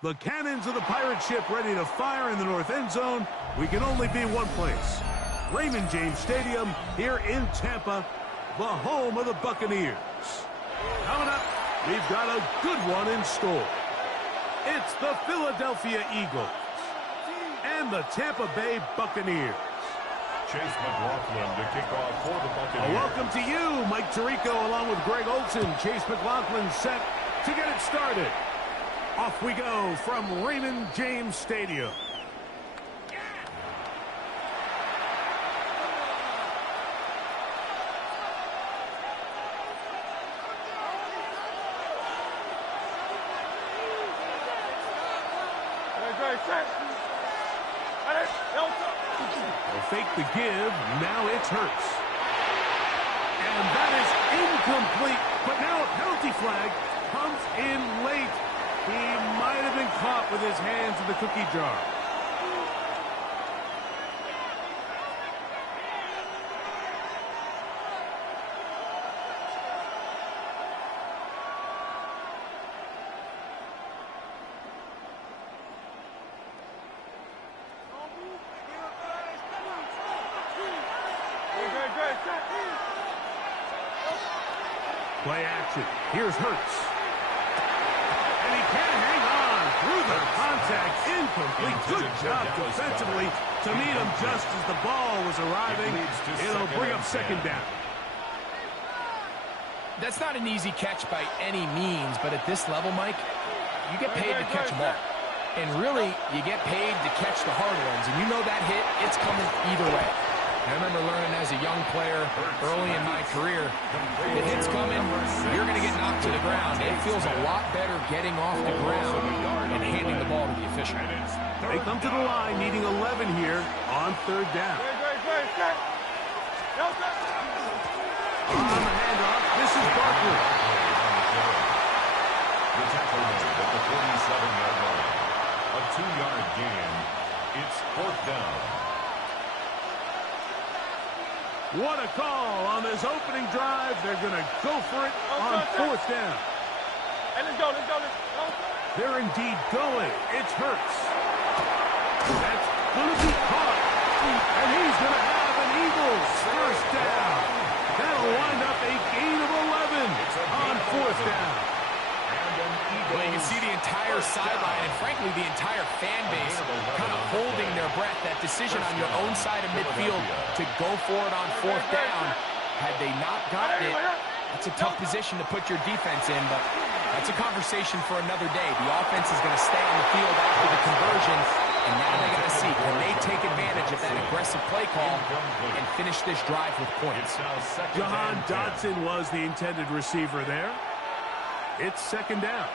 The cannons of the pirate ship ready to fire in the north end zone. We can only be one place. Raymond James Stadium here in Tampa, the home of the Buccaneers. Coming up, we've got a good one in store. It's the Philadelphia Eagles and the Tampa Bay Buccaneers. Chase McLaughlin to kick off for the Buccaneers. Welcome to you, Mike Tirico, along with Greg Olson. Chase McLaughlin set to get it started. Off we go from Raymond James Stadium. They'll fake the give. Now it's Hurts. And that is incomplete. But now a penalty flag comes in late. He might have been caught with his hands in the cookie jar. Play action. Here's Hurts. And he can hang on through the contact. Incomplete. Good job defensively to meet him just as the ball was arriving. It'll bring up second down. That's not an easy catch by any means, but at this level, Mike, you get paid to catch them all. And really, you get paid to catch the hard ones. And you know that hit, it's coming either way. I remember learning as a young player early in my career, the hit's coming, you're going to get knocked to the ground. It feels a lot better getting off the ground and handing the ball to the official. They come to the line needing 11 here on third down. On the handoff, this is Barkley. The tackle made at the 47-yard line. A 2-yard gain. It's fourth down. What a call on this opening drive. They're going to go for it on fourth down. Hey, let's go. They're indeed going. It's Hurts. That's going to be caught. And he's going to have an Eagles first down. That'll wind up a gain of 11 on fourth down. Well, you can see the entire sideline and, frankly, the entire fan base kind of holding their breath. That decision on your own side of midfield to go for it on fourth down, had they not gotten it, that's a tough position to put your defense in, but that's a conversation for another day. The offense is going to stay on the field after the conversion, and now they got to see, can they take advantage of that aggressive play call and finish this drive with points? Jahan Dotson was the intended receiver there. It's second down.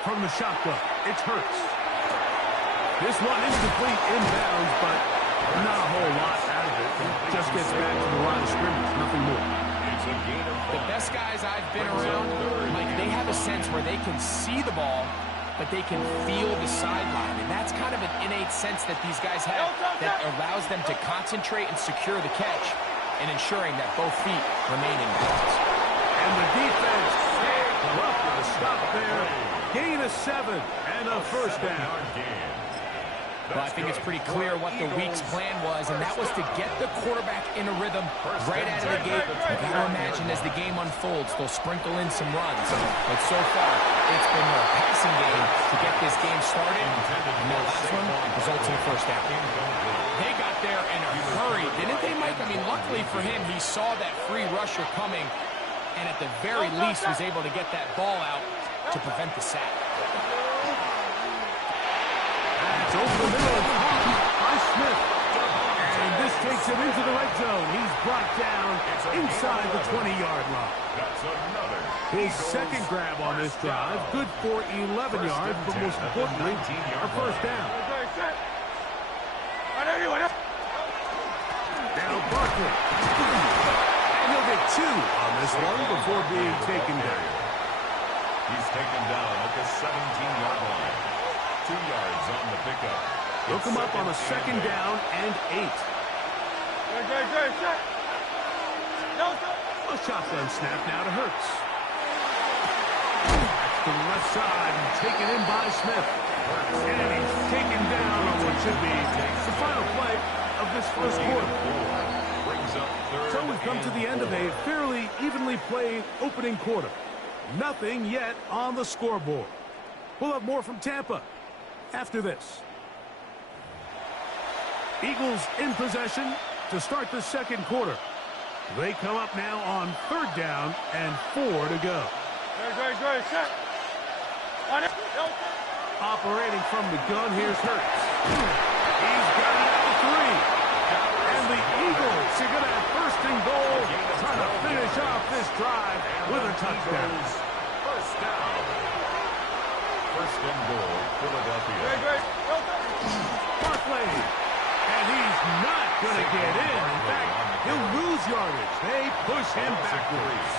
From the shotgun, it's Hurts. This one is complete inbounds, but not a whole lot out of it. It just gets back to the line of scrimmage, nothing more. The best guys I've been around, Mike, they have a sense where they can see the ball, but they can feel the sideline. And that's kind of an innate sense that these guys have that allows them to concentrate and secure the catch and ensuring that both feet remain in bounds. And the defense up with a stop there. Gain of 7 and a first down. Well, I think it's pretty clear what the week's plan was, and that was to get the quarterback in a rhythm right out of the gate. You got to imagine as the game unfolds, they'll sprinkle in some runs. But so far, it's been a passing game to get this game started, and that last one results in a first down. They got there in a hurry, didn't they, Mike? I mean, luckily for him, he saw that free rusher coming, and at the very least was able to get that ball out to prevent the sack. It's over the middle by Smith. And this takes him into the red zone. He's brought down inside the 20-yard line. His second grab on this drive, good for 11 yards, but most importantly, a first down. Now Barkley. And he'll get 2 on this one before being taken down. He's taken down at the 17-yard line. 2 yards on the pickup. Look him up on a second down and 8. A shotgun snap now to Hurts. That's to the left side and taken in by Smith. And he's taken down on what should be the final play of this first quarter. So we've come to the end of a fairly evenly played opening quarter. Nothing yet on the scoreboard. We'll have more from Tampa after this. Eagles in possession to start the second quarter. They come up now on 3rd down and 4 to go. Great, set. Operating from the gun, here's Hurts. He's got it at the 3. And the Eagles are going to have 1st and goal, trying to finish off this drive with a touchdown. First down. 1st and goal, Philadelphia. Great. Barkley. And he's not going to get in. In fact, he'll lose yardage. They push him backwards.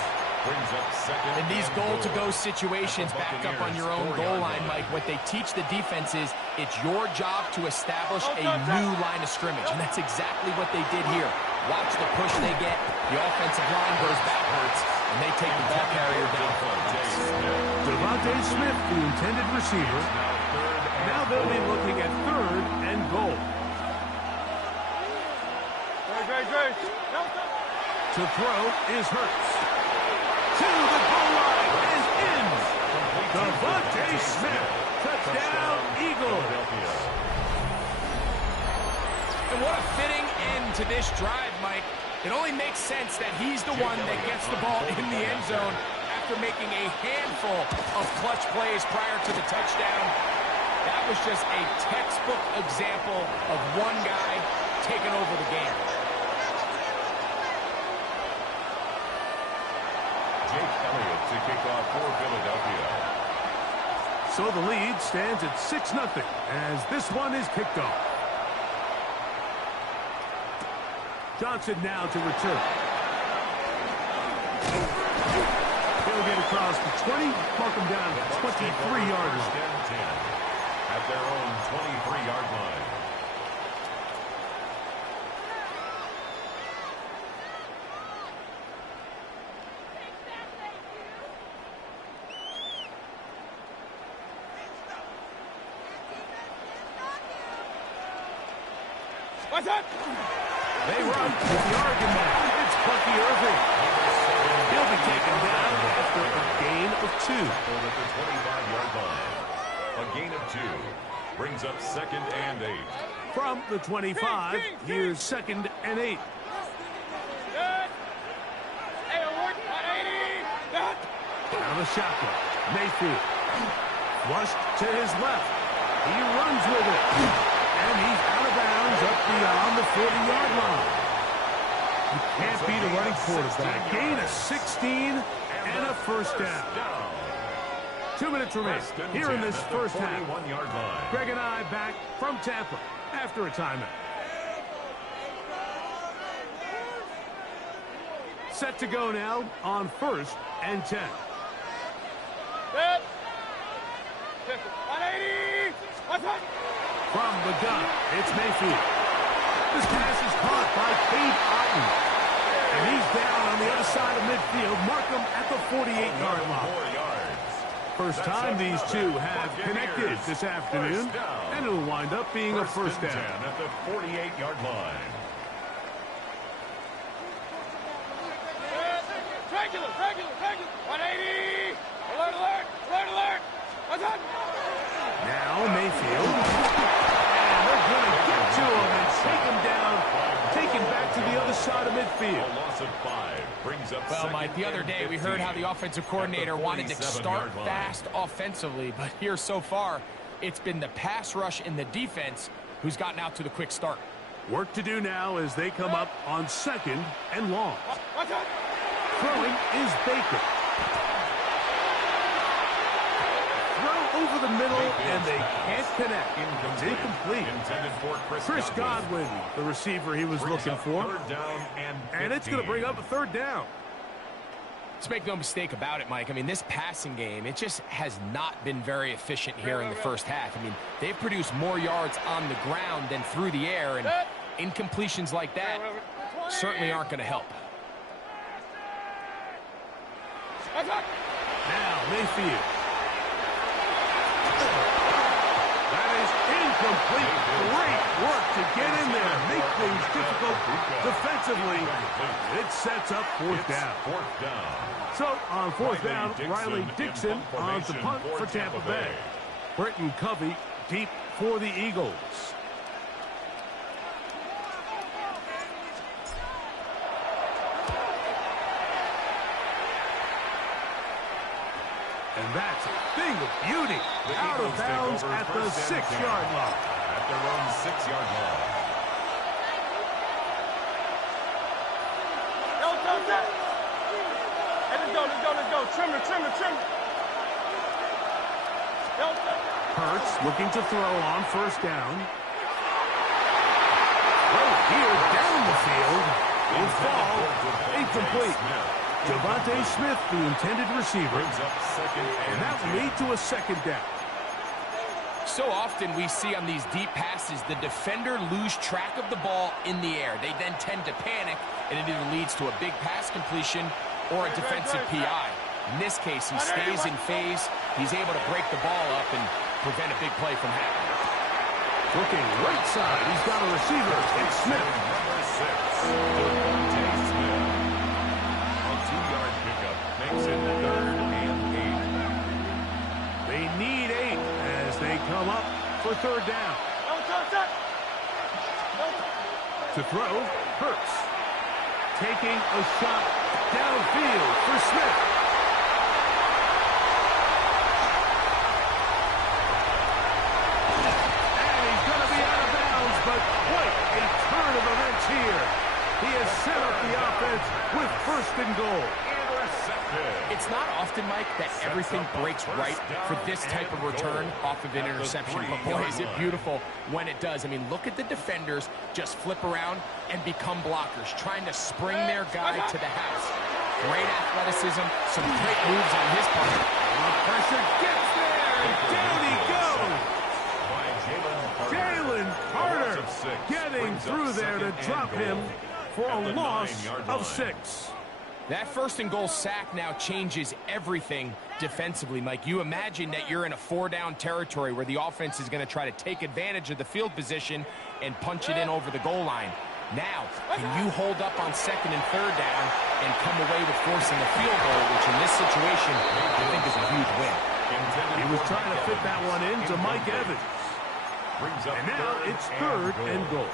Brings up 2nd. In these goal-to-go situations, backed up on your own goal line, Mike, what they teach the defense is it's your job to establish a new line of scrimmage, and that's exactly what they did here. Watch the push they get. The offensive line goes backwards, and they take the ball carrier down. Devontae Smith, the intended receiver. Now they'll be looking at 3rd and goal. Great. To throw is Hurts. To the goal line and in. Devontae Smith. Touchdown, Eagles. And what a fitting end to this drive, Mike. It only makes sense that he's the one that gets the ball in the end zone after making a handful of clutch plays prior to the touchdown. That was just a textbook example of one guy taking over the game. Jake Elliott to kick off for Philadelphia. So the lead stands at 6-0 as this one is kicked off. Johnson now to return. He'll get across the 20, mark him down at the 23-yard line. At their own 23-yard line. What's that? They run with the argument. It's Bucky Irving. He'll be taken down after a gain of 2. At the 25-yard line. A gain of 2 brings up 2nd and 8. From the 25, here's 2nd and 8. Now the shotgun. Mayfield. Flushed to his left. He runs with it. And he's out of bounds up beyond the 40-yard line. You can't beat a running quarterback. Gain of 16 and a 1st down. 2 minutes remain here in this first half. Greg and I back from Tampa after a timeout. Set to go now on 1st and 10. From the gun, it's Mayfield. This pass is caught by Cade Otton. And he's down on the other side of midfield. Mark him at the 48-yard line. First time these two have connected this afternoon, and it'll wind up being a 1st down. At the 48-yard line. Regular. 180. Alert. What's that? Now Mayfield. And they're going to get to him and take him down, take him back to the other side of midfield. A loss of 5 brings up. Well, Mike, the other day we heard how the offensive coordinator wanted to start fast offensively, but here so far, it's been the pass rush and the defense who's gotten out to the quick start. Work to do now as they come up on 2nd and long. What's that? Throwing is Baker. Throw over the middle, and they can't connect. It's incomplete. Intended for Chris Godwin, the receiver he was looking for. 3rd down and it's going to bring up a 3rd down. Let's make no mistake about it, Mike. I mean, this passing game, it just has not been very efficient here in the first half. I mean, they've produced more yards on the ground than through the air, and incompletions like that certainly aren't going to help. Now Mayfield. That is incomplete. Great work to get in there, make things difficult defensively. It sets up fourth down. So on fourth down, Riley Dixon on to punt for Tampa Bay. Britton Covey deep for the Eagles. And that's a thing of beauty. Out of bounds at the 6-yard line. At their own 6-yard line. Let's go. Trim it. Hurts looking to throw on first down. Right here down the field. Will fall. Incomplete. Devontae Smith, the intended receiver. And that will lead to a second down. So often we see on these deep passes, the defender lose track of the ball in the air. They then tend to panic, and it either leads to a big pass completion or a defensive PI. In this case, he stays in phase. He's able to break the ball up and prevent a big play from happening. Looking right side, he's got a receiver. It's Smith. Number 6, Devontae Smith. A 2-yard pickup makes it 3rd and 8. They need 8 as they come up for third down. To throw, Hurts. Taking a shot downfield for Smith. And he's going to be out of bounds, but quite a turn of events here. He has set up the offense with first and goal. It's not often, Mike, that everything breaks right for this type of return off of an interception. But boy, is it beautiful when it does. I mean, look at the defenders just flip around and become blockers, trying to spring their guy to the house. Great athleticism, some great moves on his part. Pressure gets there, and down he goes. Jalen Carter getting through there to drop him for a loss of 6. That first and goal sack now changes everything defensively, Mike. You imagine that you're in a 4-down territory where the offense is going to try to take advantage of the field position and punch it in over the goal line. Now, can you hold up on 2nd and 3rd down and come away with forcing a field goal, which in this situation, I think is a huge win. He was trying to fit that one in to Mike Evans. And now it's 3rd and goal.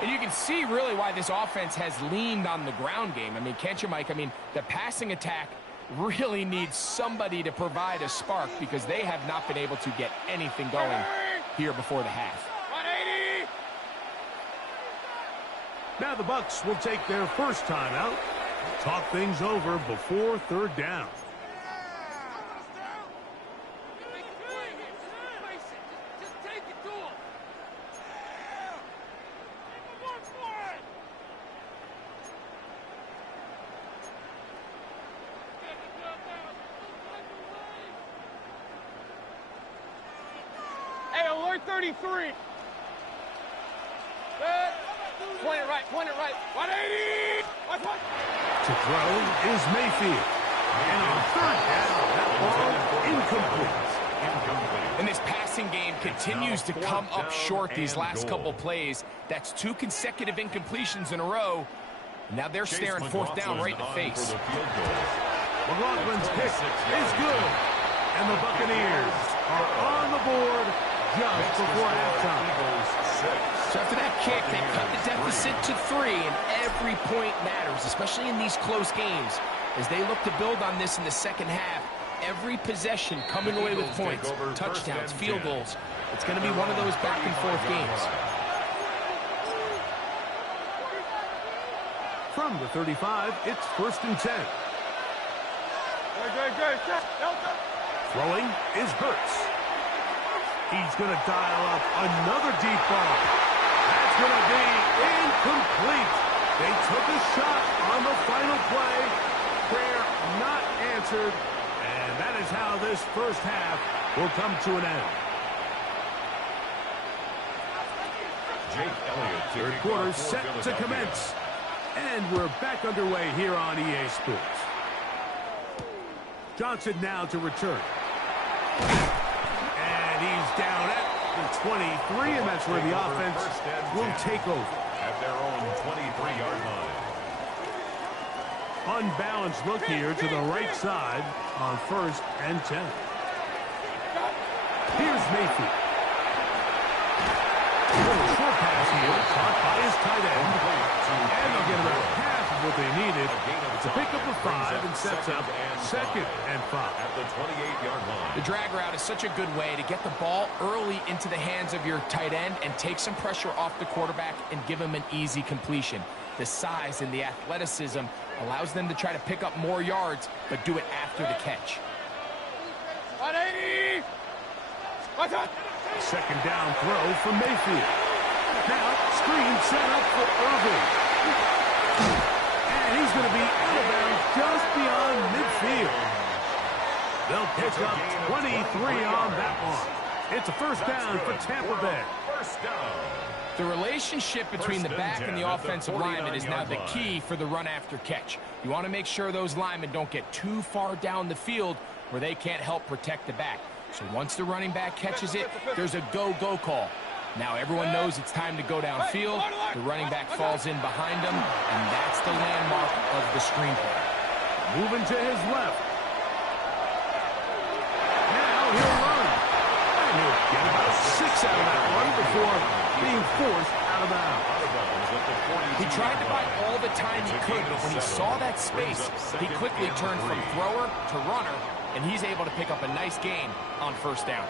And you can see really why this offense has leaned on the ground game. I mean, can't you, Mike? I mean, the passing attack really needs somebody to provide a spark because they have not been able to get anything going here before the half. 180. Now the Bucs will take their first time out. Talk things over before third down. Hey, alert 33. Good. Point it right. 180. To throw is Mayfield. And on third down, that ball incomplete. And this passing game continues to come up short these last couple plays. That's 2 consecutive incompletions in a row. Now they're staring fourth down right in the face. McLaughlin's kick is good. And the Buccaneers are on the board just before halftime. So after that kick, they cut the deficit to 3, and every point matters, especially in these close games. As they look to build on this in the second half, every possession coming away with points, touchdowns, field goals. It's going to be one of those back-and-forth games. From the 35, it's 1st and 10. Throwing is Hurts. He's going to dial up another deep ball. That's going to be incomplete. They took a shot on the final play. Prayer not answered. And that is how this first half will come to an end. Third quarter set to commence. And we're back underway here on EA Sports. Johnson now to return. And he's down at the 23, and that's where the offense will take over. At their own 23-yard line. Unbalanced look here to the right side on 1st and 10. Here's Mayfield. A little short pass here, caught by his tight end. And they'll get about half of what they needed to pick up a 5 and sets up 2nd and 5. At the 28-yard line. The drag route is such a good way to get the ball early into the hands of your tight end and take some pressure off the quarterback and give him an easy completion. The size and the athleticism allows them to try to pick up more yards, but do it after the catch. 180! Watch out! 2nd down throw from Mayfield. Now, screen set up for Irving. And he's going to be out of bounds just beyond midfield. They'll pick up 23 on that one. It's a 1st down for Tampa Bay. 1st down. The relationship between the back and the offensive lineman is now the key for the run after catch. You want to make sure those linemen don't get too far down the field where they can't help protect the back. So once the running back catches it, there's a go-go call. Now everyone knows it's time to go downfield. The running back falls in behind him, and that's the landmark of the screen play. Moving to his left. Now he'll run. And he'll get about 6 out of that run before being forced out of bounds. He tried to buy all the time he could, but when he saw that space, he quickly turned from thrower to runner, and he's able to pick up a nice gain on 1st down.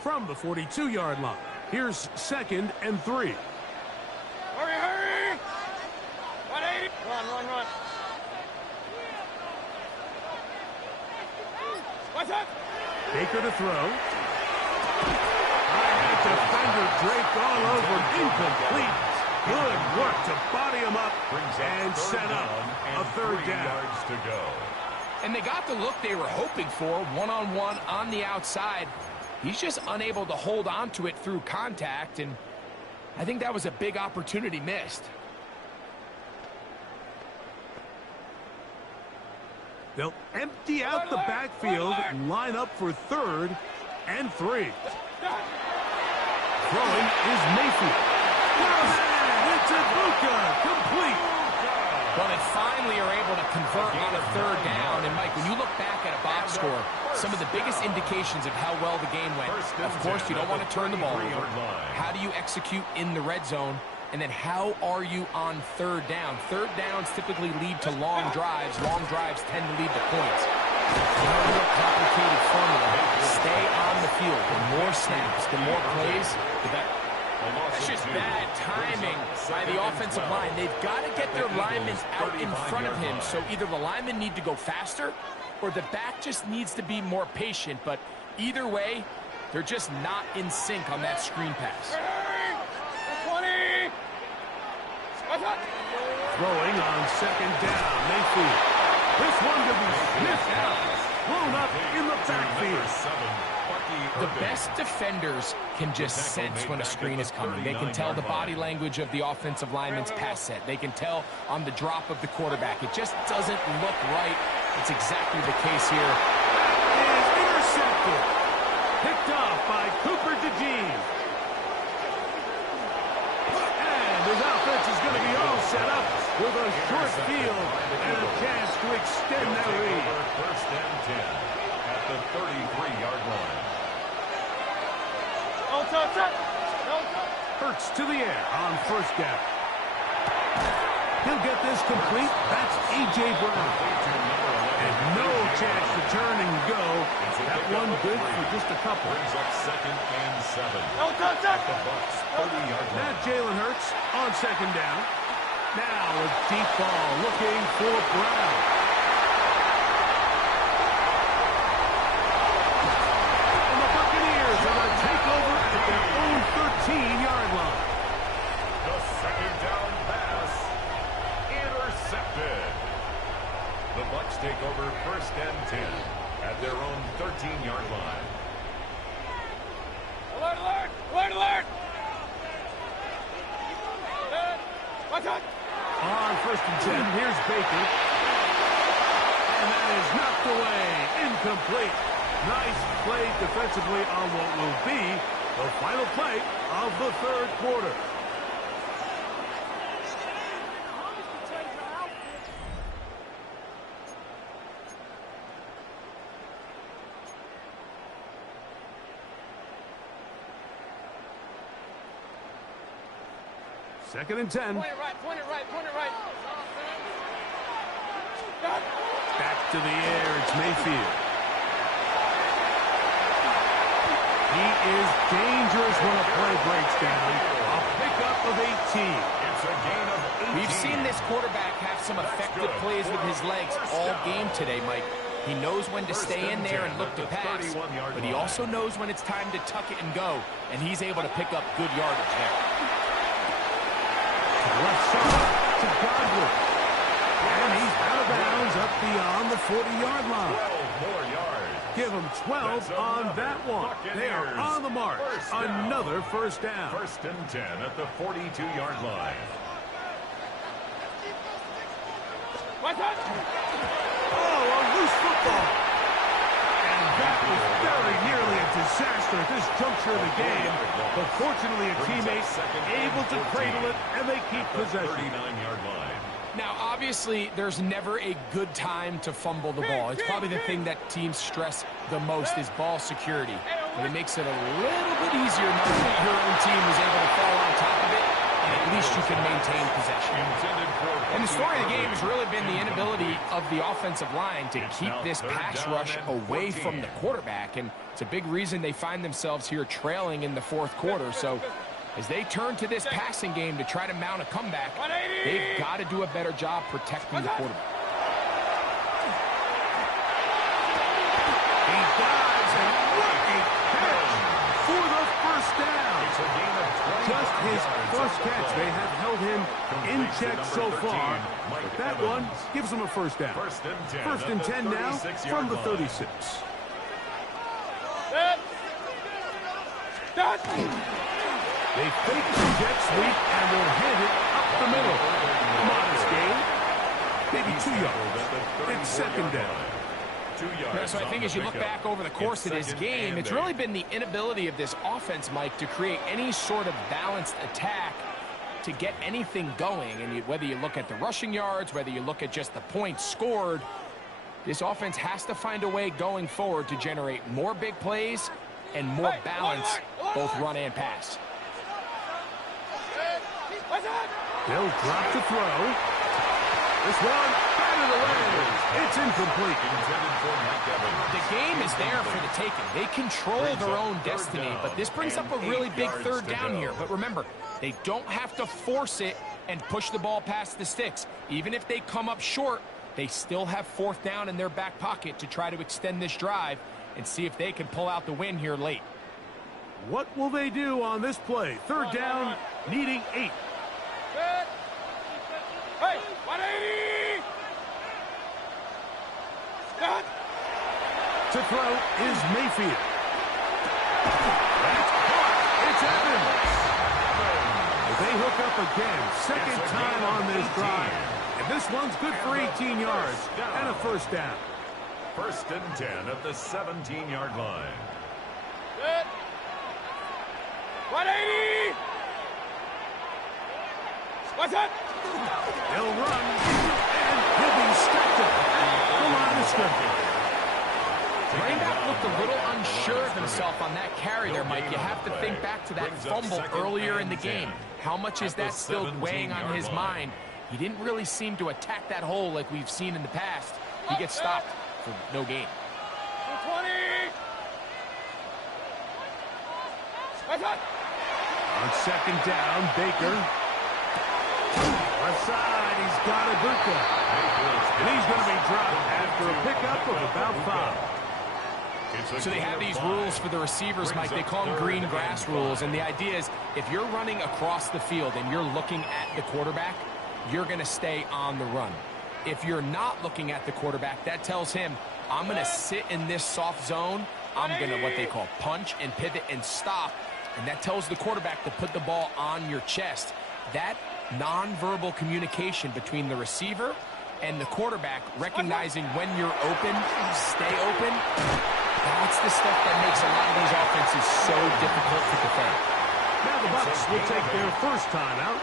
From the 42-yard line, here's 2nd and 3. Hurry, hurry! 180! Run, run. Watch out! Baker to throw. And defender draped all over, incomplete. Good work to body him up and set up a 3rd down. Yards to go. And they got the look they were hoping for, one-on-one on the outside. He's just unable to hold on to it through contact, and I think that was a big opportunity missed. They'll empty out the backfield and line up for 3rd and 3. Throwing is Mayfield. It's Ibuka, complete. Well, they finally are able to convert on a 3rd down. And, Mike, when you look back at a box score, some of the biggest indications of how well the game went, of course, you don't want to turn the ball over. How do you execute in the red zone? And then how are you on 3rd down? 3rd downs typically lead to long drives. Long drives tend to lead to points. Not a real complicated formula. Stay on the field. The more snaps, the more plays, the better. That's just bad timing by the offensive line. They've got to get their linemen out in front of him. So either the linemen need to go faster or the back just needs to be more patient. But either way, they're just not in sync on that screen pass. 20! Throwing on 2nd down, Mayfield. This one to be sniffed out. Blown up in the backfield. The best defenders can just sense when a screen is coming. They can tell the body language of the offensive lineman's pass set. They can tell on the drop of the quarterback. It just doesn't look right. It's exactly the case here. That is intercepted. Picked off by Cooper DeJean. And his offense is going to be all set up with a short field and a chance to extend their lead. 1st and 10 at the 33-yard line. Hurts to the air on 1st down. He'll get this complete. That's A.J. Brown. And no chance to turn and go. That one good for just a couple. Brings up 2nd and 7. At the Bucs 30-yard line. Now Jalen Hurts on 2nd down. Now a deep ball looking for Brown. And the Buccaneers are going to take over at their own 13-yard line. The 2nd down pass intercepted. The Bucs take over 1st and 10 at their own 13-yard line. Alert, alert! Alert, alert! Baker. And that is knocked away. Incomplete. Nice play defensively on what will be the final play of the third quarter. Second and 10. Point it right, point it right, point it right. Back to the air, it's Mayfield. He is dangerous when a play breaks down. A pickup of 18. It's a gain of 18. We've seen this quarterback have some effective plays with his legs all game today, Mike. He knows when to stay in there and look to pass, but he also knows when it's time to tuck it and go, and he's able to pick up good yardage there. Left side to Godwin. And he's out of bounds up beyond the 40-yard line. 12 more yards. Give him 12 on that one. They are on the march. Another first down. First and 10 at the 42-yard line. What's that? Oh, a loose football. And that was very nearly a disaster at this juncture of the game. But fortunately, a teammate able to cradle it, and they keep possession. 39-yard line. Now, obviously, there's never a good time to fumble the ball. It's probably the thing that teams stress the most is ball security. But it makes it a little bit easier knowing that your own team was able to fall on top of it, and at least you can maintain possession. And the story of the game has really been the inability of the offensive line to keep this pass rush away from the quarterback. And it's a big reason they find themselves here trailing in the fourth quarter. So as they turn to this passing game to try to mount a comeback, they've got to do a better job protecting the quarterback. He dives, and what a catch for the first down. It's a gain of 20. Just his first catch. They have held him in check so far. But that one gives him a first down. First and 10. First and 10 now from the 36. They fake the jet sweep and will hit it up the middle. Modest gain. Maybe 2 yards. It's second down. 2 yards. Yeah, so I think as you look back over the course of this game, it's really been the inability of this offense, Mike, to create any sort of balanced attack to get anything going. And whether you look at the rushing yards, whether you look at just the points scored, this offense has to find a way going forward to generate more big plays and more balance, both run and pass. They'll drop the throw. This one, batted away. It's incomplete. The game is there for the taking. They control their own destiny, but this brings up a really big third down here. But remember, they don't have to force it and push the ball past the sticks. Even if they come up short, they still have fourth down in their back pocket to try to extend this drive and see if they can pull out the win here late. What will they do on this play? Third down, needing 8. Hey, 180! Stop! To throw is Mayfield. That's caught. It's Evans. They hook up again. Second time on this drive. And this one's good for 18 yards and a first down. First and 10 at the 17-yard line. Good. 180! What's that? They'll run, and he'll be stopped at the line of scrimmage. Running back looked a little unsure of himself on that carry there, Mike. You have to think back to that fumble earlier in the game. How much is that still weighing on his mind? He didn't really seem to attack that hole like we've seen in the past. He gets stopped for no gain. 220! What's that? On second down, Baker. Left side, he's got Ibuka. And he's going to be dropped after a pickup of about 5. So they have these rules for the receivers, Mike. They call them green grass rules. And the idea is if you're running across the field and you're looking at the quarterback, you're going to stay on the run. If you're not looking at the quarterback, that tells him, I'm going to sit in this soft zone. I'm going to, what they call, punch and pivot and stop. And that tells the quarterback to put the ball on your chest. That nonverbal communication between the receiver And the quarterback recognizing when you're open, stay open, that's the stuff that makes a lot of these offenses so difficult to defend. Now the Bucs will take their first time out.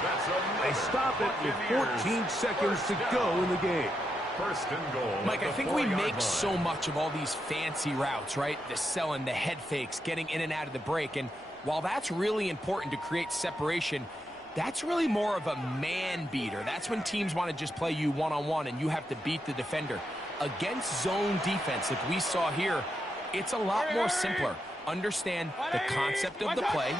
They stop it with 14 seconds to go in the game. First and goal. Mike, I think we make so much of all these fancy routes, right? The selling, the head fakes, getting in and out of the break. And while that's really important to create separation, that's really more of a man beater. That's when teams want to just play you one-on-one and you have to beat the defender. Against zone defense, like we saw here, it's a lot more simpler. Understand the concept of the play,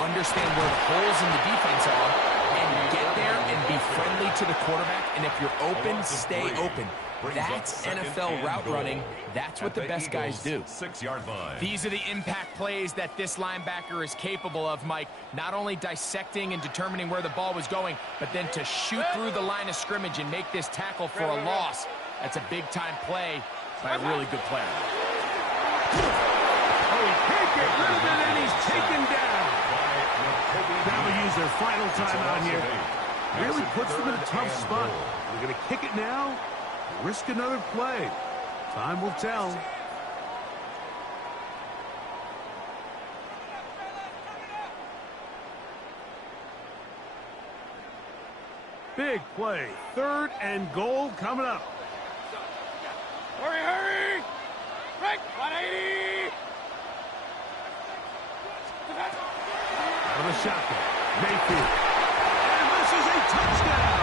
understand where the holes in the defense are, and get there and be friendly to the quarterback. And if you're open, stay open. That's NFL route running. That's what the best guys do. 6-yard line. These are the impact plays that this linebacker is capable of, Mike. Not only dissecting and determining where the ball was going, but then to shoot through the line of scrimmage and make this tackle for a loss. That's a big-time play by a really good player. Oh, he can't get rid of it, and he's taken down. Now they use their final timeout here. Really puts them in a tough spot. They're going to kick it now, risk another play. Time will tell. Big play. 3rd and goal coming up. Hurry, hurry! Break! 180! Out of the shotgun. Mayfield. And this is a touchdown.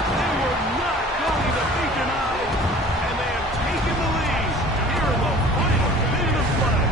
They were not going to be denied. And they have taken the lead here in the final minute of play.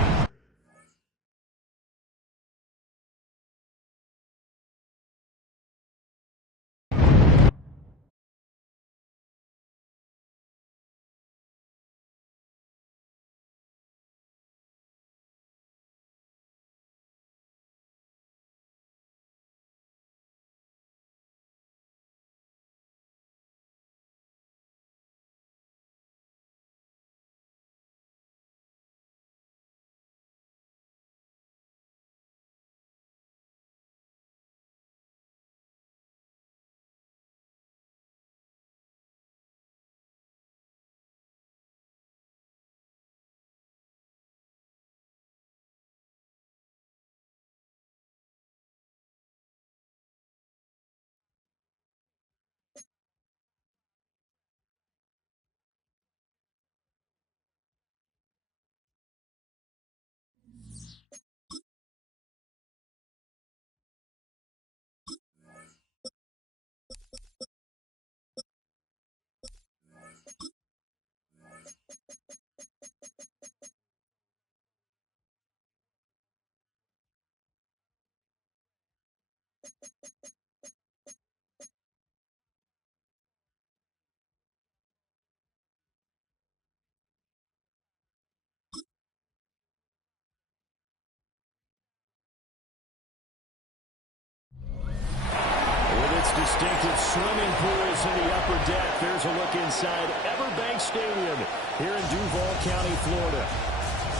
Distinctive swimming pools in the upper deck. There's a look inside Everbank Stadium here in Duval County, Florida.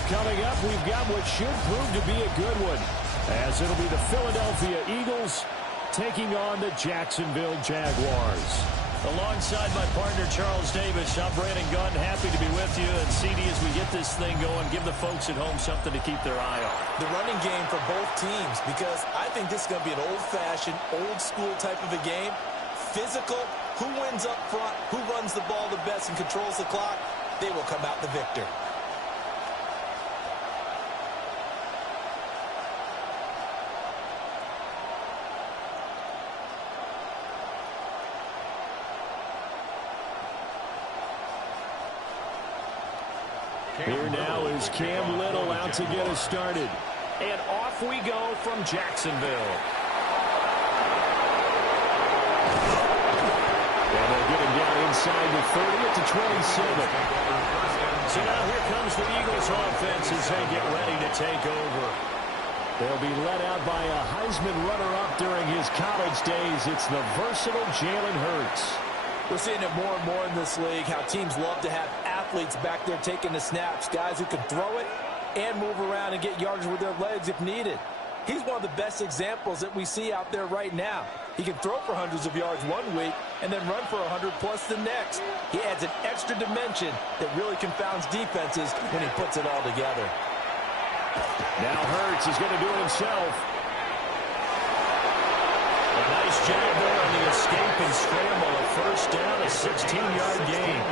Coming up, we've got what should prove to be a good one, as it'll be the Philadelphia Eagles taking on the Jacksonville Jaguars. Alongside my partner, Charles Davis, I'm Brandon Gunn. Happy to be with you. And CD, as we get this thing going, give the folks at home something to keep their eye on. The running game for both teams, because I think this is going to be an old-fashioned, old-school type of a game. Physical, who wins up front, who runs the ball the best and controls the clock, they will come out the victor. Here now is Cam Little out to get us started. And off we go from Jacksonville. And they'll get him down inside the 30 at the 27. So now here comes the Eagles offense as they get ready to take over. They'll be led out by a Heisman runner-up during his college days. It's the versatile Jalen Hurts. We're seeing it more and more in this league, how teams love to have athletes back there taking the snaps, guys who can throw it and move around and get yardage with their legs if needed. He's one of the best examples that we see out there right now. He can throw for hundreds of yards one week, and then run for 100-plus the next. He adds an extra dimension that really confounds defenses when he puts it all together. Now Hurts is going to do it himself. A nice job there on the escape and scramble. A first down, a 16-yard gain.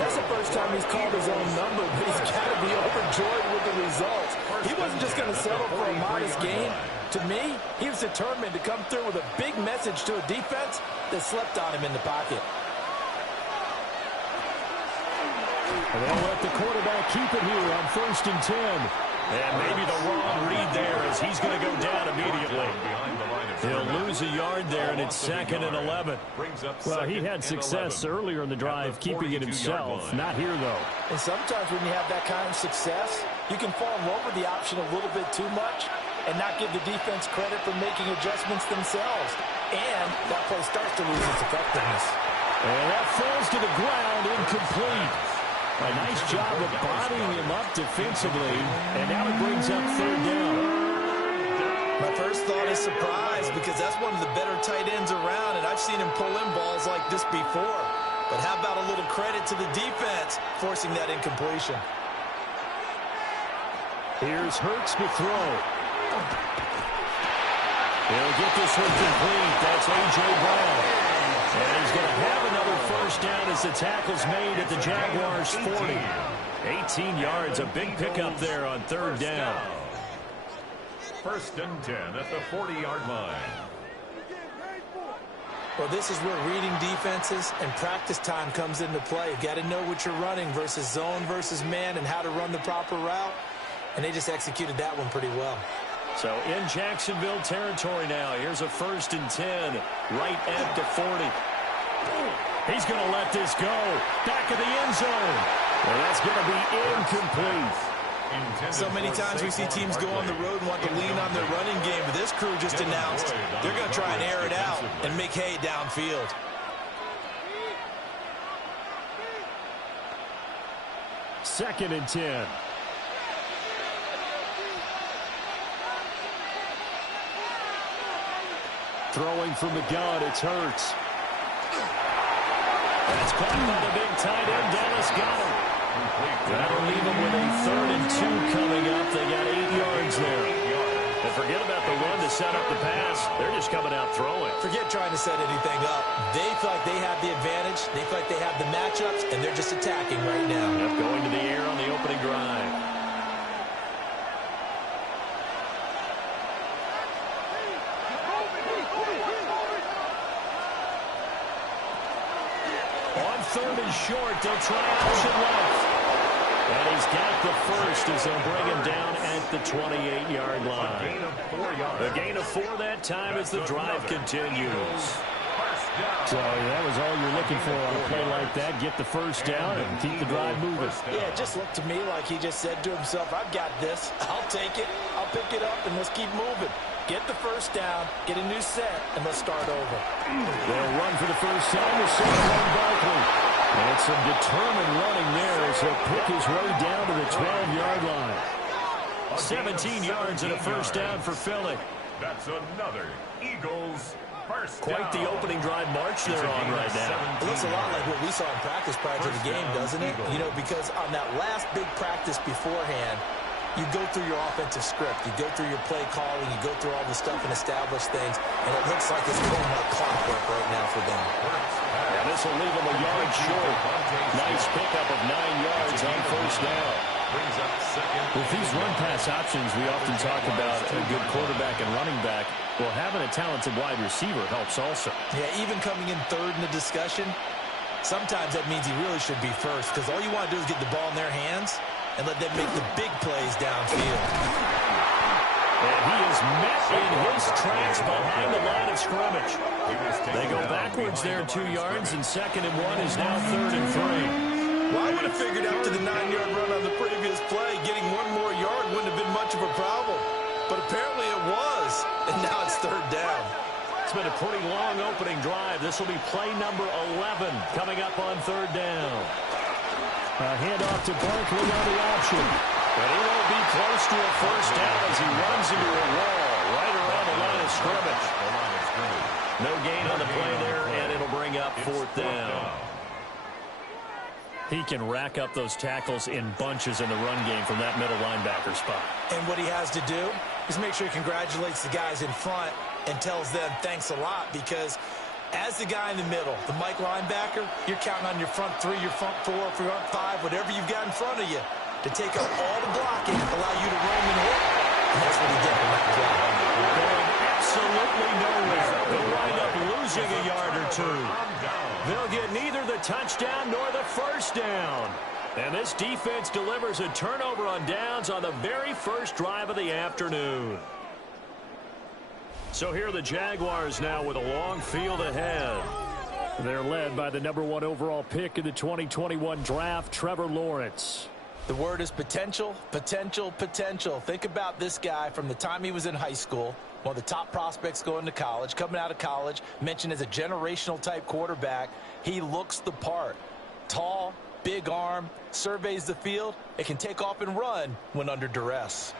That's the first time he's called his own number, but he's got to be overjoyed with the results. He wasn't just going to settle for a modest gain. To me, he was determined to come through with a big message to a defense that slept on him in the pocket. And they'll let the quarterback keep it here on 1st and 10. And maybe the wrong read there as he's going to go down immediately. He'll lose a yard there, and it's 2nd and 11. Well, he had success earlier in the drive keeping it himself. Not here, though. And sometimes when you have that kind of success, you can fall in love with the option a little bit too much and not give the defense credit for making adjustments themselves. And that play starts to lose its effectiveness. And that falls to the ground, incomplete. A nice job of bodying him up defensively, and now it brings up 3rd down. My first thought is surprise because that's one of the better tight ends around, and I've seen him pull in balls like this before. But how about a little credit to the defense forcing that incompletion? Here's Hurts to throw. He'll get this one complete. That's A.J. Brown. And he's going to have another first down as the tackle's made at the Jaguars' 40. 18 yards, a big pickup there on 3rd down. 1st and 10 at the 40-yard line. Well, this is where reading defenses and practice time comes into play. You've got to know what you're running versus zone versus man and how to run the proper route. And they just executed that one pretty well. So in Jacksonville territory now. Here's a 1st and 10, right at the 40. He's going to let this go. Back of the end zone. Well, that's going to be incomplete. So many times we see teams go on the road and want to lean on their running game. But this crew just announced they're going to try and air it out and make hay downfield. Second and 10. Throwing from the gun, it's Hurts. That's caught by the big tight end. Dallas got him. That'll leave them with a 3rd and 2 coming up. They got 8 yards there. And forget about the run to set up the pass. They're just coming out throwing. Forget trying to set anything up. They feel like they have the advantage. They feel like they have the matchups, and they're just attacking right now. Yep, going to the air on the opening drive. On 3rd and short, they'll try option left. And he's got the first as they'll bring him down at the 28-yard line. A gain of 4 that time as the drive continues. So that was all you're looking for on a play like that. Get the first down and keep the drive moving. Yeah, it just looked to me like he just said to himself, I've got this. I'll take it. I'll pick it up, and let's keep moving. Get the first down, get a new set, and let's start over. They'll run for the first time with Saquon Barkley. And some determined running there as he'll pick his way down to the 12-yard line. 17 yards and a first down for Philly. That's another Eagles first down. Quite the opening drive march they're on right now. It looks a lot like what we saw in practice prior to the game, doesn't it? You know, because on that last big practice beforehand, you go through your offensive script. You go through your play calling. You go through all the stuff and establish things. And it looks like it's going like clockwork right now for them. And this will leave them a yard short. Nice pickup of 9 yards on first down. With these run-pass options, we often talk about a good quarterback and running back. Well, having a talented wide receiver helps also. Yeah, even coming in 3rd in the discussion, sometimes that means he really should be first because all you want to do is get the ball in their hands and let them make the big plays downfield. And he is met in his tracks behind the line of scrimmage. They go backwards there 2 yards, and 2nd and 1 is now 3rd and 3. Well, I would have figured after the 9-yard run on the previous play, getting 1 more yard wouldn't have been much of a problem. But apparently it was, and now it's 3rd down. It's been a pretty long opening drive. This will be play number 11 coming up on 3rd down. A handoff to Barkley on the option. But he won't be close to a first down as he runs into a wall right around on the line of scrimmage. No gain on the play there, and it'll bring up fourth down. He can rack up those tackles in bunches in the run game from that middle linebacker spot. And what he has to do is make sure he congratulates the guys in front and tells them thanks a lot, because as the guy in the middle, the Mike linebacker, you're counting on your front three, your front four, front five, whatever you've got in front of you to take up all the blocking, allow you to roam and hit. And that's what he did in that play. Going absolutely nowhere. They'll wind up losing a yard or two. They'll get neither the touchdown nor the first down. And this defense delivers a turnover on downs on the very first drive of the afternoon. So here are the Jaguars now with a long field ahead. They're led by the #1 overall pick in the 2021 draft, Trevor Lawrence. The word is potential, potential, potential. Think about this guy from the time he was in high school, one of the top prospects going to college, coming out of college, mentioned as a generational type quarterback. He looks the part. Tall, big arm, surveys the field, it can take off and run when under duress.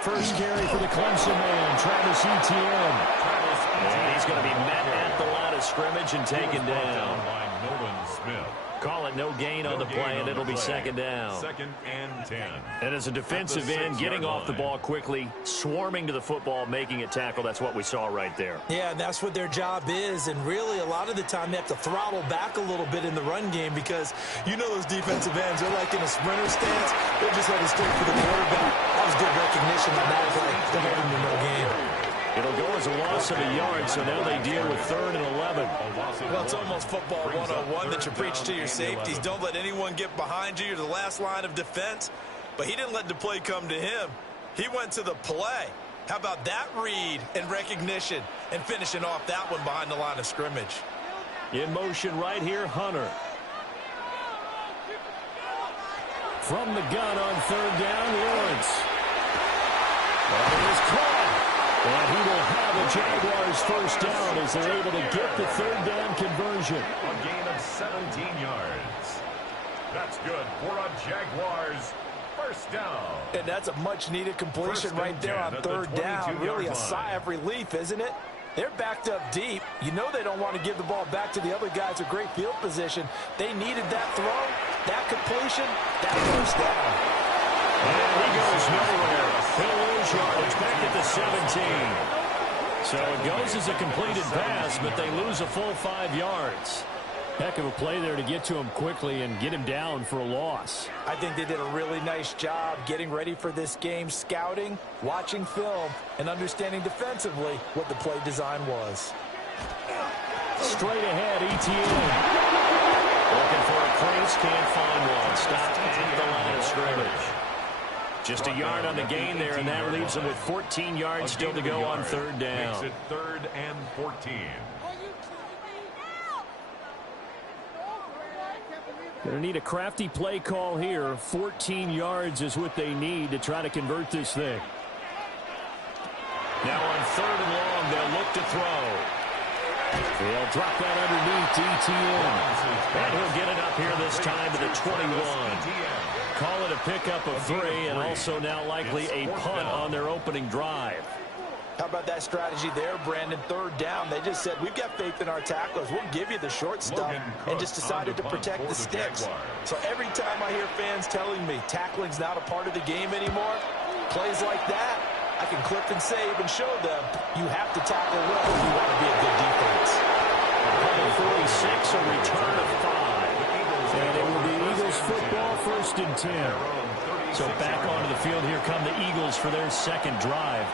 First carry for the Clemson man, Travis Etienne. And he's going to be met at the line of scrimmage and taken down. Call it no gain on the play, and it'll be second down. Second and 10. And as a defensive end, getting off the ball quickly, swarming to the football, making a tackle, that's what we saw right there. Yeah, and that's what their job is. And really, a lot of the time, they have to throttle back a little bit in the run game, because you know those defensive ends, they're like in a sprinter stance. They're just headed straight for the quarterback. That was good recognition on that play. They're heading to no gain. It'll go as a loss of a yard, so now they deal with 3rd and 11. Well, it's almost football 101 that you preach to your safeties. Don't let anyone get behind you. You're the last line of defense. But he didn't let the play come to him. He went to the play. How about that read and recognition and finishing off that one behind the line of scrimmage? In motion right here, Hunter. From the gun on 3rd down, Lawrence. It is caught. And he will have a Jaguars first down as they're able to get the 3rd down conversion. A gain of 17 yards. That's good for a Jaguars first down. And that's a much-needed completion right there on 3rd down. Really a sigh of relief, isn't it? They're backed up deep. You know they don't want to give the ball back to the other guys with great field position. They needed that throw, that completion, that first down. And he goes nowhere. He'll lose yardage back at the 17. So it goes as a completed pass, but they lose a full 5 yards. Heck of a play there to get to him quickly and get him down for a loss. I think they did a really nice job getting ready for this game, scouting, watching film, and understanding defensively what the play design was. Straight ahead, Etienne. Looking for a crease, can't find one. Stopped at the line of scrimmage. Just a yard on the gain there, and that leaves them with 14 yards still to go on 3rd down. Makes it 3rd and 14. Going to need a crafty play call here. 14 yards is what they need to try to convert this thing. Now on 3rd and long, they'll look to throw. They'll drop that underneath to Etienne. And he'll get it up here this time to the 21. Call it a pickup of 3, and also now likely a punt on their opening drive. How about that strategy there, Brandon? 3rd down. They just said, we've got faith in our tacklers. We'll give you the short stuff, and just decided to protect the sticks. So every time I hear fans telling me tackling's not a part of the game anymore, plays like that, I can clip and save and show them you have to tackle well if you want to be a good defense. 46, a return of 5. And it will be Eagles football, 1st and 10. So back onto the field, here come the Eagles for their 2nd drive.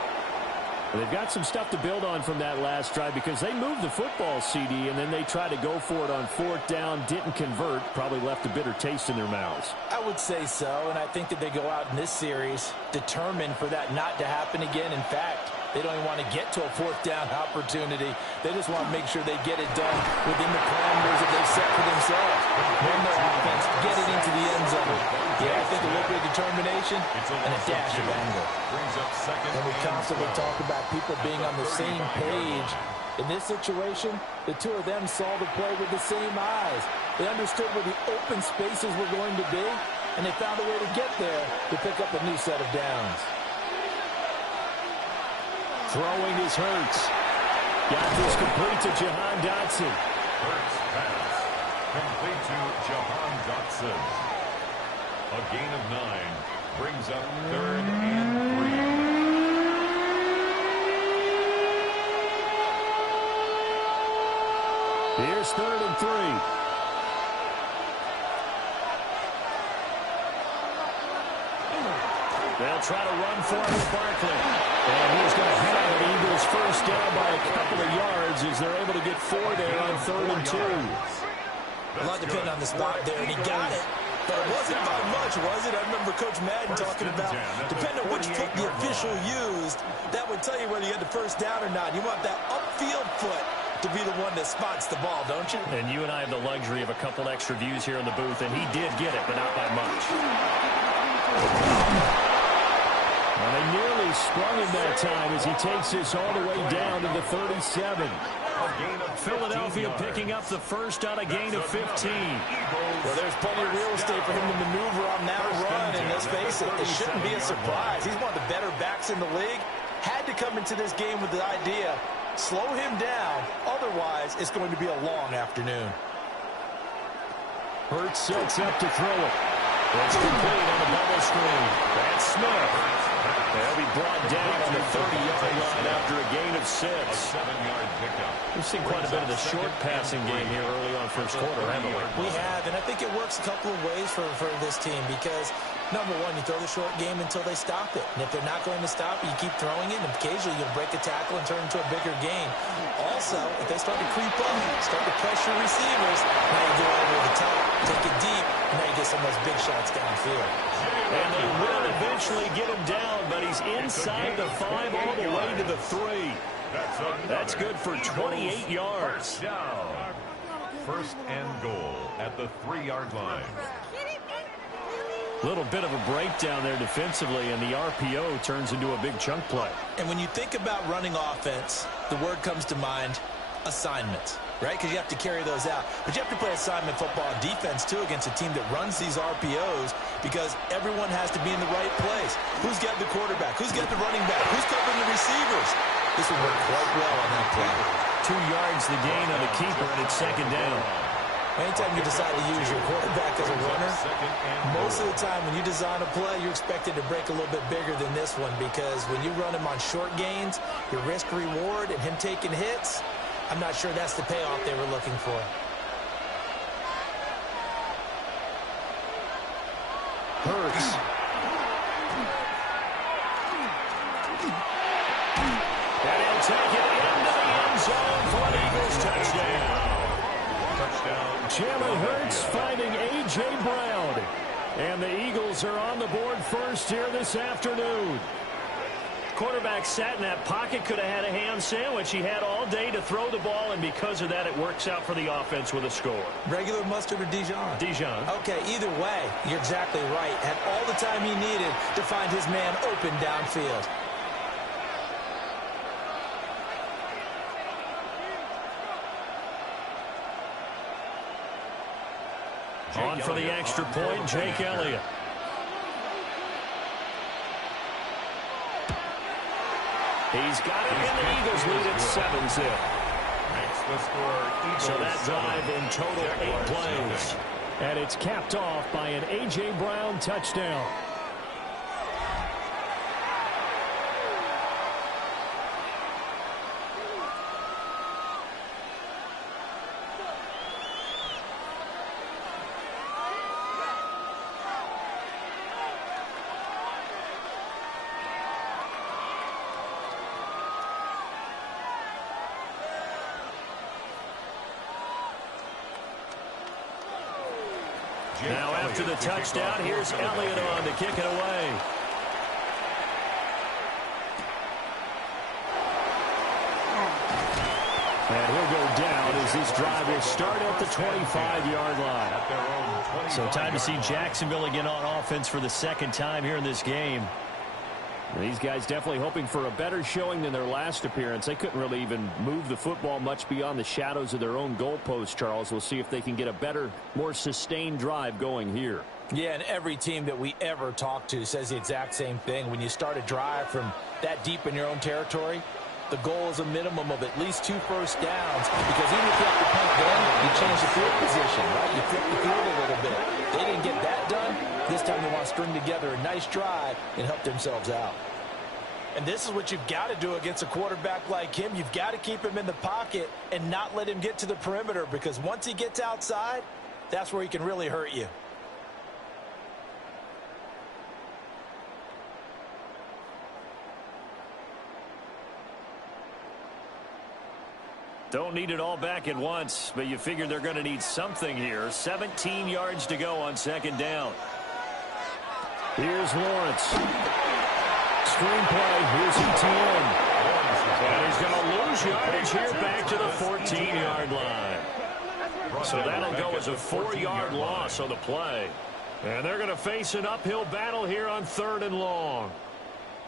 They've got some stuff to build on from that last drive, because they moved the football, CD, and then they tried to go for it on 4th down, didn't convert, probably left a bitter taste in their mouths. I would say so, and I think that they go out in this series determined for that not to happen again. In fact, they don't even want to get to a 4th down opportunity. They just want to make sure they get it done within the parameters that they've set for themselves. Run their offense, get it into the end zone. Yeah, I think a little bit of determination and a dash of anger. And we constantly talk about people being on the same page. In this situation, the two of them saw the play with the same eyes. They understood where the open spaces were going to be, and they found a way to get there to pick up a new set of downs. Throwing is Hurts. Got this complete to Jahan Dotson. Hurts pass complete to Jahan Dotson. A gain of 9 brings up 3rd and 3. Here's 3rd and 3. They'll try to run for it with Barkley. And he's going to have the Eagles first down by a couple of yards as they're able to get 4 there on 3rd and 2. A lot depended on the spot there, and he got it. But it wasn't by much, was it? I remember Coach Madden talking about, depending on which foot the official used, that would tell you whether you had the first down or not. You want that upfield foot to be the one that spots the ball, don't you? And you and I have the luxury of a couple extra views here in the booth, and he did get it, but not by much. Well, they nearly sprung him that time as he takes this all the way down to the 37. Philadelphia picking up the first on a gain of 15. Well, there's plenty of real estate for him to maneuver on that run, and let's face it, it shouldn't be a surprise. He's one of the better backs in the league. Had to come into this game with the idea, slow him down, otherwise it's going to be a long afternoon. Hurts sets up to throw it. It's complete on the bubble screen. That's Smith. They'll be brought down on the 30-yard line after a gain of 6. 7-yard pickup. We've seen quite a bit of the short passing game here early on first quarter, haven't we? We have, and I think it works a couple of ways for this team because, number one, you throw the short game until they stop it. And if they're not going to stop it, you keep throwing it, and occasionally you'll break a tackle and turn it into a bigger game. Also, if they start to creep up, start to pressure receivers, now you go over the top, take it deep, and now you get some of those big shots downfield. And they will eventually get him down, but he's inside the 5 all the way to the 3. That's good for 28 yards. Down. First and goal at the 3-yard line. Little bit of a breakdown there defensively, and the RPO turns into a big chunk play. And when you think about running offense, the word comes to mind, assignments, right? Because you have to carry those out. But you have to play assignment football on defense, too, against a team that runs these RPOs because everyone has to be in the right place. Who's got the quarterback? Who's got the running back? Who's covering the receivers? This will work quite well on that play. 2 yards the gain on the keeper, and it's 2nd down. Anytime you decide to use your quarterback as a runner, most of the time when you design a play, you're expected to break a little bit bigger than this one because when you run him on short gains, your risk-reward and him taking hits, I'm not sure that's the payoff they were looking for. Hurts. And he'll take it into the end zone for an Eagles touchdown. Jalen Hurts finding A.J. Brown. And the Eagles are on the board first here this afternoon. Quarterback sat in that pocket, could have had a ham sandwich. He had all day to throw the ball, and because of that, it works out for the offense with a score. Regular mustard or Dijon? Dijon. Okay, either way, you're exactly right. Had all the time he needed to find his man open downfield. On for the extra point, Jake Elliott. He's got it, and the Eagles lead at 7-zip. Makes the score Eagles. So that drive in total 8 plays. And it's capped off by an A.J. Brown touchdown. Now after the touchdown, here's Elliott on to kick it away. And he'll go down as this drive will start at the 25-yard line. So time to see Jacksonville again on offense for the 2nd time here in this game. These guys definitely hoping for a better showing than their last appearance. They couldn't really even move the football much beyond the shadows of their own goalpost, Charles. We'll see if they can get a better, more sustained drive going here. Yeah, and every team that we ever talk to says the exact same thing. When you start a drive from that deep in your own territory, the goal is a minimum of at least 2 first downs, because even if you have to punt then, you change the field position, right? You flip the field a little bit. They didn't get that done. This time they want to string together a nice drive and help themselves out. And this is what you've got to do against a quarterback like him. You've got to keep him in the pocket and not let him get to the perimeter, because once he gets outside, that's where he can really hurt you. Don't need it all back at once, but you figure they're going to need something here. 17 yards to go on second down. Here's Lawrence. Screenplay. Here's Etienne. And he's going to lose yardage here back to the 14-yard line. So that'll go as a 4-yard loss on the play. And they're going to face an uphill battle here on 3rd and long.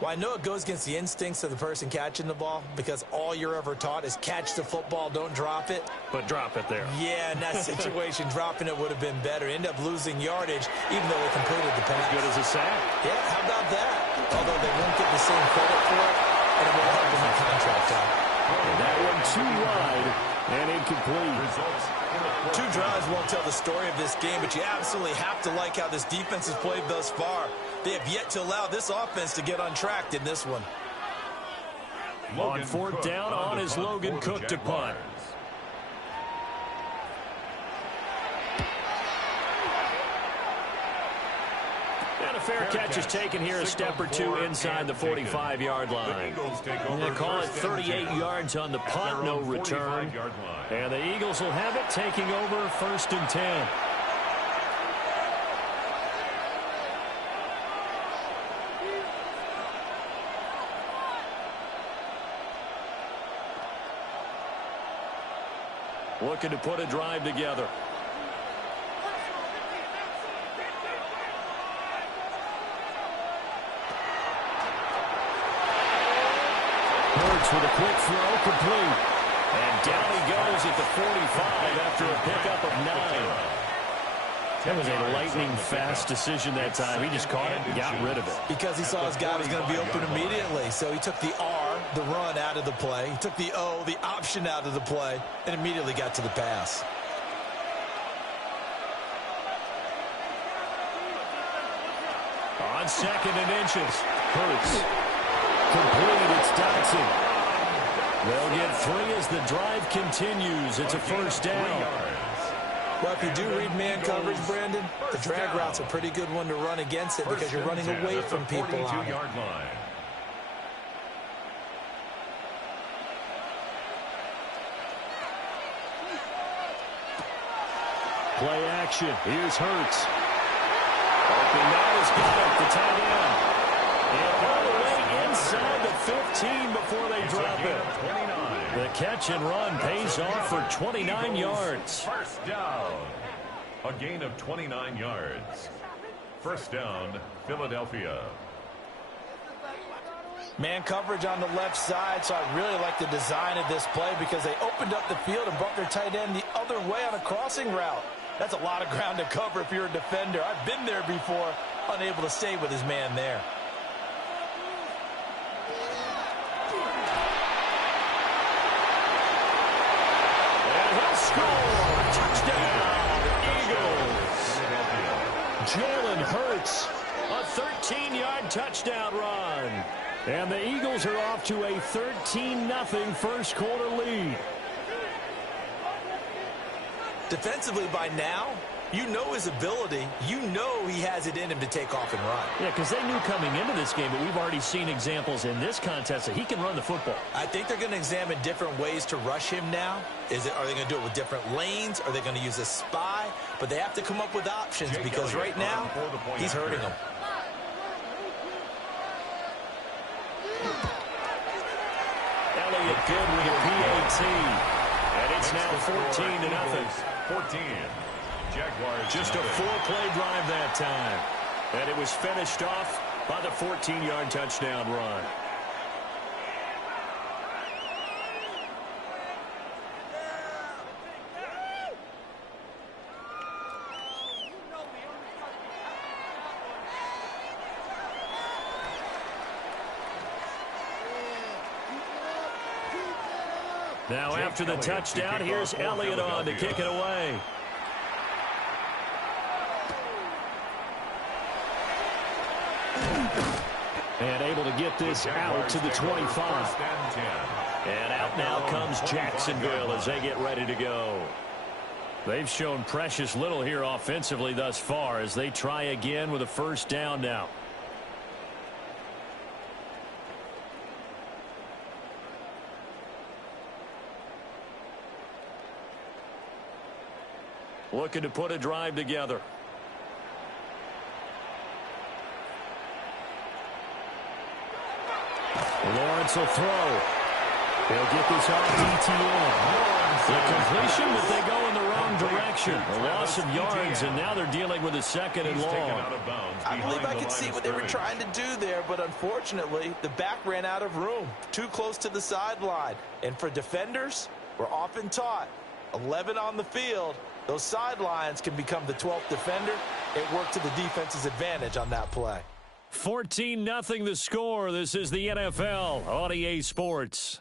Well, I know it goes against the instincts of the person catching the ball, because all you're ever taught is catch the football, don't drop it. But drop it there. Yeah, in that situation, dropping it would have been better. End up losing yardage, even though they completed the pass. As good as a sack. Yeah, how about that? Although they won't get the same credit for it, and it won't help them in contract time. And that one too wide and incomplete. 2 drives won't tell the story of this game, but you absolutely have to like how this defense has played thus far. They have yet to allow this offense to get untracked in this one. On 4th down, on is Logan Cook to punt. And a fair catch is taken here, a step or 2 inside the 45-yard line. They call it 38 yards on the punt, no return. And the Eagles will have it, taking over 1st and 10. Looking to put a drive together. Hurts with a quick throw, complete. And down he goes at the 45 after a pickup of 9. That was a lightning-fast decision that time. He just caught it and got rid of it. Because he saw his guy was going to be open immediately. So he took the R, the run, out of the play. He took the O, the option, out of the play, and immediately got to the pass. On 2nd and inches. Hurts. Complete. It's Dotson. They'll get 3 as the drive continues. It's a 1st down. Well, if you do read man coverage, Brandon, the drag route's a pretty good one to run against it, because you're running away from people on it. Play action. Here's Hurts. Open now is got it, the tight end. And all the way inside the 15 before they drop it. The catch and run pays off for 29 yards. 1st down. A gain of 29 yards. 1st down, Philadelphia. Man coverage on the left side, so I really like the design of this play, because they opened up the field and brought their tight end the other way on a crossing route. That's a lot of ground to cover if you're a defender. I've been there before, unable to stay with his man there. Jalen Hurts, a 13-yard touchdown run. And the Eagles are off to a 13-0 first quarter lead. Defensively by now, you know his ability. You know he has it in him to take off and run. Yeah, because they knew coming into this game, but we've already seen examples in this contest that he can run the football. I think they're going to examine different ways to rush him now. Are they going to do it with different lanes? Are they going to use a spy? But they have to come up with options, because right now, he's hurting them. Elliott good with a PAT. And it's now 14-0. 14. Jaguars. Just a 4-play drive that time. And it was finished off by the 14-yard touchdown run. Now after the touchdown, here's Elliott on to kick it away. And able to get this out to the 25. And out now comes Jacksonville as they get ready to go. They've shown precious little here offensively thus far as they try again with a first down now. Looking to put a drive together. Lawrence will throw. He'll get this off DTN. The completion, but they go in the wrong direction. A loss of yards, and now they're dealing with a second and long. I believe I could see what they were trying to do there, but unfortunately, the back ran out of room. Too close to the sideline. And for defenders, we're often taught, 11 on the field, those sidelines can become the 12th defender. It worked to the defense's advantage on that play. 14-0 the score. This is the NFL on EA Sports.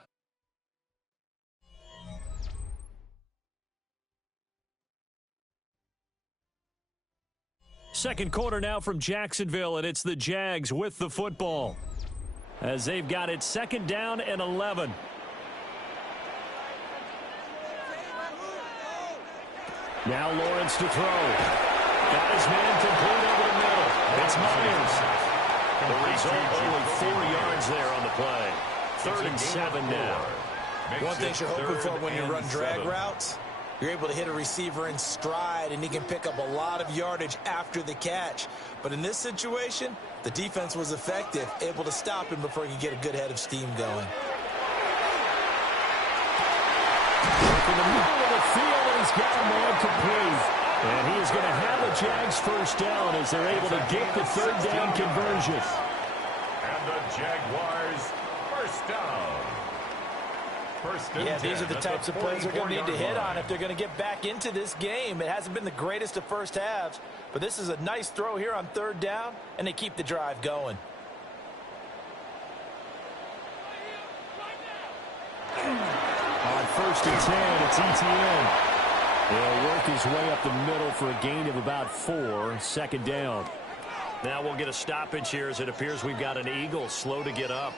Second quarter now from Jacksonville, and it's the Jags with the football as they've got it second down and 11. Now Lawrence to throw. Got his man complete over the middle. It's Myers. The result, only 4 yards there on the play. 3rd and 7 now. One thing you're hoping for when you run drag routes, you're able to hit a receiver in stride, and he can pick up a lot of yardage after the catch. But in this situation, the defense was effective, able to stop him before he could get a good head of steam going. In the middle of the field, he's got a man complete. And he is going to have the Jags first down as they're able to get the third down conversion. And the Jaguars first down. Yeah, these are the types of plays they're going to need to hit on if they're going to get back into this game. It hasn't been the greatest of first halves, but this is a nice throw here on third down, and they keep the drive going. On 1st and 10, it's ETN. He'll work his way up the middle for a gain of about 4. Second down. Now we'll get a stoppage here as it appears we've got an Eagle slow to get up.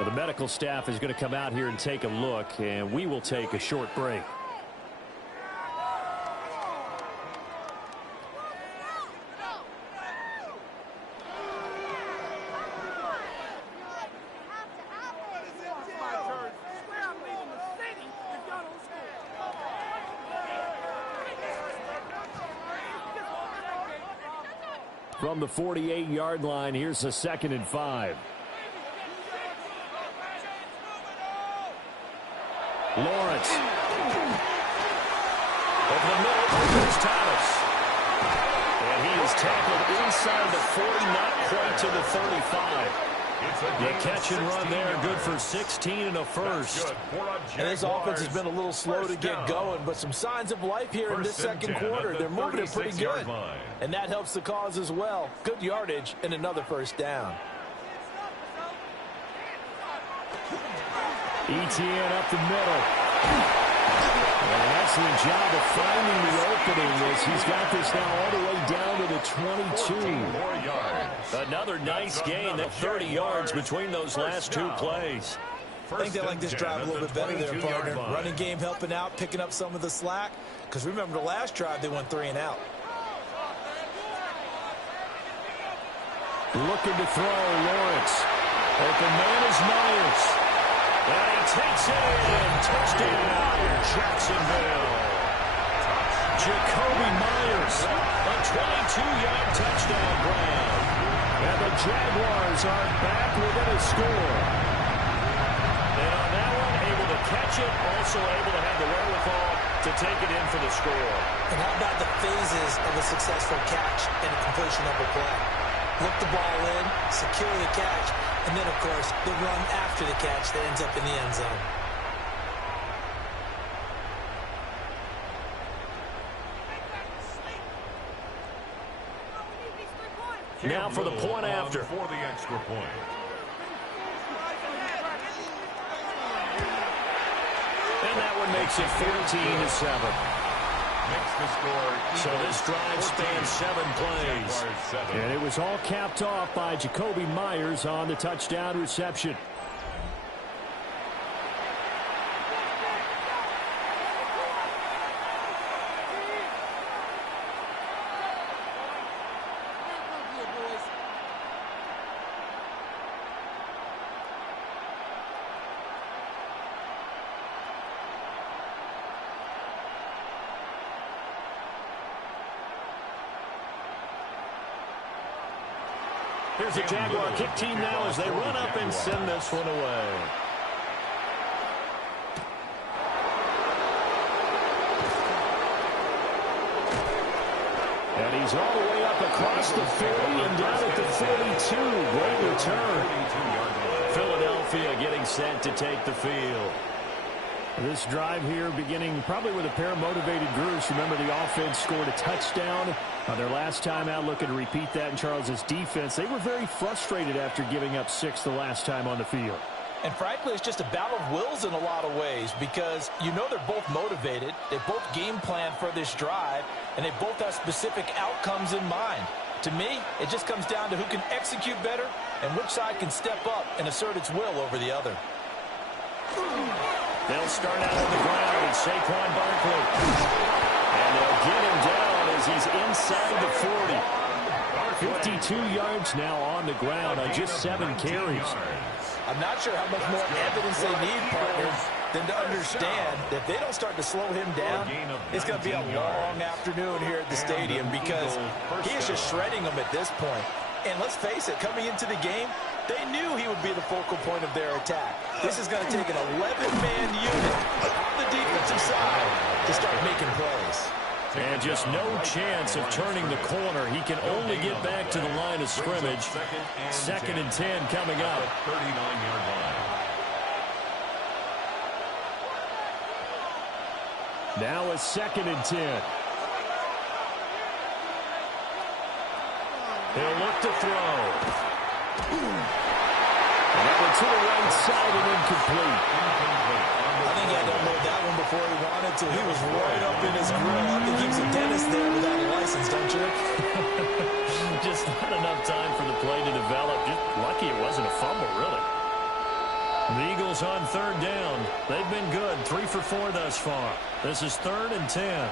Well, the medical staff is going to come out here and take a look, and we will take a short break. From the 48-yard line, here's a 2nd and 5. Lawrence. Over the middle, there's Thomas. And he is tackled inside the 40, not quite to the 35. The catch and run there, good for 16 and a first. And this offense has been a little slow to get going, but some signs of life here in this second quarter. They're moving it pretty good. And that helps the cause as well. Good yardage and another first down. ETN up the middle. An excellent job of finding the opening as he's got this now all the way down to the 22. Another nice gain, that 30 yards between those last 2 plays. I think they like this drive a little bit better there, partner. Running game helping out, picking up some of the slack. Because remember the last drive, they went 3 and out. Looking to throw, Lawrence. Open man is Myers. And he takes it in. Touchdown, Jacksonville. Jacoby Myers, a 22-yard touchdown grab. And the Jaguars are back within a score. And on that one, able to catch it, also able to have the wherewithal to take it in for the score. And how about the phases of a successful catch and a completion of a play? look the ball in, secure the catch, and then, of course, the run after the catch that ends up in the end zone. Now for the point after. For the extra point. And that one makes it 14-7. Makes the score. So this drive spans 7 plays. And it was all capped off by Jacoby Myers on the touchdown reception. Here's the Jaguar kick team now as they run up and send this one away. And he's all the way up across the 40 and down at the 42. Great return. Philadelphia getting set to take the field. This drive here beginning probably with a pair of motivated groups. Remember, the offense scored a touchdown on their last time out, looking to repeat that in Charles's defense. They were very frustrated after giving up 6 the last time on the field. And frankly, it's just a battle of wills in a lot of ways because you know they're both motivated. They both game plan for this drive, and they both have specific outcomes in mind. To me, it just comes down to who can execute better and which side can step up and assert its will over the other. They'll start out on the ground with Saquon Barkley. And they'll get him down as he's inside the 40. 52 yards now on the ground on just 7 carries. I'm not sure how much more evidence they need, partner, than to understand that if they don't start to slow him down, it's going to be a long afternoon here at the stadium because he is just shredding them at this point. And let's face it, coming into the game, they knew he would be the focal point of their attack. This is going to take an 11-man unit on the defensive side to start making plays. And just no chance of turning the corner. He can only get back to the line of scrimmage. 2nd and 10 coming up. 39-yard line. Now a 2nd and 10. He'll look to throw. And that one to the right side and incomplete. I think he had to unload that one before he wanted to. He was right up in his grill. I think he was a dentist there without a license, don't you? Just not enough time for the play to develop. Just lucky it wasn't a fumble, really. The Eagles on 3rd down. They've been good. 3 for 4 thus far. This is 3rd and 10.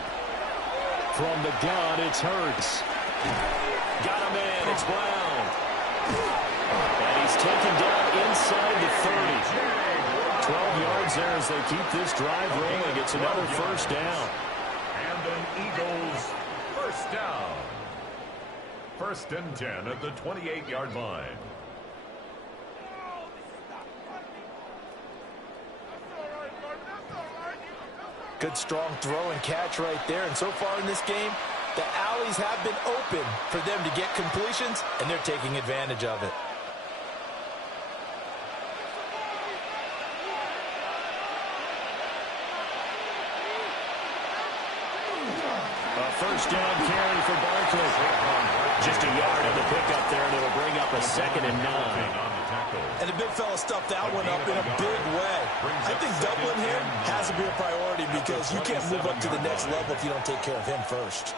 From the gun, it's Hurts. Got a man. It's Brown. And he's taken down inside the 30. 12 yards there as they keep this drive rolling. It's another 1st down. And an Eagles 1st down. 1st and 10 at the 28-yard line. Good strong throw and catch right there. And so far in this game, the alleys have been open for them to get completions, and they're taking advantage of it. A 1st down carry for Barkley. Just a yard on the pickup there, and it'll bring up a 2nd and 9. And the big fella stuffed that one up in a big way. I think doubling him has to be a priority because you can't move up to the next level if you don't take care of him first.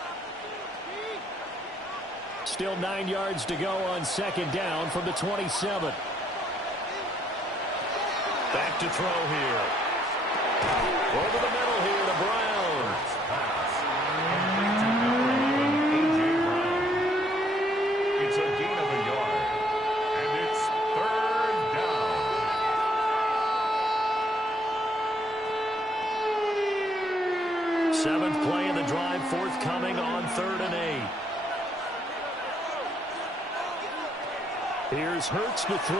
Still 9 yards to go on 2nd down from the 27. Back to throw here. Over the middle here to Brown. It's a gain of a yard. And it's 3rd down. Seventh play of the drive forthcoming on 3rd and 8. Here's Hurts to throw.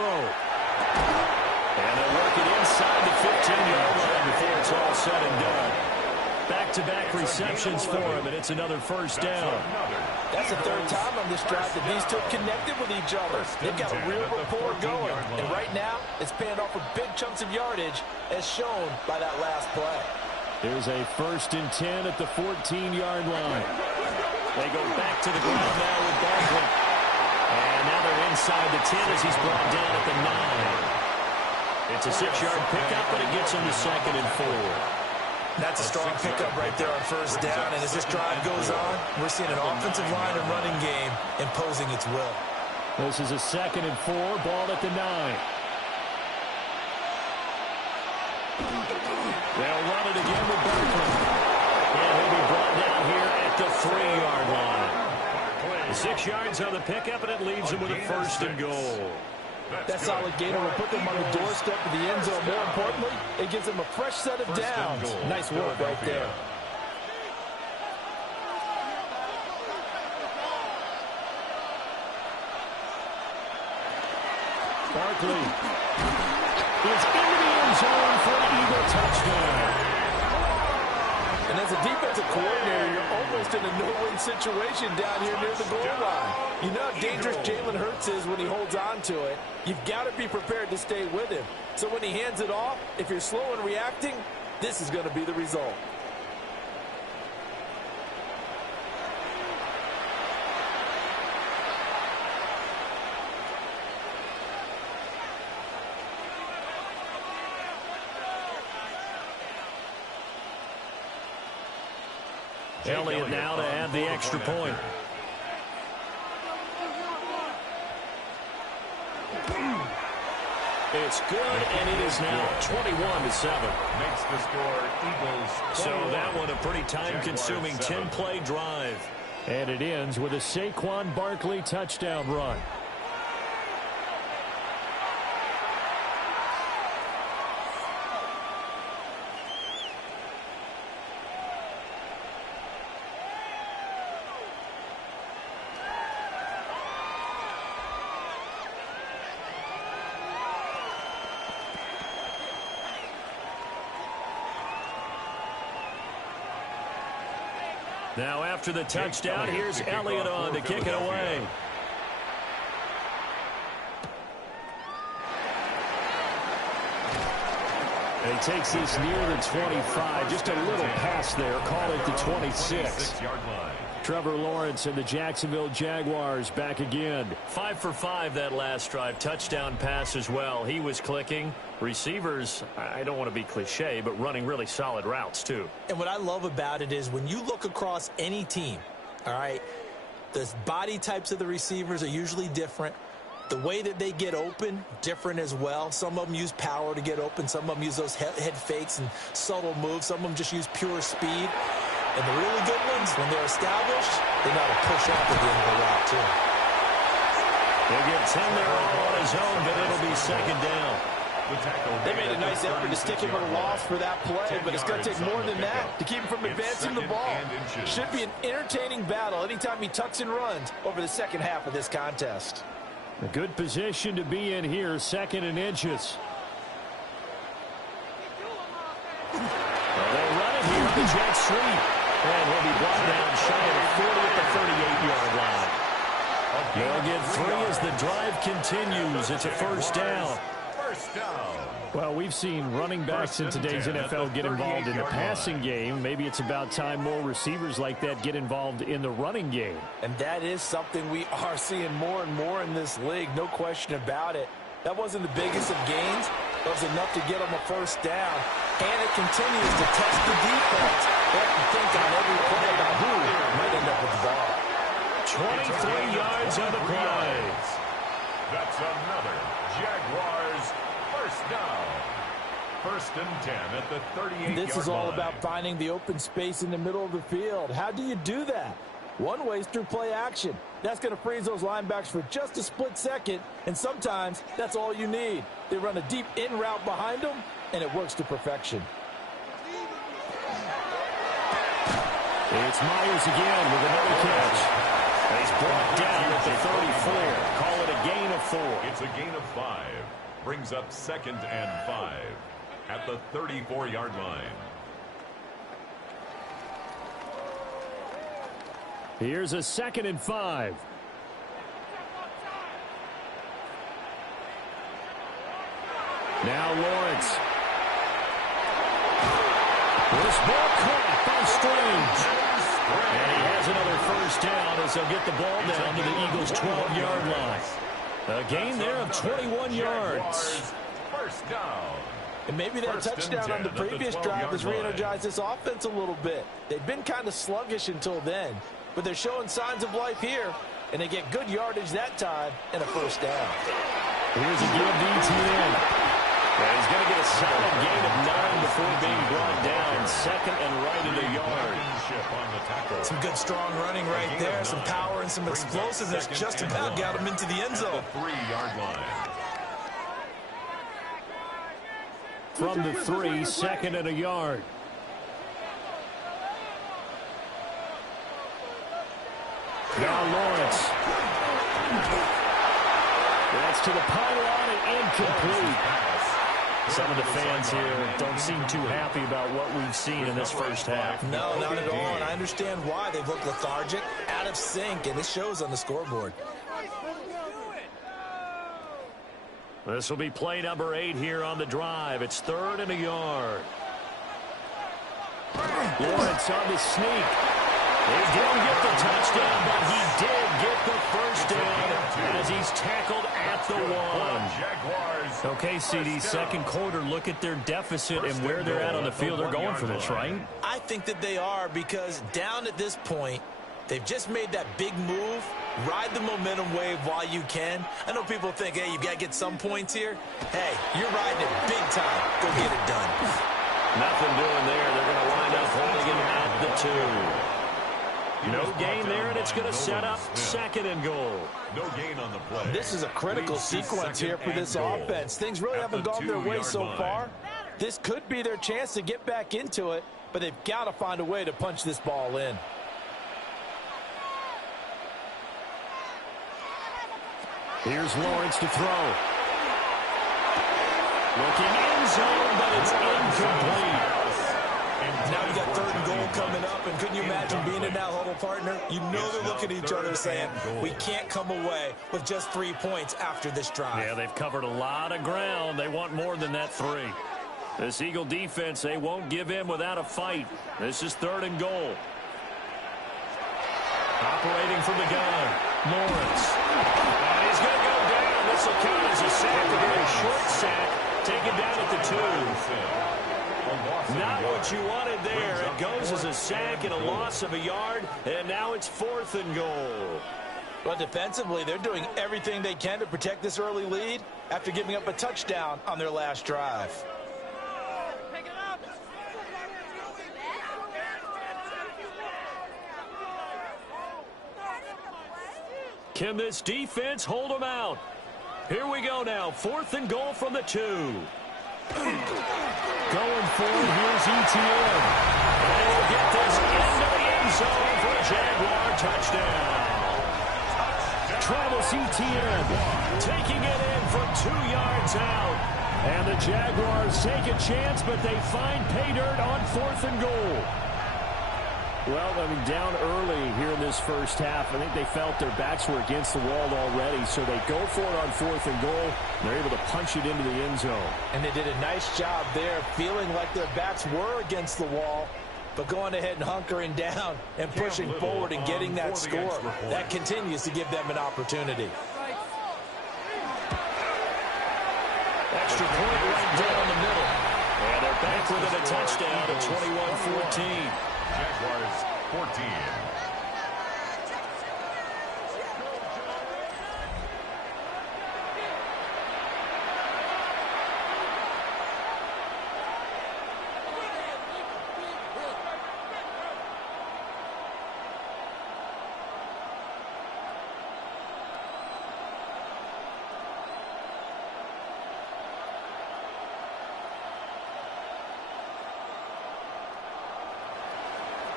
And they'll work it inside the 15-yard line before it's all said and done. Back-to-back receptions for him, and it's another 1st down. That's the third time on this drive that these two have connected with each other. They've got a real rapport going. And right now, it's paying off for big chunks of yardage, as shown by that last play. Here's a 1st and 10 at the 14-yard line. They go back to the ground now with Barkley. And now they're inside the 10 as he's brought down at the 9. It's a 6-yard pickup, but it gets him to 2nd and 4. That's a strong pickup right there on 1st down. And as this drive goes on, we're seeing an offensive line and running game imposing its will. This is a 2nd and 4, ball at the 9. They'll run it again with Barkley. And he'll be brought down here at the 3-yard line. 6 yards on the pickup, and it leaves him with a 1st and goal. That solid gainer will put them on the doorstep of the end zone. More importantly, it gives them a fresh set of downs. Nice work right there. Barkley is into the end zone for an Eagle touchdown. And as a defensive coordinator, you're almost in a no-win situation down here near the goal line. You know how dangerous Jalen Hurts is when he holds on to it. You've got to be prepared to stay with him. So when he hands it off, if you're slow in reacting, this is going to be the result. Elliott now to add the extra point. It's good, and it is now 21-7. Makes the score Eagles. So that one a pretty time-consuming 10-play drive. And it ends with a Saquon Barkley touchdown run. Now after the touchdown, here's Elliott on to kick it away. And he takes this near the 25, just a little pass there, call it the 26. Trevor Lawrence and the Jacksonville Jaguars back again. 5 for 5 that last drive. Touchdown pass as well. He was clicking. Receivers, I don't want to be cliche, but running really solid routes too. And what I love about it is when you look across any team, all right, the body types of the receivers are usually different. The way that they get open, different as well. Some of them use power to get open. Some of them use those head fakes and subtle moves. Some of them just use pure speed. And the really good ones, when they're established, they know how to push off at the end of the route, too. They get 10 there all on his own, but it'll be 2nd down. They made a nice effort to stick him with a loss for that play, but it's going to take more than that to keep him from advancing the ball. Should be an entertaining battle anytime he tucks and runs over the second half of this contest. A good position to be in here, 2nd and inches. They'll run it here on the jet sweep. And he'll be brought down shy of the 40 at the 38-yard line. They'll get 3 as the drive continues. It's a 1st down. Well, we've seen running backs in today's NFL get involved in the passing game. Maybe it's about time more receivers like that get involved in the running game. And that is something we are seeing more and more in this league, no question about it. That wasn't the biggest of gains, but it was enough to get them a 1st down. And it continues to test the defense. They have to think on every play about who might end up with the ball. 23 yards on the play. That's another Jaguars 1st down. 1st and 10 at the 38-yard line. This is all about finding the open space in the middle of the field. How do you do that? One way is through play action. That's going to freeze those linebackers for just a split second, and sometimes that's all you need. They run a deep in route behind them, and it works to perfection. It's Myers again with another catch. He's brought down at the 34. Call it a gain of 4. It's a gain of 5. Brings up 2nd and 5 at the 34-yard line. Here's a 2nd and 5. Now Lawrence. This ball caught by Strange. And he has another first down as they'll get the ball down to the Eagles' 12-yard line. A gain there of 21 yards. First down. And maybe that touchdown on the previous drive has re-energized this offense a little bit. They've been kind of sluggish until then, but they're showing signs of life here, and they get good yardage that time and a first down. Here's a give to ETN. And he's going to get a solid gain of 9 before being brought down. 2nd and right in the yard. Some good strong running right there. Some power and some explosiveness just about got him into the end zone. 3-yard line. From the 3, 2nd and a yard. Now Lawrence. That's to the pylon and incomplete. Some of the fans here don't seem too happy about what we've seen in this first half. No, not at all, and I understand why. They've looked lethargic, out of sync, and it shows on the scoreboard. This will be play number 8 here on the drive. It's 3rd and a yard. Lawrence on the sneak. He didn't get the touchdown, but he did get the first down as he's tackled at the 1. Okay, CD, second quarter, look at their deficit and where they're at on the field. They're going for this, right? I think that they are, because down at this point, they've just made that big move. Ride the momentum wave while you can. I know people think, hey, you've got to get some points here. Hey, you're riding it big time. Go get it done. Nothing doing there. They're going to wind up holding him at the 2. No gain there, and it's going to set up 2nd and goal. No gain on the play. This is a critical sequence here for this offense. Things really haven't gone their way so far. This could be their chance to get back into it, but they've got to find a way to punch this ball in. Here's Lawrence to throw. Looking end zone, but it's incomplete. Now you got 3rd and goal coming up, and couldn't you imagine being in that huddle, partner? You know they're looking at each other saying, we can't come away with just 3 points after this drive. Yeah, they've covered a lot of ground. They want more than that 3. This Eagle defense, they won't give in without a fight. This is 3rd and goal. Operating from the gun, Lawrence. And he's going to go down. This will count as a sack, a very short sack, taken down at the 2. Not what you wanted there. It goes as a sack and a loss of a yard, and now it's 4th and goal. But defensively, they're doing everything they can to protect this early lead after giving up a touchdown on their last drive. Can this defense hold them out? Here we go now. 4th and goal from the 2. Going for it, here's ETN. And he'll get this into the end zone for a Jaguar touchdown. Travis Etienne taking it in from 2 yards out. And the Jaguars take a chance, but they find pay dirt on 4th and goal. Well, I mean, down early here in this first half, I think they felt their backs were against the wall already, so they go for it on 4th and goal. They're able to punch it into the end zone. And they did a nice job there, feeling like their backs were against the wall, but going ahead and hunkering down and pushing forward and getting that score. That continues to give them an opportunity. Extra point right down the middle. And they're back with it, a touchdown at 21-14. Jaguars 14.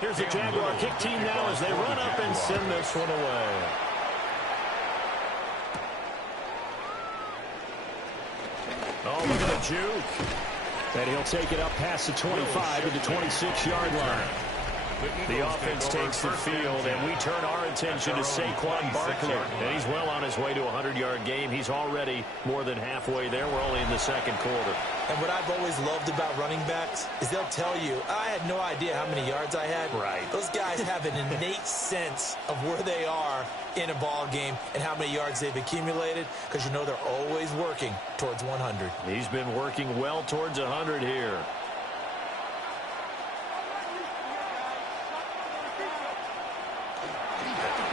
Here's the Jaguar kick team now as they run up and send this one away. Oh, look at the juke. And he'll take it up past the 25 to the 26-yard line. The offense takes the field, and we turn our attention to Saquon Barkley. And he's well on his way to a 100-yard game. He's already more than halfway there. We're only in the second quarter. And what I've always loved about running backs is they'll tell you, I had no idea how many yards I had. Right. Those guys have an innate sense of where they are in a ball game and how many yards they've accumulated, because you know they're always working towards 100. He's been working well towards 100 here.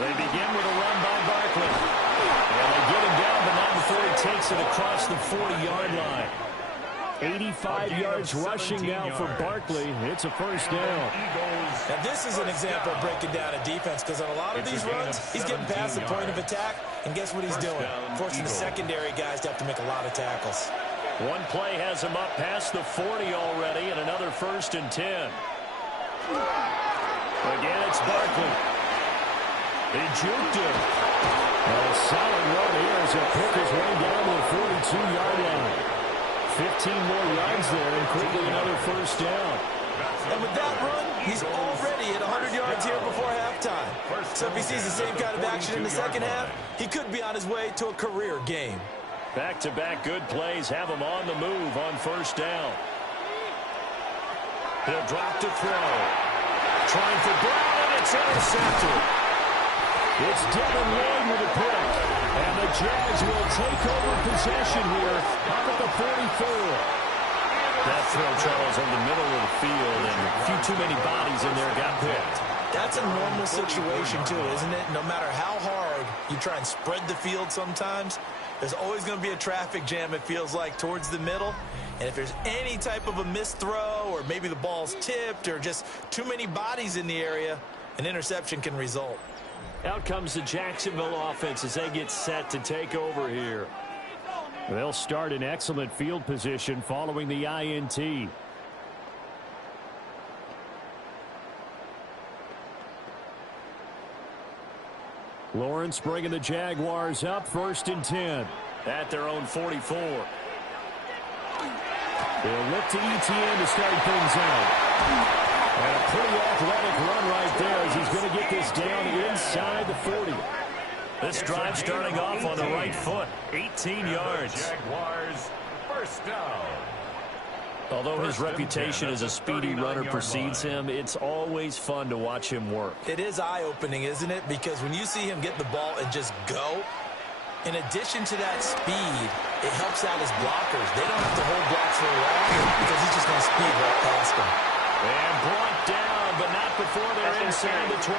They begin with a run by Barkley. And they get him down, but not before he takes it across the 40-yard line. 85 yards rushing now for Barkley. It's a first down. Now this is an example of breaking down a defense, because on a lot of these runs, he's getting past the point of attack, and guess what he's doing? Forcing the secondary guys to have to make a lot of tackles. One play has him up past the 40 already, and another 1st and 10. Again, it's Barkley. He juked him. A solid run here as he picked his way down to the 42-yard line. 15 more yards there, and quickly another 1st down. And with that run, he's already at 100 yards here before halftime. So if he sees the same kind of action in the second half, he could be on his way to a career game. Back-to-back good plays have him on the move on 1st down. He'll drop to throw. Trying for Brown, and it's intercepted. It's Devin Lloyd with a pick. And the Jags will take over possession here up at the 44. That throw, Charles, in the middle of the field, and a few too many bodies in there got picked. That's a normal situation, too, isn't it? No matter how hard you try and spread the field sometimes, there's always going to be a traffic jam, it feels like, towards the middle. And if there's any type of a missed throw, or maybe the ball's tipped, or just too many bodies in the area, an interception can result. Out comes the Jacksonville offense as they get set to take over here. They'll start in excellent field position following the INT. Lawrence bringing the Jaguars up, 1st and 10 at their own 44. They'll look to ETN to start things out. And a pretty athletic run right there as he's going to get this down inside the 40. This drive starting off on the right foot, 18 yards. Jaguars, 1st down. Although his reputation as a speedy runner precedes him, it's always fun to watch him work. It is eye-opening, isn't it? Because when you see him get the ball and just go, in addition to that speed, it helps out his blockers. They don't have to hold blocks for long because he's just going to speed right past them. And brought down, but not before they're inside the 25.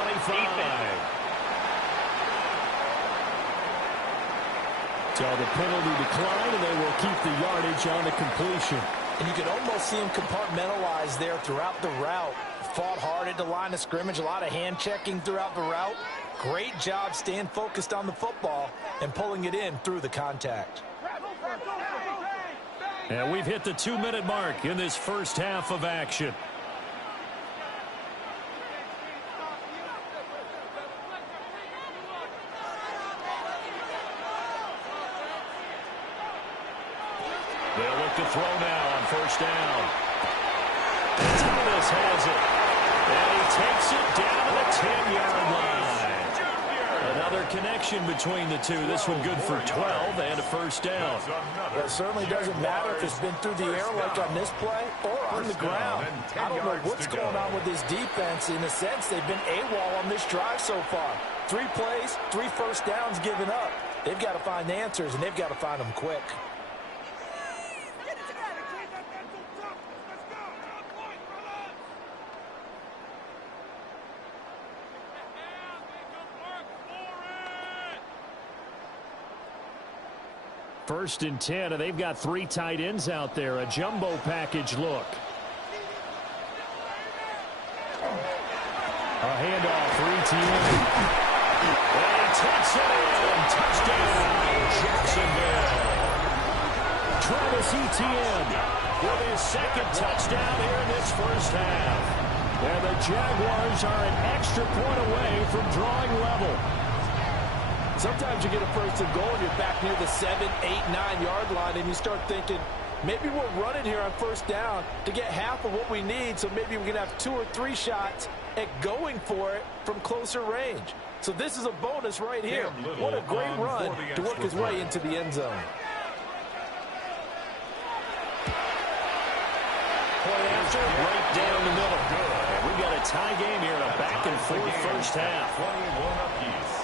So the penalty decline, and they will keep the yardage on the completion. And you can almost see him compartmentalize there throughout the route. Fought hard at the line of scrimmage, a lot of hand-checking throughout the route. Great job staying focused on the football and pulling it in through the contact. And we've hit the 2-minute mark in this first half of action. They'll look to throw now on 1st down. And Thomas has it. And he takes it down to the 10-yard line. Another connection between the two. This one good for 12 and a 1st down. Well, it certainly doesn't matter if it's been through the air like on this play or on the ground. I don't know what's going on with this defense. In a sense, they've been AWOL on this drive so far. 3 plays, 3 1st downs given up. They've got to find answers, and they've got to find them quick. First and 10, and they've got 3 tight ends out there. A jumbo package look. A handoff for ETN. And he takes it in. Touchdown, Jacksonville. Travis Etienne with his 2nd touchdown here in this first half. And the Jaguars are an extra point away from drawing level. Sometimes you get a 1st and goal and you're back near the 7, 8, 9-yard line, and you start thinking, Maybe we're running here on first down to get half of what we need, so maybe we can have 2 or 3 shots at going for it from closer range. So this is a bonus right here. What a great run to work his way into the end zone. Point after, right down the middle. And we got a tie game here in a back-and-forth first half. 21 apiece.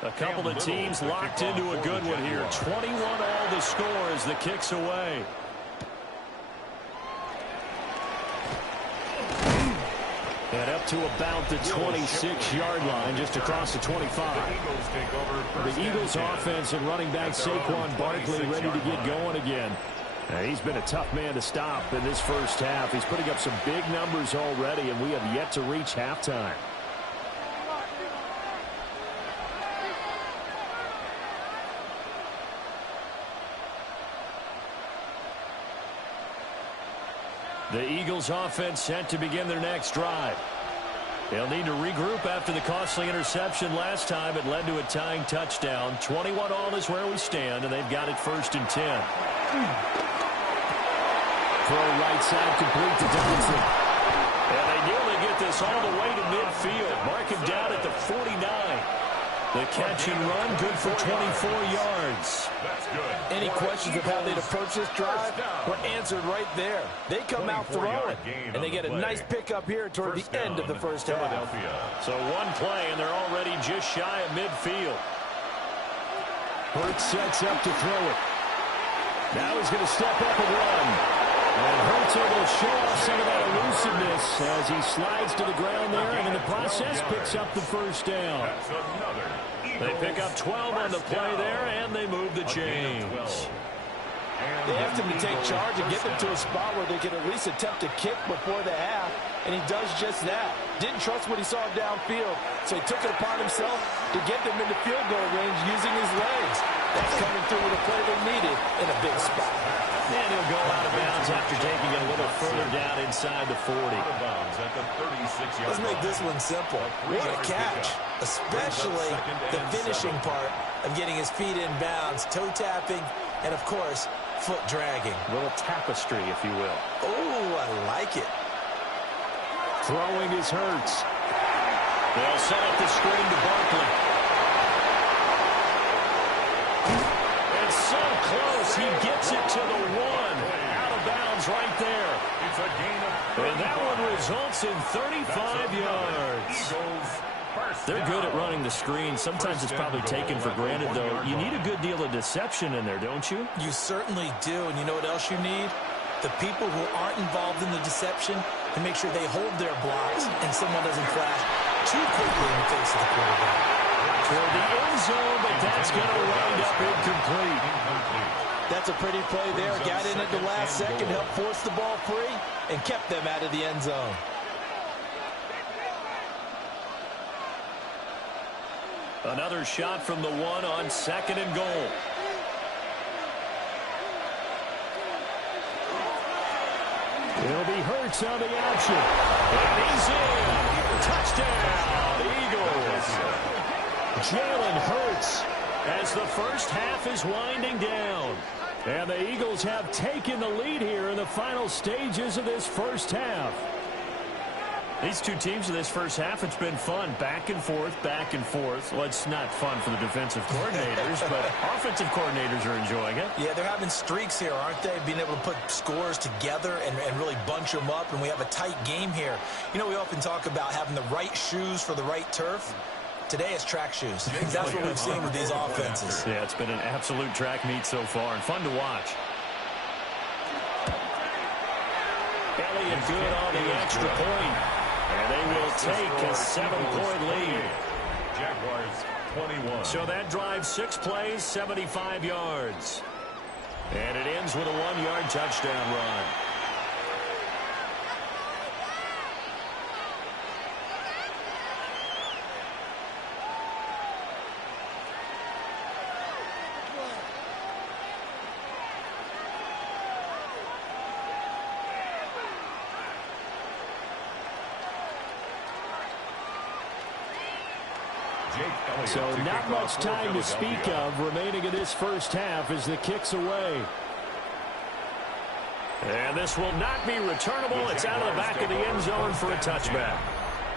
A couple of teams locked into a good one here. 21 all the score as the kick's away. And up to about the 26-yard line, just across the 25. The Eagles offense and running back Saquon Barkley ready to get going again. He's been a tough man to stop in this first half. He's putting up some big numbers already, and we have yet to reach halftime. The Eagles offense set to begin their next drive. They'll need to regroup after the costly interception last time. It led to a tying touchdown. 21 all is where we stand, and they've got it 1st and 10. Throw right side complete to Johnson. And they nearly get this all the way to midfield. Mark him down at the 49. The catch and run, good for 24 yards. That's good. Any questions of how they'd approach this drive were answered right there. They come out throwing, and they get a nice pickup here toward the end of the first half. So one play, and they're already just shy of midfield. Hurts sets up to throw it. Now he's going to step up and run. And Hurts able to show off some of that elusiveness as he slides to the ground there, and in the process picks up the first down. They pick up 12 on the play there, and they move the chains. They asked him to take charge and get them to a spot where they could at least attempt to kick before the half, and he does just that. Didn't trust what he saw downfield, so he took it upon himself to get them into field goal range using his legs. That's coming through with a play they needed in a big spot. And he'll go out of bounds after taking it a little further down inside the 40. Let's make this one simple. What a catch, especially the finishing part of getting his feet in bounds, toe tapping, and of course, foot dragging. A little tapestry, if you will. Oh, I like it. Throwing his Hurts. They'll set up the screen to Barkley. And so close, he gets it to the 1. Out of bounds right there. It's a gain of and that one results in 35 yards. They're good at running the screen. Sometimes it's probably taken for granted, though. You need a good deal of deception in there, don't you? You certainly do. And you know what else you need? The people who aren't involved in the deception to make sure they hold their blocks and someone doesn't flash too quickly in the face of the quarterback. Toward the end zone, but that's going to wind up incomplete. That's a pretty play there. Got in at the last second, helped force the ball free, and kept them out of the end zone. Another shot from the 1 on 2nd and goal. It'll be Hurts on the action. And he's in. Touchdown, Eagles. Jalen Hurts as the first half is winding down. And the Eagles have taken the lead here in the final stages of this first half. These two teams in this first half, it's been fun. Back and forth, back and forth. Well, it's not fun for the defensive coordinators, but offensive coordinators are enjoying it. Yeah, they're having streaks here, aren't they? Being able to put scores together and really bunch them up, and we have a tight game here. You know, we often talk about having the right shoes for the right turf. Today it's track shoes. That's what we've seen with these offenses. Yeah, it's been an absolute track meet so far, and fun to watch. Elliott good on the extra point. And they will take a 7-point lead. Jaguars 21. So that drive 6 plays, 75 yards. And it ends with a 1-yard touchdown run. So not much time to speak of remaining in this first half as the kick's away. And this will not be returnable. It's out of the back of the end zone for a touchback.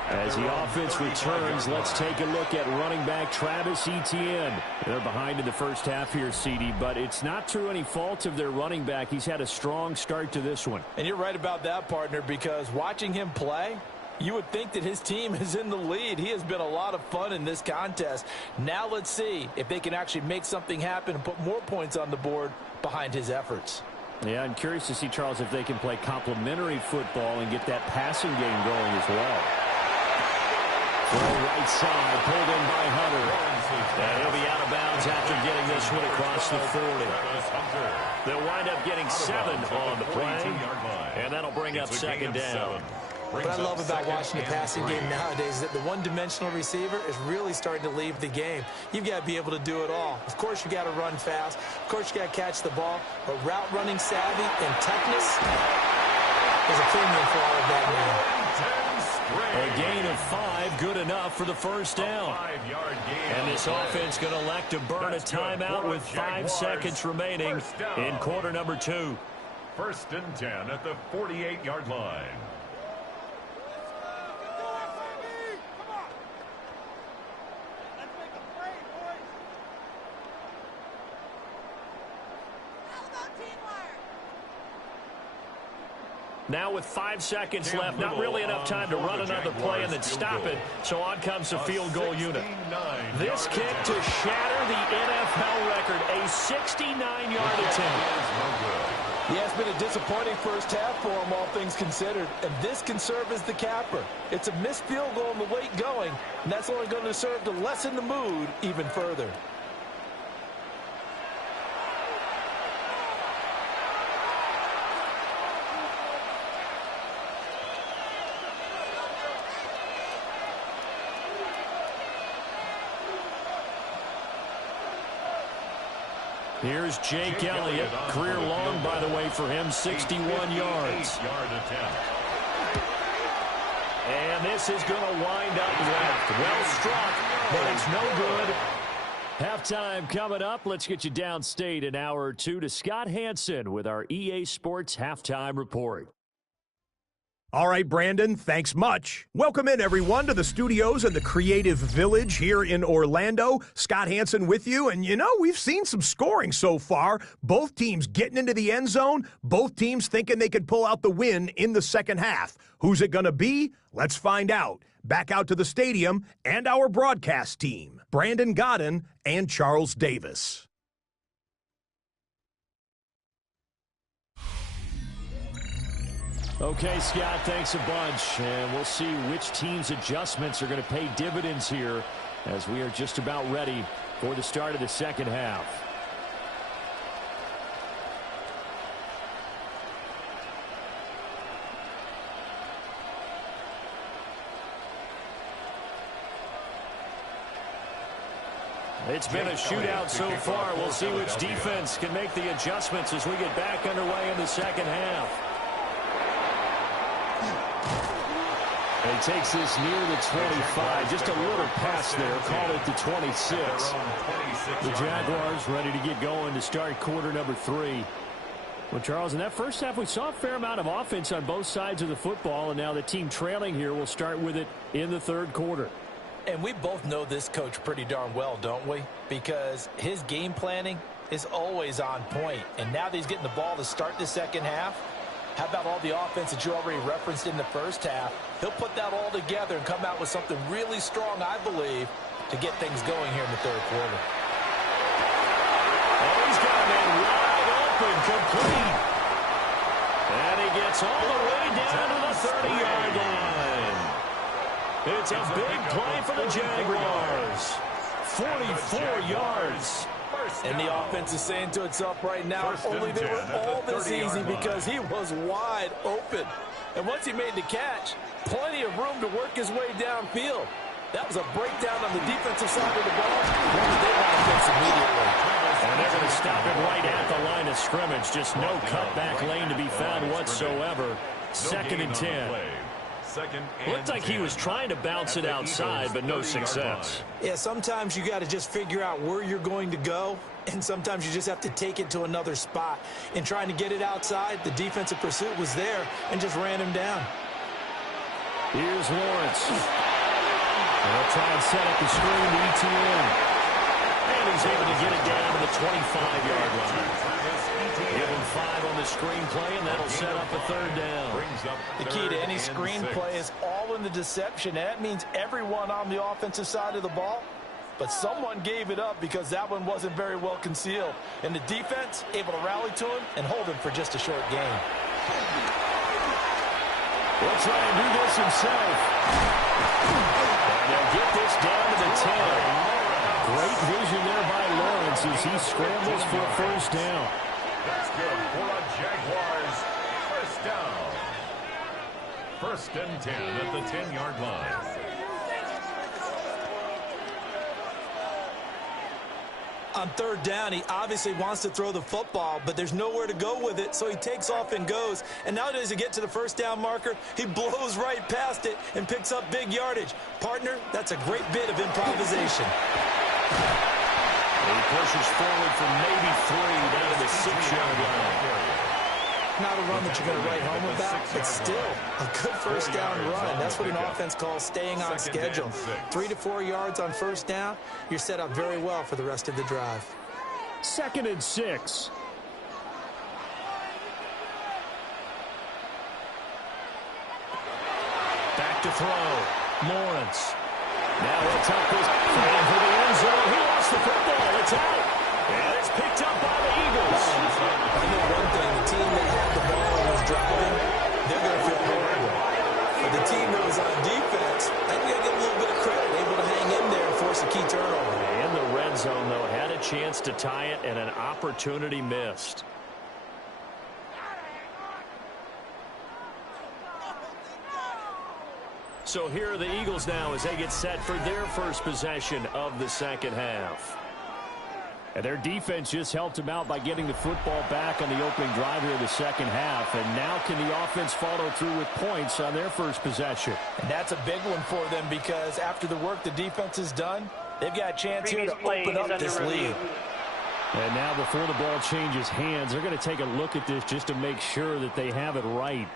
As the offense returns, let's take a look at running back Travis Etienne. They're behind in the first half here, CD, but it's not through any fault of their running back. He's had a strong start to this one. And you're right about that, partner, because watching him play, you would think that his team is in the lead. He has been a lot of fun in this contest. Now let's see if they can actually make something happen and put more points on the board behind his efforts. Yeah, I'm curious to see, Charles, if they can play complementary football and get that passing game going as well. Throw right side, pulled in by Hunter. And he'll be out of bounds after getting this one across the 40. They'll wind up getting 7 on the play, and that'll bring up second down. What I love about watching the passing game nowadays is that the one-dimensional receiver is really starting to leave the game. You've got to be able to do it all. Of course, you got to run fast. Of course, you got to catch the ball. But route running savvy and toughness is a premium for all of that now. A gain of 5, good enough for the first down. And this offense going to elect to burn a timeout with 5 seconds remaining in quarter number 2. 1st and 10 at the 48-yard line. Now with 5 seconds left, not really enough time to run another play and then stop it. So on comes the field goal unit. This kick to shatter the NFL record, a 69-yard attempt. Yeah, it's been a disappointing first half for him, all things considered. And this can serve as the capper. It's a missed field goal in the late going, and that's only going to serve to lessen the mood even further. Here's Jake Elliott. Career long, by the way, for him, 61 yards. And this is going to wind up left. Well struck, but it's no good. Halftime coming up. Let's get you downstate an hour or two to Scott Hansen with our EA Sports Halftime Report. All right, Brandon, thanks much. Welcome in, everyone, to the studios and the Creative Village here in Orlando. Scott Hansen with you, and you know, we've seen some scoring so far. Both teams getting into the end zone, both teams thinking they could pull out the win in the second half. Who's it going to be? Let's find out. Back out to the stadium and our broadcast team, Brandon Godden and Charles Davis. Okay, Scott, thanks a bunch. And we'll see which team's adjustments are going to pay dividends here as we are just about ready for the start of the second half. It's been a shootout so far. We'll see which defense can make the adjustments as we get back underway in the second half. And he takes this near the 25. Just a little pass there. Call it the 26. The Jaguars ready to get going to start quarter number 3. Well, Charles, in that first half, we saw a fair amount of offense on both sides of the football, and now the team trailing here will start with it in the third quarter. And we both know this coach pretty darn well, don't we? Because his game planning is always on point. And now that he's getting the ball to start the second half, how about all the offense that you already referenced in the first half? He'll put that all together and come out with something really strong, I believe, to get things going here in the third quarter. Oh, he's got a man wide open, complete. And he gets all the way down to the 30-yard line. It's a big play for the Jaguars. 44 yards. And the offense is saying to itself right now, if only they were all this easy, because he was wide open. And once he made the catch, plenty of room to work his way downfield. That was a breakdown on the defensive side of the ball. One that they want to fix immediately. And they're going to stop it right at the line of scrimmage. Just no cutback lane to be found whatsoever. Second and 10. Looked like he was trying to bounce it outside, but no success. Yeah, sometimes you got to just figure out where you're going to go, and sometimes you just have to take it to another spot. In trying to get it outside, the defensive pursuit was there and just ran him down. Here's Lawrence. They'll try and set up the screen to ETN. And he's able to get it down to the 25-yard line. Give him 5 on the screen play, and that'll set up a third down. The key to any screen play is all in the deception, and that means everyone on the offensive side of the ball. But someone gave it up because that one wasn't very well concealed. And the defense able to rally to him and hold him for just a short gain. He'll try and do this himself. And they'll get this down to the 10. Great vision there by Lawrence as he scrambles for a first down. That's good for a Jaguars first down. First and 10 at the 10-yard line. On third down, he obviously wants to throw the football, but there's nowhere to go with it, so he takes off and goes. And now as he get to the first down marker, he blows right past it and picks up big yardage. Partner, that's a great bit of improvisation. He pushes forward from maybe 3 down to the 6-yard line. Not a run that you're going to write home about, but still a good first down run. That's what an offense calls staying on schedule. 3 to 4 yards on first down, you're set up very well for the rest of the drive. Second and 6. Back to throw. Lawrence. Now he'll tuck this fighting for the end zone. He lost the football. It's out. And it's picked up by the Eagles. I know one thing, the team that had the ball and was driving, they're going to feel horrible. But the team that was on defense, I think they get a little bit of credit, able to hang in there and force a key turnover. In the red zone, though, had a chance to tie it and an opportunity missed. So here are the Eagles now as they get set for their first possession of the second half. And their defense just helped them out by getting the football back on the opening drive here of the second half. And now can the offense follow through with points on their first possession? And that's a big one for them because after the work the defense has done, they've got a chance here to open up this lead. And now before the ball changes hands, they're going to take a look at this just to make sure that they have it right.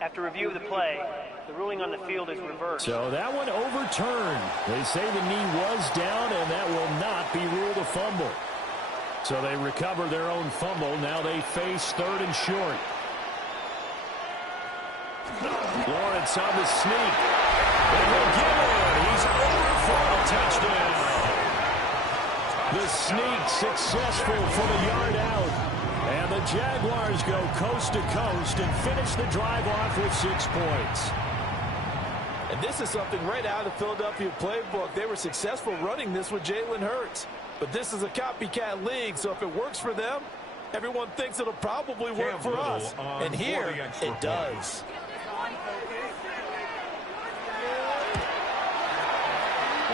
After review of the play, the ruling on the field is reversed. So that one overturned. They say the knee was down, and that will not be ruled a fumble. So they recover their own fumble. Now they face third and short. Lawrence on the sneak. And he'll get it. He's over for a touchdown. The sneak successful from a yard out. And the Jaguars go coast to coast and finish the drive off with 6 points. And this is something right out of the Philadelphia playbook. They were successful running this with Jalen Hurts. But this is a copycat league, so if it works for them, everyone thinks it'll probably work for us. And here, it does.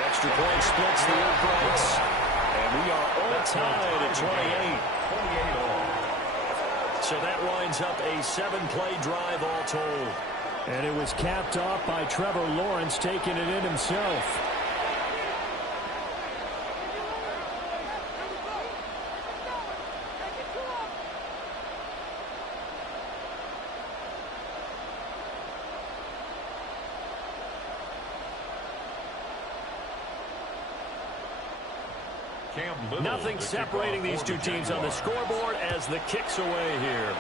Extra point splits the uprights. And we are all tied at 28. So that winds up a 7-play drive all told. And it was capped off by Trevor Lawrence taking it in himself. Nothing separating these two teams on the scoreboard as the kick's away here.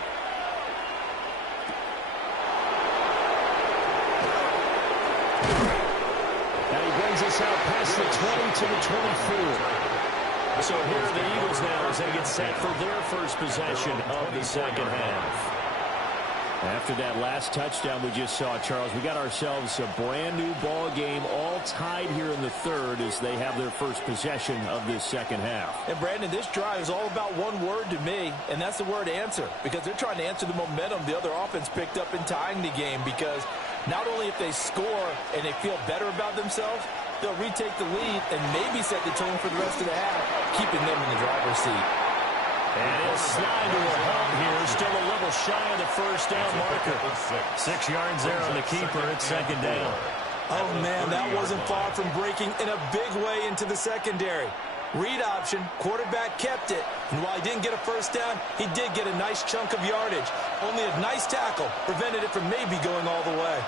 And he brings us out past the 20 to the 24. So here are the Eagles now as they get set for their first possession of the second half. After that last touchdown we just saw, Charles, we got ourselves a brand new ball game, all tied here in the third as they have their first possession of this second half. And Brandon, this drive is all about one word to me, and that's the word answer, because they're trying to answer the momentum the other offense picked up in tying the game, because not only if they score and they feel better about themselves, they'll retake the lead and maybe set the tone for the rest of the half, keeping them in the driver's seat. And he'll slide to a hump here. Still a little shy of the first down marker. 6 yards there on the keeper at second down. Oh, man, that wasn't far from breaking in a big way into the secondary. Read option, quarterback kept it. And while he didn't get a first down, he did get a nice chunk of yardage. Only a nice tackle prevented it from maybe going all the way.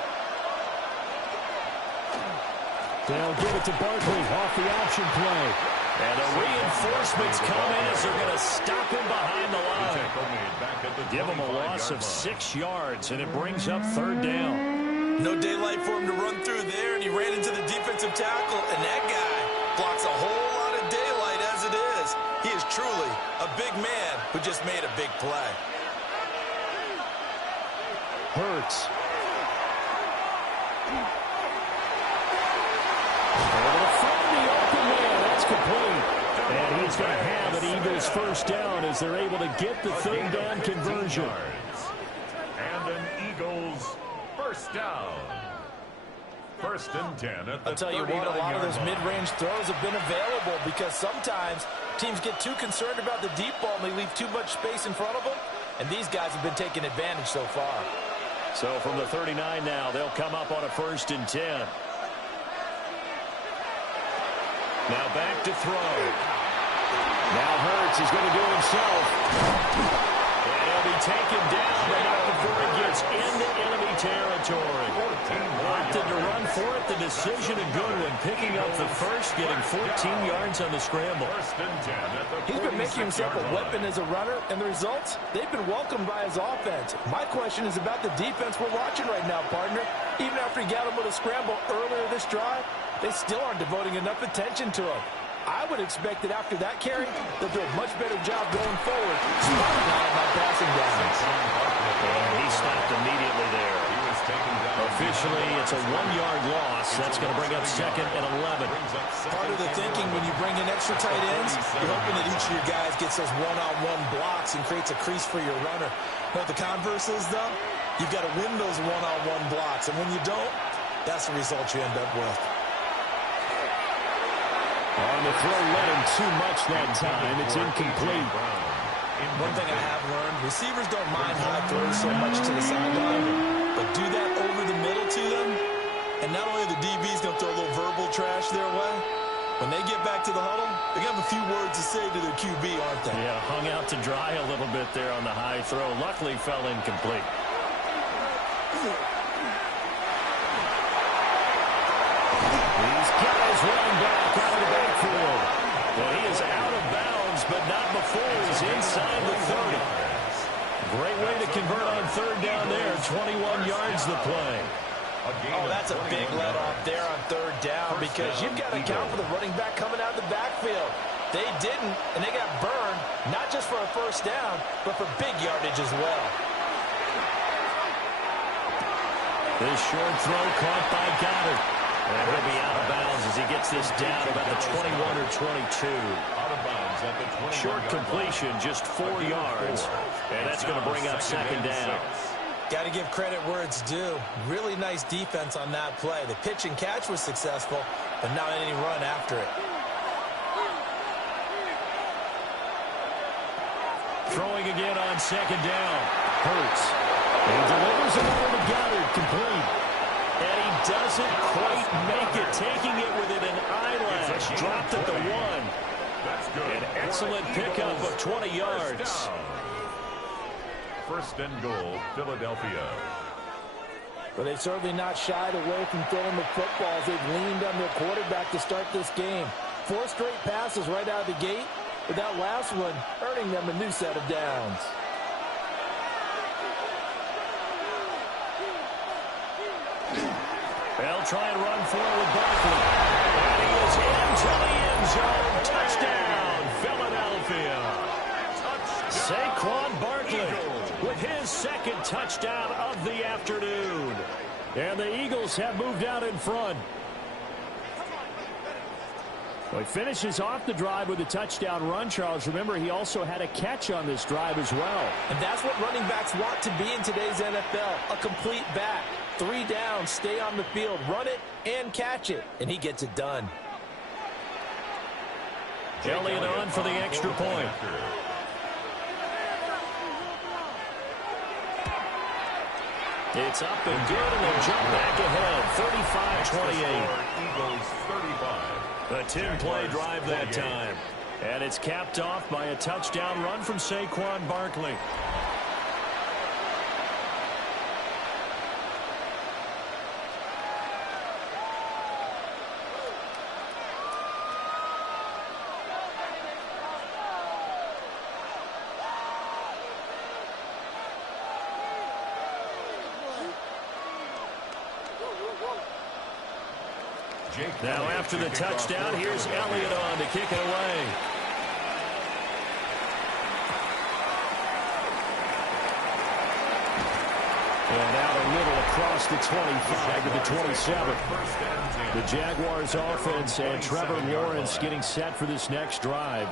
They'll give it to Barkley off the option play. And the reinforcements come in as they're going to stop him behind the line. Give him a loss of 6 yards, and it brings up third down. No daylight for him to run through there, and he ran into the defensive tackle, and that guy blocks a whole lot of daylight as it is. He is truly a big man who just made a big play. Hurts. And he's going to have an Eagles first down as they're able to get the third down conversion. And an Eagles first down. First and 10 at the I'll tell you what, a lot of those mid-range throws have been available because sometimes teams get too concerned about the deep ball and they leave too much space in front of them. And these guys have been taking advantage so far. So from the 39 now, they'll come up on a first and 10. Now back to throw. Now Hurts is going to do it himself. And he'll be taken down, but not before he gets into enemy territory. Opted to run for it. The decision a good one. Picking up the first, getting 14 yards on the scramble. He's been making himself a weapon as a runner, and the results, they've been welcomed by his offense. My question is about the defense we're watching right now, partner. Even after he got him with a scramble earlier this drive, they still aren't devoting enough attention to him. I would expect that after that carry, they'll do a much better job going forward. Spotting out on that passing down. And he stopped immediately there. Officially, it's a 1-yard loss. That's going to bring up second and 11. Part of the thinking when you bring in extra tight ends, you're hoping that each of your guys gets those one-on-one blocks and creates a crease for your runner. But the converse is, though, you've got to win those one-on-one blocks. And when you don't, that's the result you end up with. On the throw, led him too much that time. It's incomplete. One thing I have learned, receivers don't mind high throws so much to the sideline, but do that over the middle to them, and not only are the DBs going to throw a little verbal trash their way, when they get back to the huddle, they're going to have a few words to say to their QB, aren't they? Yeah, hung out to dry a little bit there on the high throw. Luckily, fell incomplete. These guys running back out of the backfield. Well, he is out of bounds, but not before he's inside the 30. Great way to convert on third down there. 21 yards the play. Oh, that's a big let off there on third down because you've got to account for the running back coming out of the backfield. They didn't, and they got burned, not just for a first down, but for big yardage as well. This short throw caught by Goddard. And he'll be out of bounds as he gets this down about the 21 or 22. Short completion, just 4 yards. And that's going to bring up second down. Got to give credit where it's due. Really nice defense on that play. The pitch and catch was successful, but not any run after it. Throwing again on second down. Hurts. He delivers another to Goddard, complete. And he doesn't quite make it, taking it within an eyelash. Dropped at the 1. An excellent pickup of 20 yards. First and goal, Philadelphia. But they've certainly not shied away from throwing the footballs. They've leaned on their quarterback to start this game. 4 straight passes right out of the gate, with that last one earning them a new set of downs. They'll try and run for it with Barkley. And he is into the end zone. Touchdown, touchdown of the afternoon. And the Eagles have moved out in front. Well, he finishes off the drive with a touchdown run, Charles. Remember, he also had a catch on this drive as well. And that's what running backs want to be in today's NFL, a complete back. 3 downs, stay on the field, run it, and catch it. And he gets it done. Elliott on for the extra point. It's up and good, and they'll jump back ahead, 35-28. Eagles 35. A 10-play drive that time. And it's capped off by a touchdown run from Saquon Barkley. Now after the touchdown, here's Elliott on to kick it away. And out a little across the 25 to the 27. The Jaguars offense and Trevor Lawrence getting set for this next drive.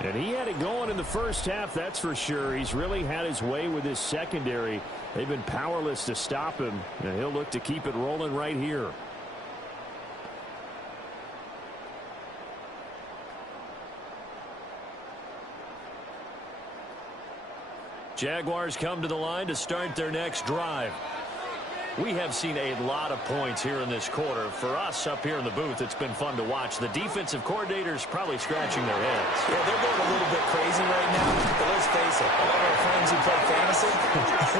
And he had it going in the first half, that's for sure. He's really had his way with his secondary. They've been powerless to stop him. And he'll look to keep it rolling right here. Jaguars come to the line to start their next drive. We have seen a lot of points here in this quarter. For us up here in the booth, it's been fun to watch. The defensive coordinators probably scratching their heads. Yeah, they're going a little bit crazy right now. But let's face it, a lot of our friends who play fantasy,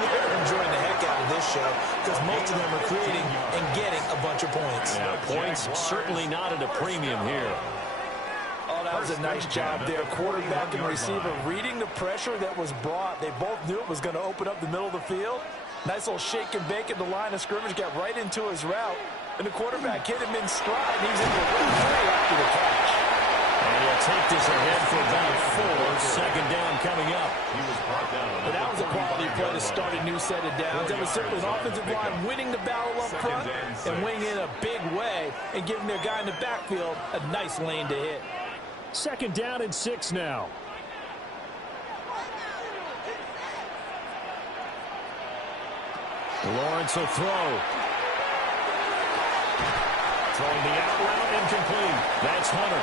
they're enjoying the heck out of this show because most of them are creating and getting a bunch of points. Yeah, points certainly not at a premium here. Oh, that was a nice job there. Quarterback and receiver reading the pressure that was brought. They both knew it was going to open up the middle of the field. Nice little shake and bake at the line of scrimmage. Got right into his route. And the quarterback hit him in stride. And he was able to run right after the catch. And he'll take this ahead for about 4. Second down coming up. He was brought down. But that was a quality play to start a new set of downs. That was simply an offensive line winning the battle up front and winning in a big way and giving their guy in the backfield a nice lane to hit. Second down and 6 now. Lawrence will throw. Throwing the out route, incomplete. That's Hunter.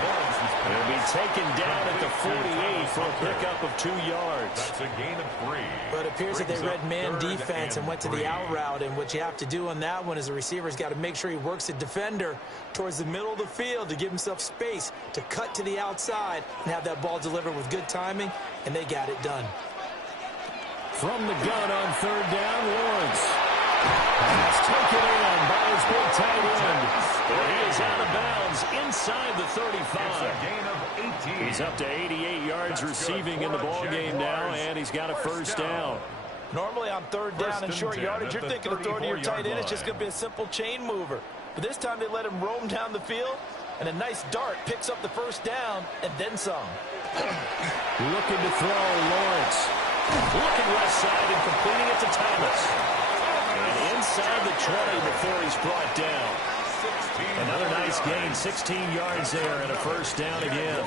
He'll be taken down at the 48 for a pickup of 2 yards. That's a gain of 3. But it appears that they read man defense and went to the out route. And what you have to do on that one is the receiver's got to make sure he works the defender towards the middle of the field to give himself space to cut to the outside and have that ball delivered with good timing. And they got it done. From the gun on third down, Lawrence. Pass taken in by his big tight end. But he is out of bounds inside the 35. It's a gain of 18. He's up to 88 yards receiving in the ballgame now, and he's got a first down. Normally on third down and short yardage, you're thinking of throwing to your tight end. It's just going to be a simple chain mover. But this time they let him roam down the field, and a nice dart picks up the first down and then some. Looking to throw, Lawrence. Looking left side and completing it to Thomas. And inside the 20 before he's brought down. Another nice gain, 16 yards there and a first down again.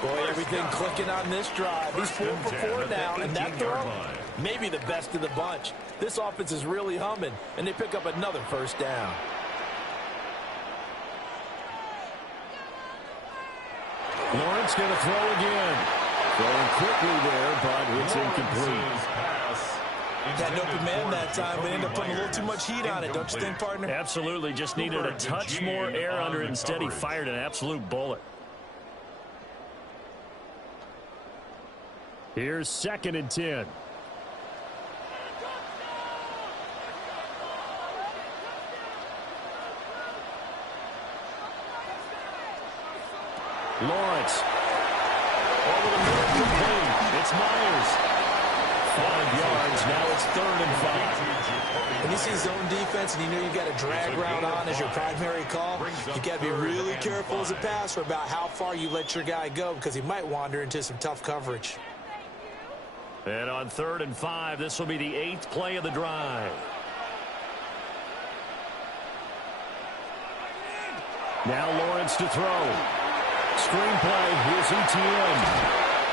Boy, everything clicking on this drive. He's 4 for 4 now, and that throw, maybe the best of the bunch. This offense is really humming, and they pick up another first down. Lawrence going to throw again. Throwing quickly there, but it's incomplete. Got an open man that time, but ended up putting a little too much heat on it, don't you think, partner? Absolutely, just needed a touch more air under it. Instead, he fired an absolute bullet. Here's 2nd and 10. Lawrence. Over the middle, complete. It's Myers. 5 yards. Now it's 3rd and 5. When you see zone defense and you know you've got a drag route on as your primary call, you've got to be really careful as a passer about how far you let your guy go because he might wander into some tough coverage. And on 3rd and 5, this will be the 8th play of the drive. Now Lawrence to throw. Screenplay, here's ETN.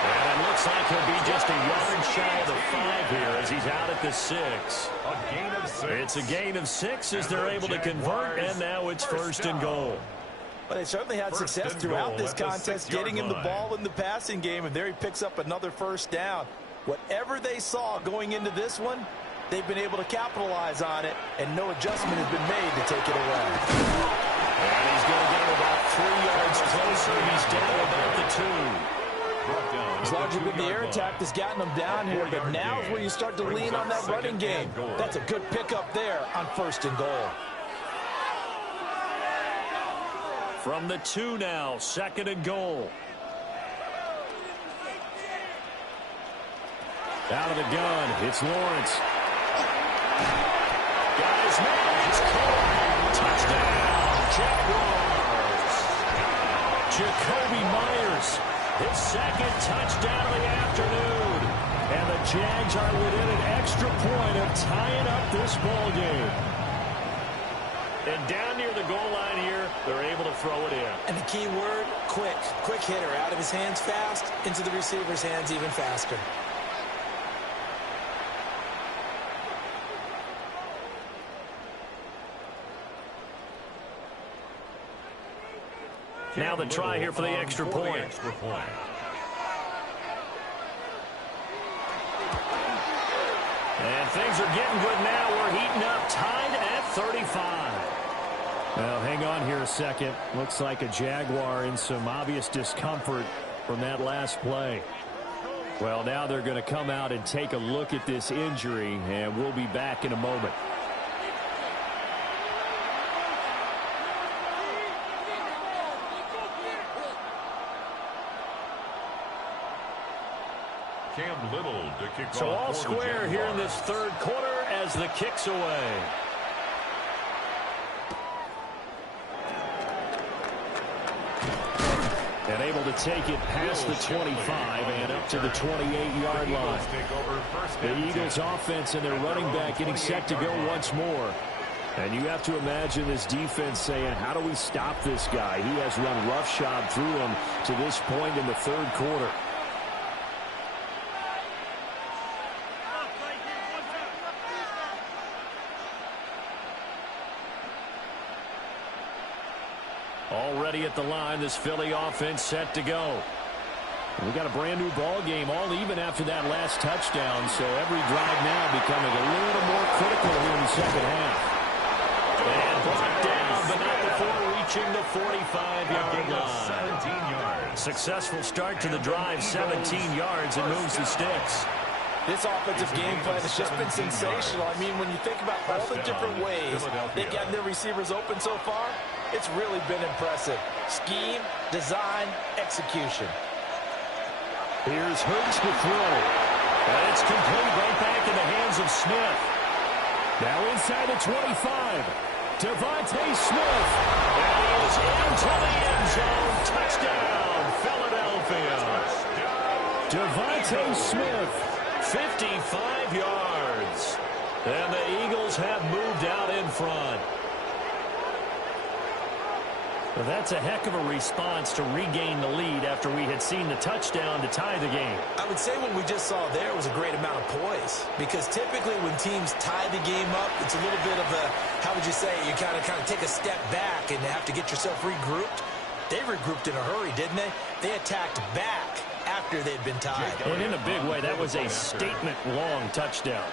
And it looks like he'll be just a yard shy of the 5 here as he's out at the 6. A gain of 6. It's a gain of 6 as they're able to convert, and now it's 1st and goal. But they certainly had success throughout this contest, getting him the ball in the passing game, and there he picks up another 1st down. Whatever they saw going into this one, they've been able to capitalize on it, and no adjustment has been made to take it away. And he's going to get him about 3 yards closer. He's down about the 2. It's largely been the air attack that's gotten them down here, but now is where you start to lean on that running game. That's a good pickup there on 1st and goal. From the 2 now, 2nd and goal. Out of the gun, it's Lawrence. Got his man, it's caught. Touchdown, Jaguars. Jacoby Myers, his 2nd touchdown of the afternoon. And the Jags are within an extra point of tying up this ball game. And down near the goal line here, they're able to throw it in. And the key word, quick. Quick hitter, out of his hands fast, into the receiver's hands even faster. Now the try here for the extra point. And things are getting good now. We're heating up, tied at 35. Well, hang on here a second. Looks like a Jaguar in some obvious discomfort from that last play. Well, now they're going to come out and take a look at this injury, and we'll be back in a moment. Cam Little to kick off. So all square here in this 3rd quarter as the kick's away. And able to take it past the 25 and up to the 28-yard line. The Eagles offense and their running back getting set to go once more. And you have to imagine this defense saying, how do we stop this guy? He has run roughshod through him to this point in the 3rd quarter. Already at the line, this Philly offense set to go. We got a brand new ball game, all even after that last touchdown, so every drive now becoming a little more critical here in the 2nd half. And brought down, but not before reaching the 45-yard line. 17 yards. Successful start to the drive, 17 yards, and moves the sticks. This offensive game plan has just been sensational. I mean, when you think about all the different ways they've gotten their receivers open so far, it's really been impressive. Scheme, design, execution. Here's Hurts to throw. And it's complete right back in the hands of Smith. Now inside the 25. Devontae Smith. And he is into the end zone. Touchdown, Philadelphia. Devontae Smith, 55 yards. And the Eagles have moved out in front. Well, that's a heck of a response to regain the lead after we had seen the touchdown to tie the game. I would say what we just saw there was a great amount of poise, because typically when teams tie the game up, it's a little bit of a, how would you say, you kind of take a step back and have to get yourself regrouped. They regrouped in a hurry, didn't they? They attacked back after they'd been tied. And in a big way, that was a statement-long touchdown.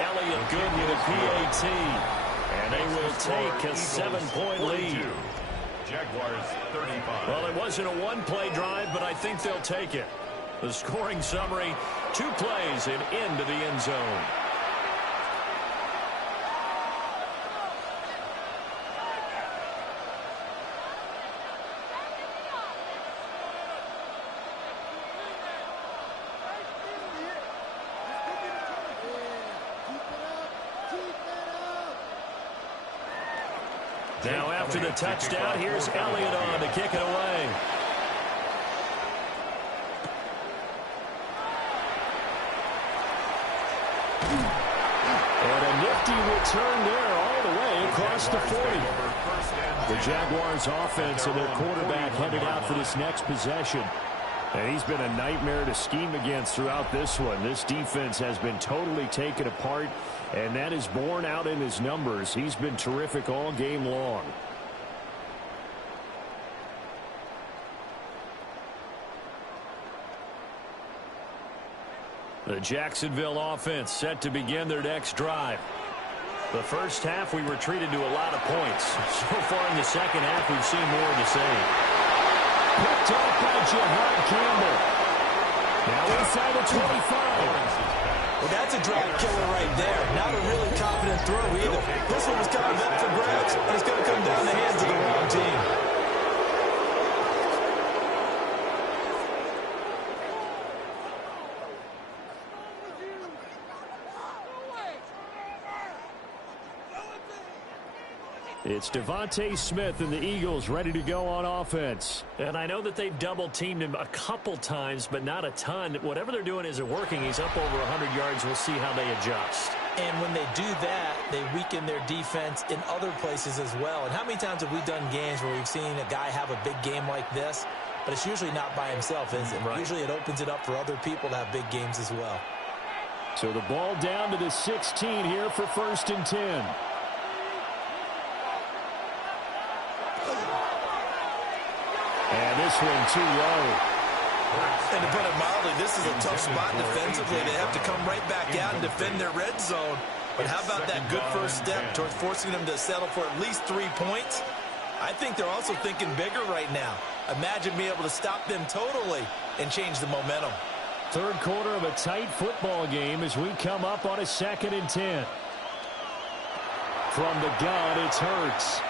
Elliott good with a PAT. And they will take a 7-point lead. Jaguars 35. Well, it wasn't a one-play drive, but I think they'll take it. The scoring summary, 2 plays and into the end zone. Now after the touchdown, here's Elliott on to kick it away. And a nifty return there all the way across the 40. The Jaguars offense and their quarterback headed out for this next possession. And he's been a nightmare to scheme against throughout this one. This defense has been totally taken apart, and that is borne out in his numbers. He's been terrific all game long. The Jacksonville offense set to begin their next drive. The first half, we were treated to a lot of points. So far in the second half, we've seen more of the same. Picked off by Jahan Campbell. Now inside the 25. Well, that's a drive killer right there. Not a really confident throw either. This one was kind of up for grabs, and it's going to come down the hands of the wrong team. It's Devontae Smith and the Eagles ready to go on offense. And I know that they've double-teamed him a couple times, but not a ton. Whatever they're doing isn't working. He's up over 100 yards. We'll see how they adjust. And when they do that, they weaken their defense in other places as well. And how many times have we done games where we've seen a guy have a big game like this, but it's usually not by himself, is it? Right. Usually it opens it up for other people to have big games as well. So the ball down to the 16 here for 1st and 10. And this one too low. And to put it mildly, this is a tough spot defensively. They have to come right back out and defend their red zone. But how about that good first step towards forcing them to settle for at least 3 points? I think they're also thinking bigger right now. Imagine being able to stop them totally and change the momentum. Third quarter of a tight football game as we come up on a 2nd and 10. From the gun, it's Hurts.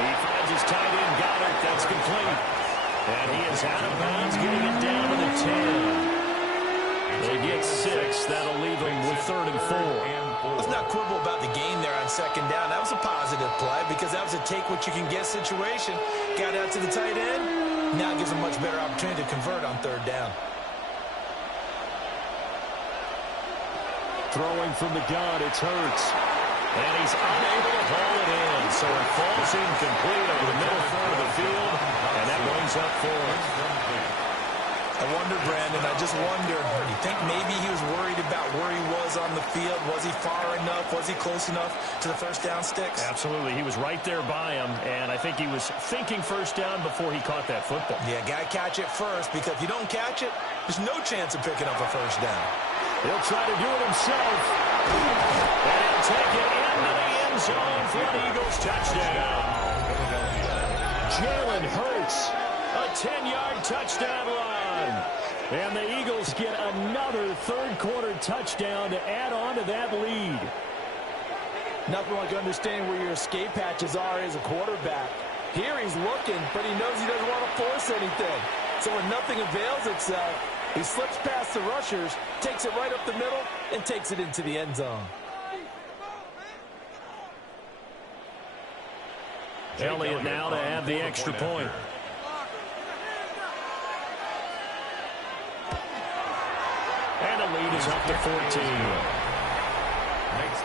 He finds his tight end, Goddard. That's complete. And he is out of bounds, getting it down to the 10. They get 6. That'll leave them with 3rd and 4. Let's not quibble about the gain there on 2nd down. That was a positive play because that was a take-what-you-can-get situation. Got out to the tight end. Now gives them much better opportunity to convert on 3rd down. Throwing from the gun, it's Hurts. And he's unable to haul it in. So it falls incomplete over the middle third of the field. And that brings up 4th. I wonder, Brandon, I just wonder, you think maybe he was worried about where he was on the field? Was he far enough? Was he close enough to the first down sticks? Absolutely. He was right there by him. And I think he was thinking first down before he caught that football. Yeah, got to catch it first because if you don't catch it, there's no chance of picking up a first down. He'll try to do it himself. And he'll take it into the end zone for an Eagles touchdown. Jalen Hurts, a 10-yard touchdown run. And the Eagles get another third-quarter touchdown to add on to that lead. Nothing like understanding where your escape hatches are as a quarterback. Here he's looking, but he knows he doesn't want to force anything. So when nothing avails itself, he slips past the rushers, takes it right up the middle, and takes it into the end zone. Elliott now to have the extra point. And the lead is up to 14.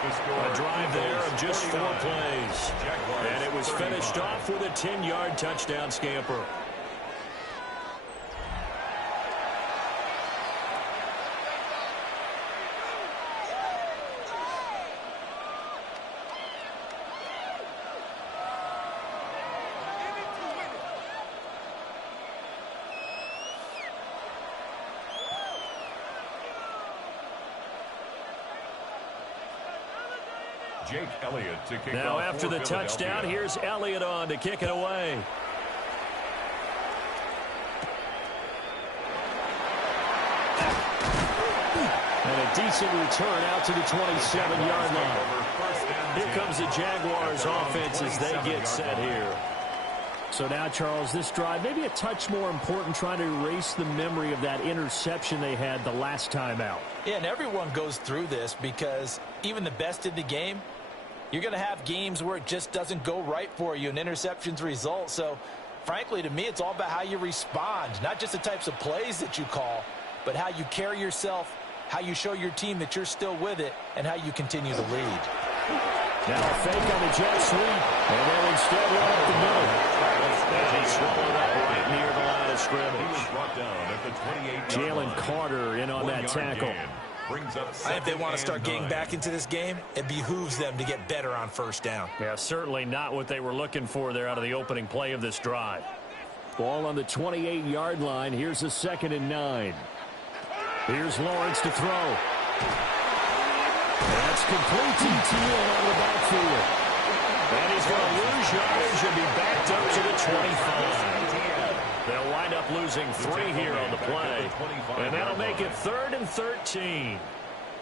A drive there of just 4 plays. And it was finished off with a 10-yard touchdown scamper. Jake Elliott to kick now off after the touchdown, here's Elliott on to kick it away. And a decent return out to the 27-yard line. Here comes the Jaguars offense as they get set here. So now, Charles, this drive, maybe a touch more important, trying to erase the memory of that interception they had the last time out. Yeah, and everyone goes through this because even the best in the game, you're going to have games where it just doesn't go right for you and interceptions result. So, frankly, to me, it's all about how you respond, not just the types of plays that you call, but how you carry yourself how you show your team that you're still with it, and how you continue to lead. Now a fake on the jet sweep, and they'll instead run up the middle. And he's swallowed up right near the line of scrimmage. Jalen Carter in on that tackle. I think they want to start getting back into this game. It behooves them to get better on first down. Yeah, certainly not what they were looking for there out of the opening play of this drive. Ball on the 28-yard line. Here's a 2nd and 9. Here's Lawrence to throw. That's complete to Teal out of the backfield. And he's going to lose yardage and be backed up to the 25. They'll wind up losing 3 here on the play. And that'll make it 3rd and 13.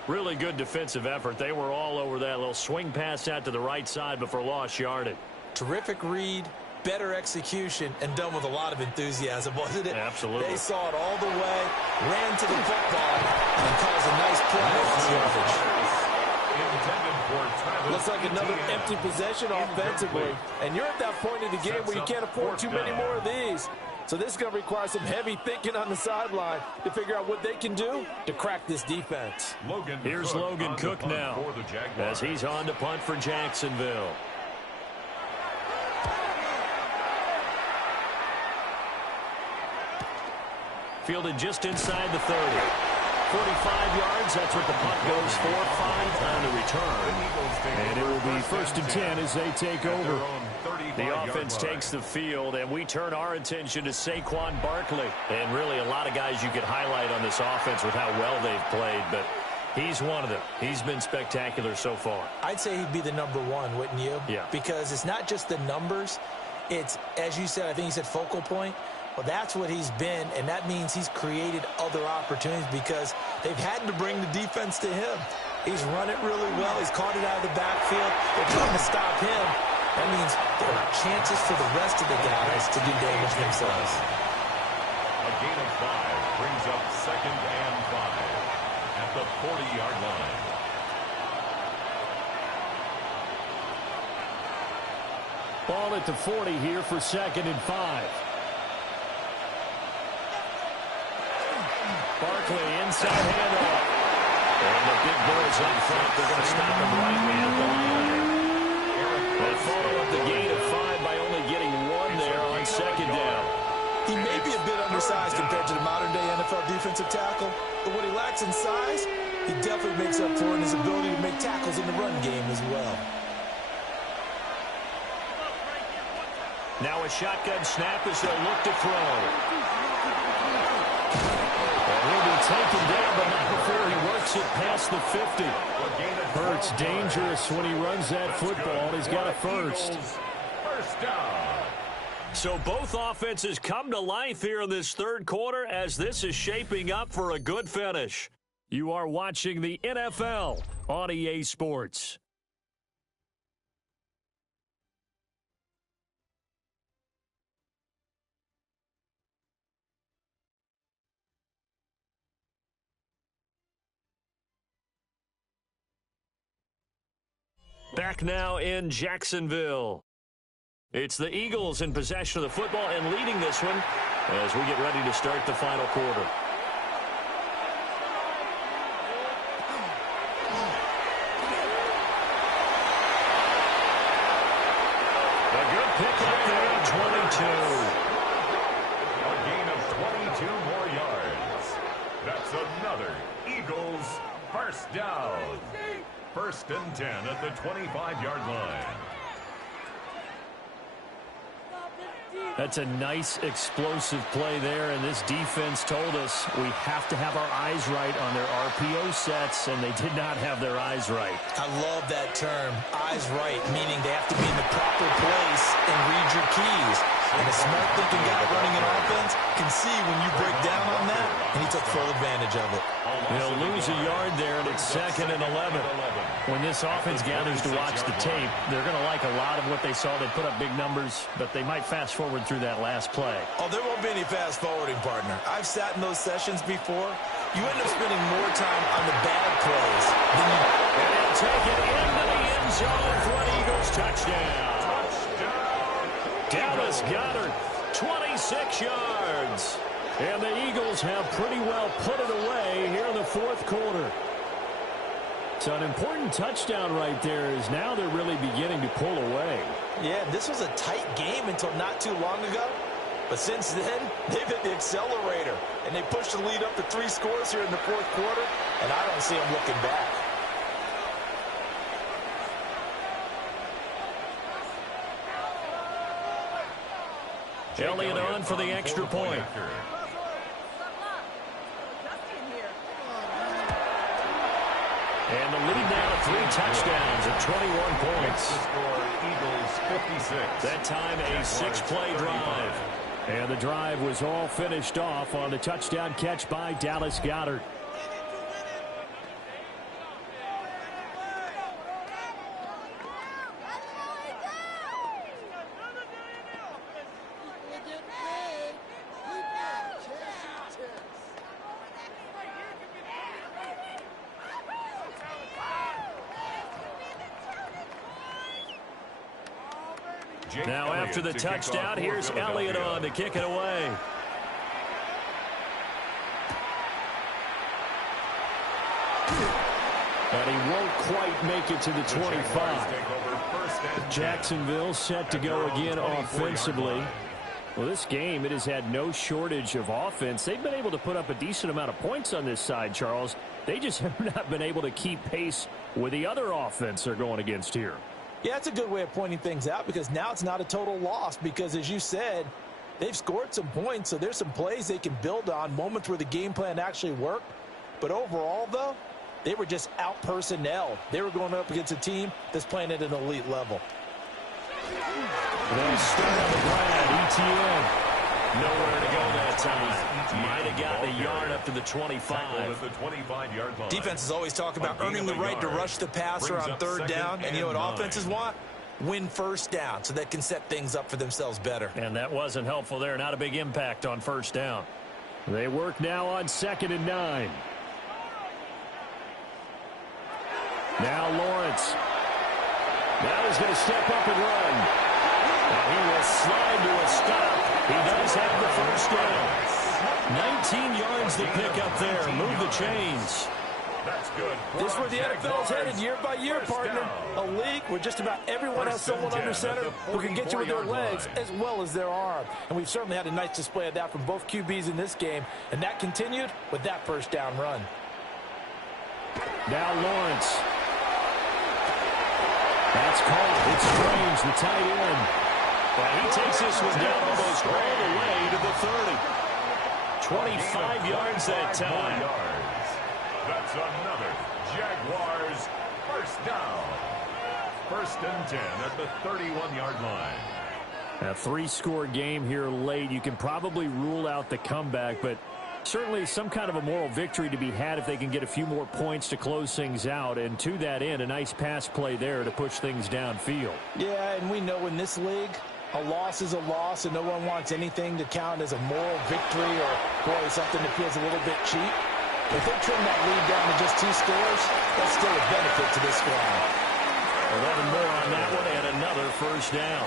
Really good defensive effort. They were all over that little swing pass out to the right side before lost yardage. Terrific read, better execution, and done with a lot of enthusiasm, wasn't it? Absolutely. They saw it all the way, ran to the football, and caused a nice play on yardage. Looks like another empty possession offensively. And you're at that point in the game where you can't afford too many more of these. So this is going to require some heavy thinking on the sideline to figure out what they can do to crack this defense. Here's Logan Cook now as he's on to punt for Jacksonville. Fielded just inside the 30. 45 yards, that's what the punt goes for. 5 on the return. And it will be 1st and 10 as they take over. The offense takes the field, and we turn our attention to Saquon Barkley. And really a lot of guys you could highlight on this offense with how well they've played, but he's one of them. He's been spectacular so far. I'd say he'd be the #1, wouldn't you? Yeah. Because it's not just the numbers. It's, as you said, I think you said focal point. Well, that's what he's been, and that means he's created other opportunities because they've had to bring the defense to him. He's run it really well. He's caught it out of the backfield. They're trying to stop him. That means there are chances for the rest of the guys to do damage themselves. A gain of 5 brings up 2nd and 5 at the 40-yard line. Ball at the 40 here for 2nd and 5. Barkley inside handoff. And the big boys up front, they're going to stop him right at the line. They follow up the gain of 5 by only getting 1 there on 2nd down. He may be a bit undersized compared to the modern-day NFL defensive tackle, but what he lacks in size, he definitely makes up for in his ability to make tackles in the run game as well. Now a shotgun snap as they'll look to throw. He'll be taken down, but not before he works it past the 50. Hurts dangerous when he runs that football. He's got a first. First down. So both offenses come to life here in this 3rd quarter as this is shaping up for a good finish. You are watching the NFL on EA Sports. Back now in Jacksonville. It's the Eagles in possession of the football and leading this one as we get ready to start the final quarter. A good pick up there at 22. A gain of 22 more yards. That's another Eagles first down. 1st and 10 at the 25-yard line. That's a nice explosive play there, and this defense told us we have to have our eyes right on their RPO sets, and they did not have their eyes right. I love that term, eyes right, meaning they have to be in the proper place and read your keys. And a smart thinking guy running an offense can see when you break down on that, and he took full advantage of it. They'll lose a yard there, and it's 2nd and 11. When this offense gathers to watch the tape, they're going to like a lot of what they saw. They put up big numbers, but they might fast forward through that last play. Oh, there won't be any fast forwarding, partner. I've sat in those sessions before. You end up spending more time on the bad plays than you... And he'll take it into the end zone for an Eagles touchdown. Dallas Goedert, 26 yards. And the Eagles have pretty well put it away here in the fourth quarter. So an important touchdown right there is now they're really beginning to pull away. Yeah, this was a tight game until not too long ago. But since then, they've hit the accelerator. And they pushed the lead up to 3 scores here in the fourth quarter. And I don't see them looking back. Elliott on for the extra point. And the lead now to 3 touchdowns at 21 points. The score, Eagles 56. That time a 6-play drive. And the drive was all finished off on the touchdown catch by Dallas Goedert. Now after the touchdown, here's Elliott on to kick it away. And he won't quite make it to the 25. Jacksonville set to go again offensively. Well, this game, it has had no shortage of offense. They've been able to put up a decent amount of points on this side, Charles. They just have not been able to keep pace with the other offense they're going against here. Yeah, it's a good way of pointing things out because now it's not a total loss because, as you said, they've scored some points, so there's some plays they can build on, moments where the game plan actually worked. But overall, though, they were just out-personnel. They were going up against a team that's playing at an elite level. They start on the ground, ETN. Nowhere to go that time. Might have gotten a yard up to the 25. At the 25-yard line. Defenses always talk about earning the right to rush the passer on 3rd down. And you know what offenses want? Win 1st down so they can set things up for themselves better. And that wasn't helpful there. Not a big impact on 1st down. They work now on 2nd and 9. Now Lawrence. Now he's going to step up and run. And he will slide to a stop. He does have the 1st down. 19 yards to pick up there. Move the chains. That's good. This is where the NFL is headed year by year, partner. A league where just about everyone has someone under center who can get you with their legs as well as their arm. And we've certainly had a nice display of that from both QBs in this game. And that continued with that 1st down run. Now Lawrence. That's caught. It's Strange, the tight end. Well, he takes this one down almost all the way to the 30. 25 yards that time. That's another Jaguars 1st down. 1st and 10 at the 31-yard line. A 3-score game here late. You can probably rule out the comeback, but certainly some kind of a moral victory to be had if they can get a few more points to close things out. And to that end, a nice pass play there to push things downfield. Yeah, and we know in this league, a loss is a loss, and no one wants anything to count as a moral victory or, boy, something that feels a little bit cheap. If they trim that lead down to just 2 scores, that's still a benefit to this squad. 11 more on that one and another 1st down.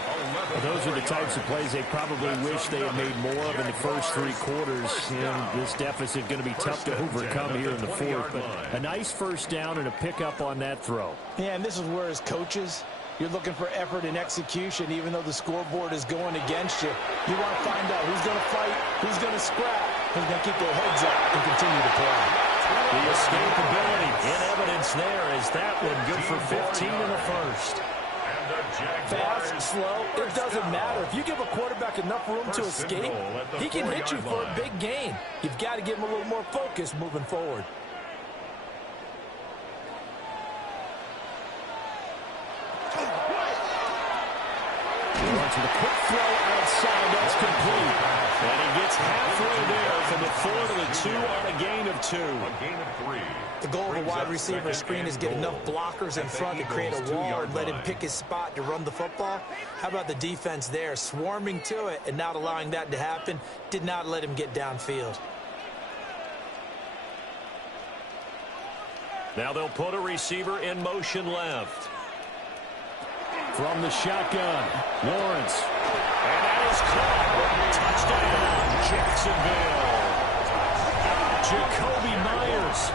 Well, those are the types of plays they probably wish they had made more of in the first 3 quarters. And this deficit going to be tough to overcome here in the 4th. But a nice 1st down and a pickup on that throw. Yeah, and this is where as coaches, you're looking for effort and execution. Even though the scoreboard is going against you, you want to find out who's going to fight, who's going to scrap, who's going to keep their heads up and continue to play. The escapability in evidence there is that one good for 15 in the 1st. Fast, slow, it doesn't matter. If you give a quarterback enough room to escape, he can hit you for a big gain. You've got to give him a little more focus moving forward. To the quick throw outside, that's complete. And he gets halfway there from the 4 to the 2 on a gain of 2. A gain of 3. The goal of a wide receiver screen is get enough blockers in front to create a wall and let him pick his spot to run the football. How about the defense there, swarming to it and not allowing that to happen? Did not let him get downfield. Now they'll put a receiver in motion left. From the shotgun, Lawrence. And that is caught. Touchdown, Jacksonville. Jacoby Myers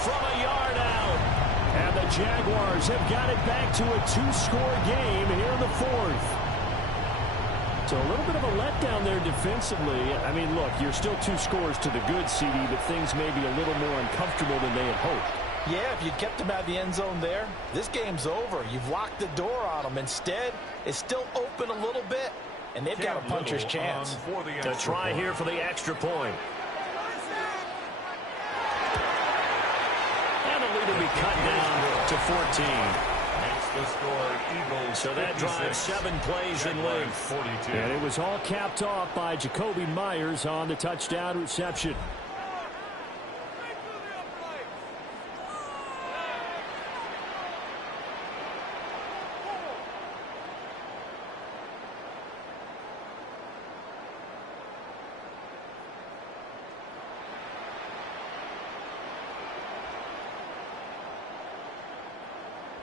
from a yard out. And the Jaguars have got it back to a 2-score game here in the fourth. So a little bit of a letdown there defensively. I mean, look, you're still 2 scores to the good, CD, but things may be a little more uncomfortable than they had hoped. Yeah, if you'd kept him out of the end zone there, this game's over. You've locked the door on him. Instead, it's still open a little bit, and they've got a puncher's chance. To try here for the extra point. And the lead will be cut down to 14. Makes the score Eagles. So that 56, drives 7 plays in length. 42. And it was all capped off by Jacoby Myers on the touchdown reception.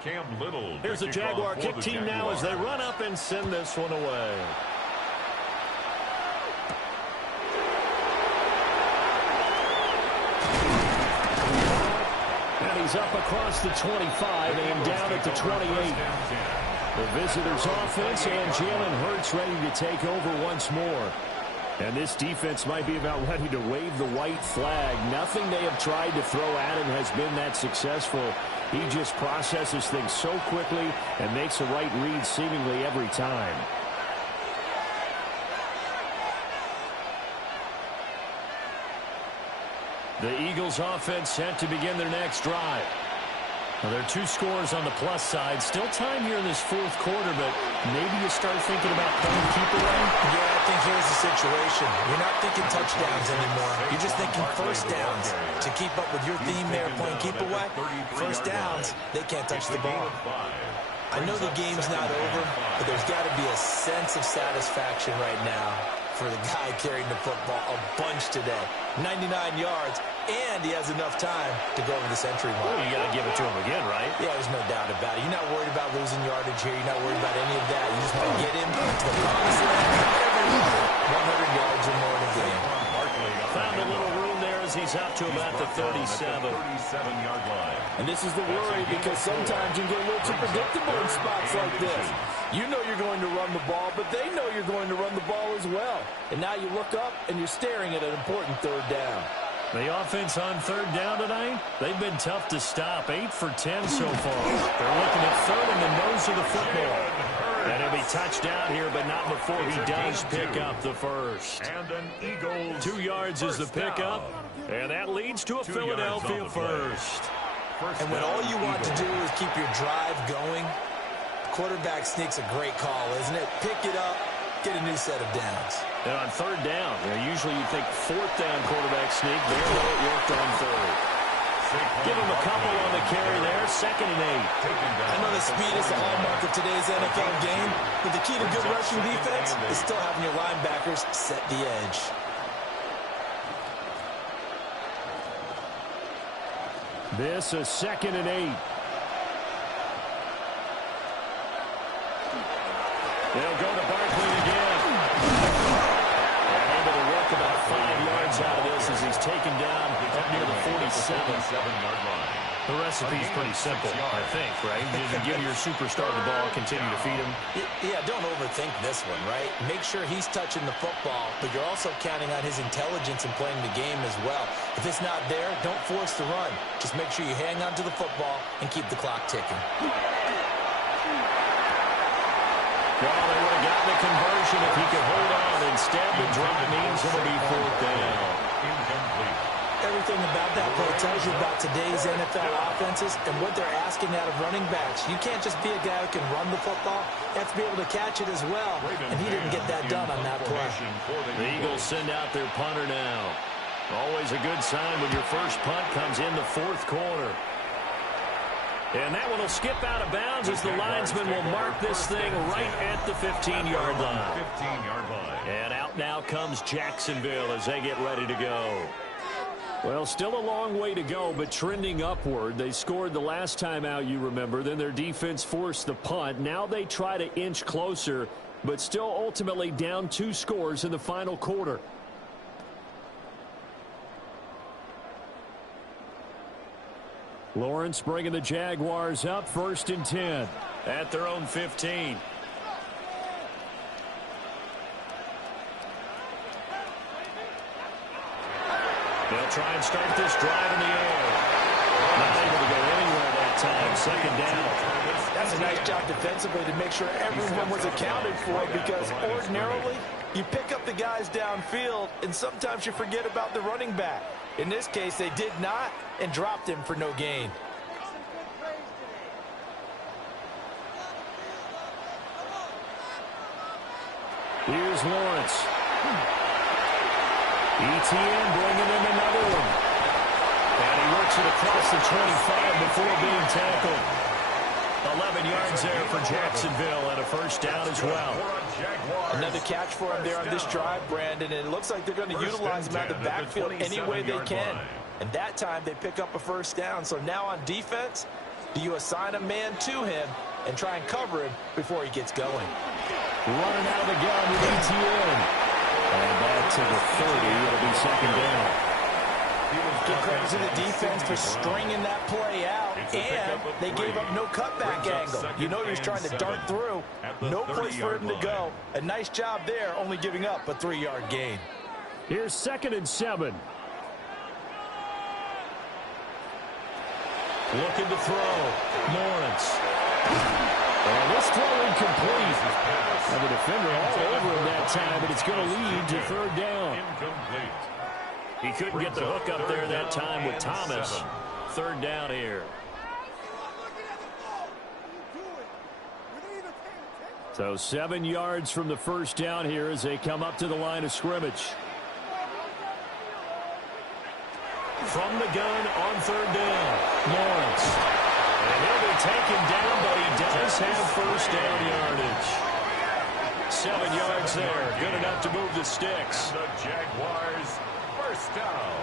Cam Little. Here's the Jaguar kick team now as they run up and send this one away. And he's up across the 25 and down at the 28. The visitors' offense and Jalen Hurts ready to take over once more. And this defense might be about ready to wave the white flag. Nothing they have tried to throw at him has been that successful. He just processes things so quickly and makes the right read seemingly every time. The Eagles offense set to begin their next drive. Well, there are 2 scores on the plus side. Still time here in this fourth quarter, but maybe you start thinking about playing keep away. Yeah, I think here's the situation. You're not thinking touchdowns anymore. You're just thinking first downs. To keep up with your theme there, playing keep away, first downs, they can't touch the ball. I know the game's not over, but there's got to be a sense of satisfaction right now for the guy carrying the football a bunch today. 99 yards, and he has enough time to go over the century mark. Well, you got to give it to him again, right? Yeah, there's no doubt about it. You're not worried about losing yardage here. You're not worried about any of that. You just want to get him to the promised land. 100 yards or more in a game. Found a little room there as he's up to about the 37-yard line. And this is the worry because sometimes you get a little too predictable in spots like this. You know you're going to run the ball, but they know you're going to run the ball as well. And now you look up and you're staring at an important third down. The offense on third down tonight, they've been tough to stop. 8 for 10 so far. They're looking at third in the nose of the football. And he'll be touched down here, but not before he does pick up the first. And an Eagles 2 yards is the pickup, and that leads to a Philadelphia first. And when all you want to do is keep your drive going, quarterback sneak's a great call, isn't it? Pick it up, get a new set of downs. And on third down, usually you think fourth down quarterback sneak. There, it worked on third. Give him a couple on the carry there. 2nd and 8. I know the speed is the hallmark of today's NFL game, but the key to good rushing defense is still having your linebackers set the edge. This is 2nd and 8. They'll go to Barkley again. And able to work about 5 yards out of this as he's taken down up near the 47-yard line. The recipe's pretty simple, I think, right? You give your superstar the ball, continue to feed him. Yeah, don't overthink this one, right? Make sure he's touching the football, but you're also counting on his intelligence in playing the game as well. If it's not there, don't force the run. Just make sure you hang on to the football and keep the clock ticking. Well, they would have gotten the conversion if he could hold on. Instead, the drop means it'll be 4th down. incomplete. Everything about that play tells you about today's NFL offenses and what they're asking out of running backs. You can't just be a guy who can run the football. You have to be able to catch it as well, and he didn't get that done on that play. The Eagles send out their punter now. Always a good sign when your first punt comes in the fourth quarter. And that one will skip out of bounds as the linesman will mark this thing right at the 15-yard line. 15-yard line. And out now comes Jacksonville as they get ready to go. Well, still a long way to go, but trending upward. They scored the last time out, you remember. Then their defense forced the punt. Now they try to inch closer, but still ultimately down 2 scores in the final quarter. Lawrence bringing the Jaguars up 1st and 10 at their own 15. They'll try and start this drive in the air. Not able to go anywhere that time. 2nd down. That's a nice job defensively to make sure everyone was accounted for, because ordinarily you pick up the guys downfield and sometimes you forget about the running back. In this case, they did not and dropped him for no gain. Here's Lawrence. ETN bringing in another one. And he works it across the 25 before being tackled. 11 yards there for Jacksonville and a 1st down as well. Another catch for him there on this drive, Brandon, and it looks like they're going to utilize him out of the backfield any way they can. And that time they pick up a 1st down. So now on defense, do you assign a man to him and try and cover him before he gets going? Running out of the gun with ETN. And back to the 30. It'll be 2nd down. Give credit to the defense for stringing that play out, and they gave up no cutback angle. You know he was trying to dart through. No place for him to go. A nice job there, only giving up a 3-yard gain. Here's 2nd and 7. Looking to throw. Lawrence. And this throw incomplete. And the defender all over him that time, but it's going to lead to 3rd down. Incomplete. He couldn't get the hook up there that time with Thomas. 3rd down here. So 7 yards from the 1st down here as they come up to the line of scrimmage. From the gun on 3rd down, Lawrence. And he'll be taken down, but he does have 1st down yardage. 7 yards there, good enough to move the sticks. And the Jaguars, 1st down.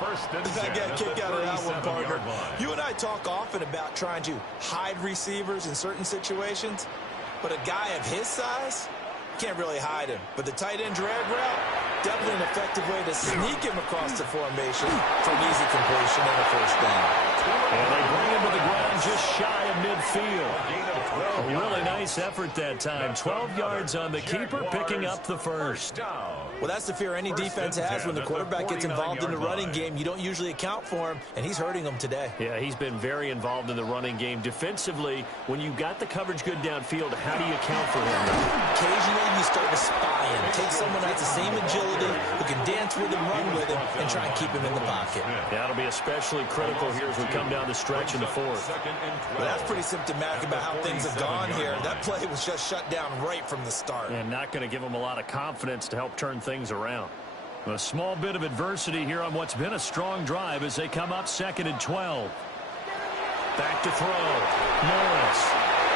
1st and 10. I got a kick out of that one, partner. You and I talk often about trying to hide receivers in certain situations, but a guy of his size can't really hide him. But the tight end drag route, definitely an effective way to sneak him across the formation for an easy completion and a 1st down. And they bring him to the ground just shy of midfield. A really nice effort that time. 12 yards on the keeper, picking up the 1st. Well, that's the fear any defense has when the quarterback gets involved in the running game. You don't usually account for him, and he's hurting them today. Yeah, he's been very involved in the running game. Defensively, when you've got the coverage good downfield, how do you account for him? Occasionally, you start to spy him. Take someone that has the same agility, who can dance with him, run with him, and try and keep him in the pocket. Yeah, it'll be especially critical here as we come down the stretch in the 4th. Well, that's pretty symptomatic about how things have gone here. That play was just shut down right from the start. And not going to give them a lot of confidence to help turn things around. A small bit of adversity here on what's been a strong drive as they come up 2nd and 12. Back to throw. Lawrence.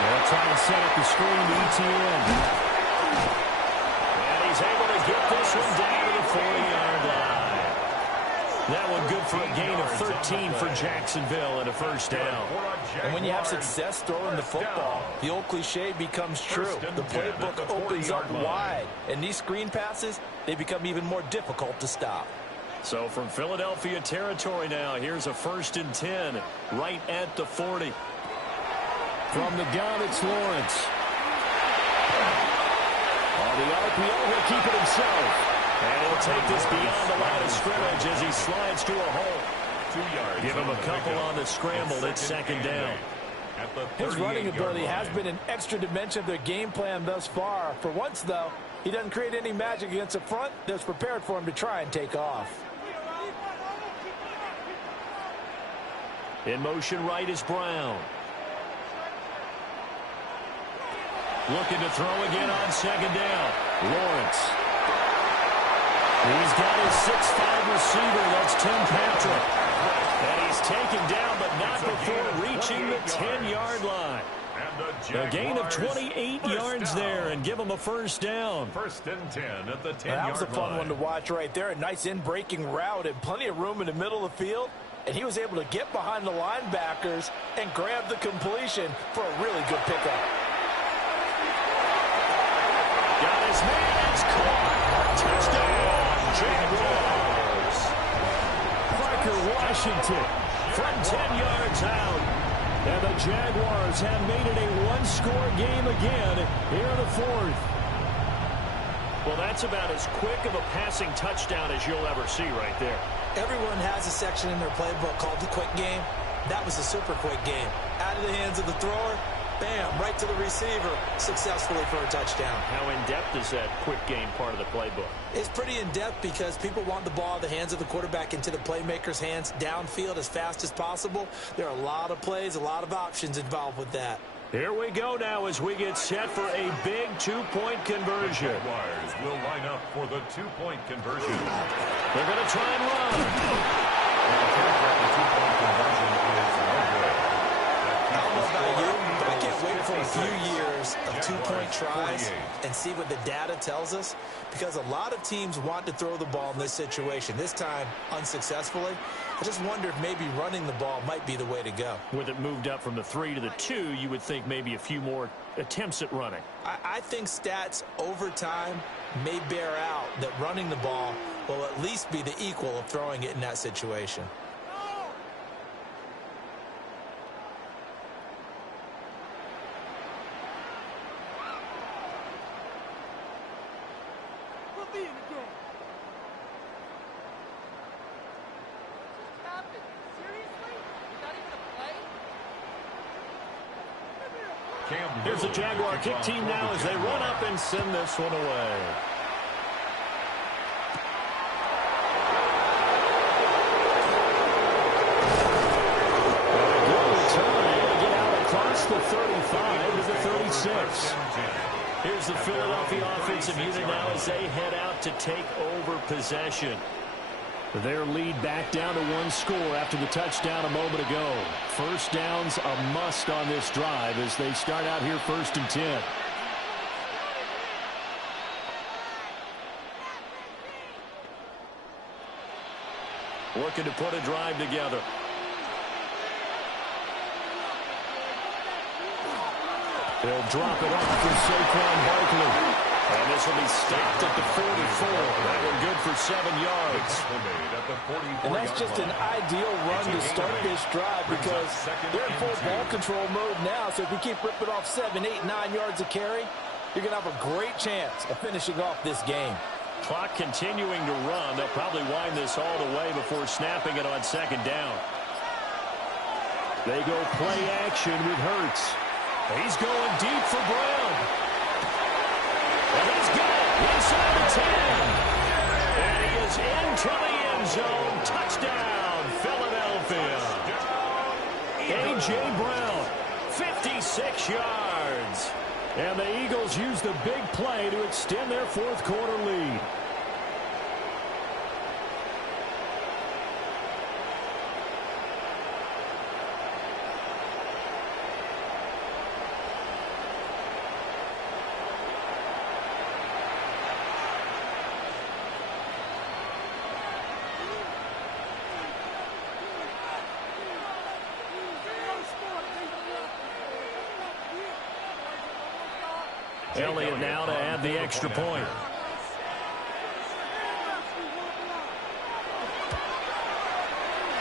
They'll try and set up the screen to ETN. And he's able to get this one down to the 40-yard line. That one good for a gain of 13 for Jacksonville and a 1st down. And when you have success throwing the football, the old cliche becomes true. The playbook opens up wide, and these screen passes, they become even more difficult to stop. So from Philadelphia territory now, here's a 1st and 10 right at the 40. From the gun, it's Lawrence. On the RPO, he'll keep it himself. And he'll take this beyond the line of scrimmage as he slides to a hole. 2 yards. Give him a couple on the scramble. It's 2nd down. His running ability has been an extra dimension of their game plan thus far. For once, though, he doesn't create any magic against the front that's prepared for him to try and take off. In motion right is Brown. Looking to throw again on 2nd down. Lawrence. He's got his 6'5" receiver. That's Tim Patrick. And he's taken down, but not before reaching the 10-yard line. A gain of 28 yards there and give him a 1st down. 1st and 10 at the 10-yard line. That was a fun one to watch right there. A nice in-breaking route and plenty of room in the middle of the field. And he was able to get behind the linebackers and grab the completion for a really good pickup. Got his man. It's caught. Touchdown, Jaguars. Parker Washington from 10 yards out. And the Jaguars have made it a one-score game again here in the fourth. Well, that's about as quick of a passing touchdown as you'll ever see right there. Everyone has a section in their playbook called the quick game. That was a super quick game. Out of the hands of the thrower, bam, right to the receiver, successfully for a touchdown. How in-depth is that quick game part of the playbook? It's pretty in-depth because people want the ball in the hands of the quarterback into the playmaker's hands downfield as fast as possible. There are a lot of plays, a lot of options involved with that. Here we go now as we get set for a big two-point conversion. The Jaguars will line up for the two-point conversion. They're going to try and run. The two-point conversion is no good. I don't know about you, but I can't wait for a few years of two-point tries and see what the data tells us, because a lot of teams want to throw the ball in this situation, this time unsuccessfully. I just wonder if maybe running the ball might be the way to go. With it moved up from the 3 to the 2, you would think maybe a few more attempts at running. I think stats over time may bear out that running the ball will at least be the equal of throwing it in that situation. Here's the Jaguar kick team now as they run up and send this one away. A good return and get out across the 35 to the 36. Here's the Philadelphia offensive unit now as they head out to take over possession. Their lead back down to one score after the touchdown a moment ago. First down's a must on this drive as they start out here 1st and 10. Working to put a drive together. They'll drop it off for Saquon Barkley. And this will be stopped at the 44. That one good for 7 yards. And that's just an ideal run to start this drive because they're in full ball control mode now. So if you keep ripping off 7, 8, 9 yards of carry, you're going to have a great chance of finishing off this game. Clock continuing to run. They'll probably wind this all the way before snapping it on 2nd down. They go play action with Hurts. He's going deep for Brown. And he's got it inside the 10. And he is into the end zone. Touchdown, Philadelphia. A.J. Brown, 56 yards. And the Eagles use the big play to extend their 4th quarter lead. Elliott now to add the extra point.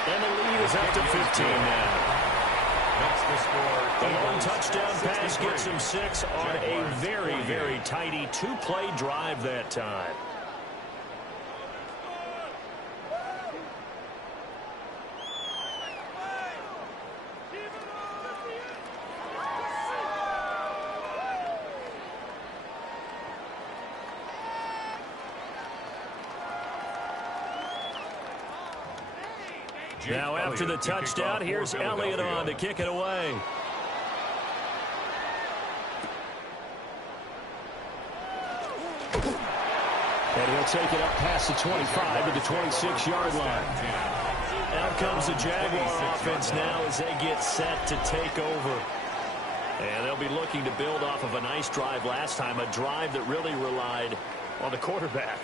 And the lead is up to 15 now. The long touchdown pass gets him 6 on a very, very tidy 2-play drive that time. Now after the touchdown, here's Elliott on to kick it away. And he'll take it up past the 25 to the 26-yard line. Out comes the Jaguar offense now as they get set to take over. And they'll be looking to build off of a nice drive last time, a drive that really relied on the quarterback.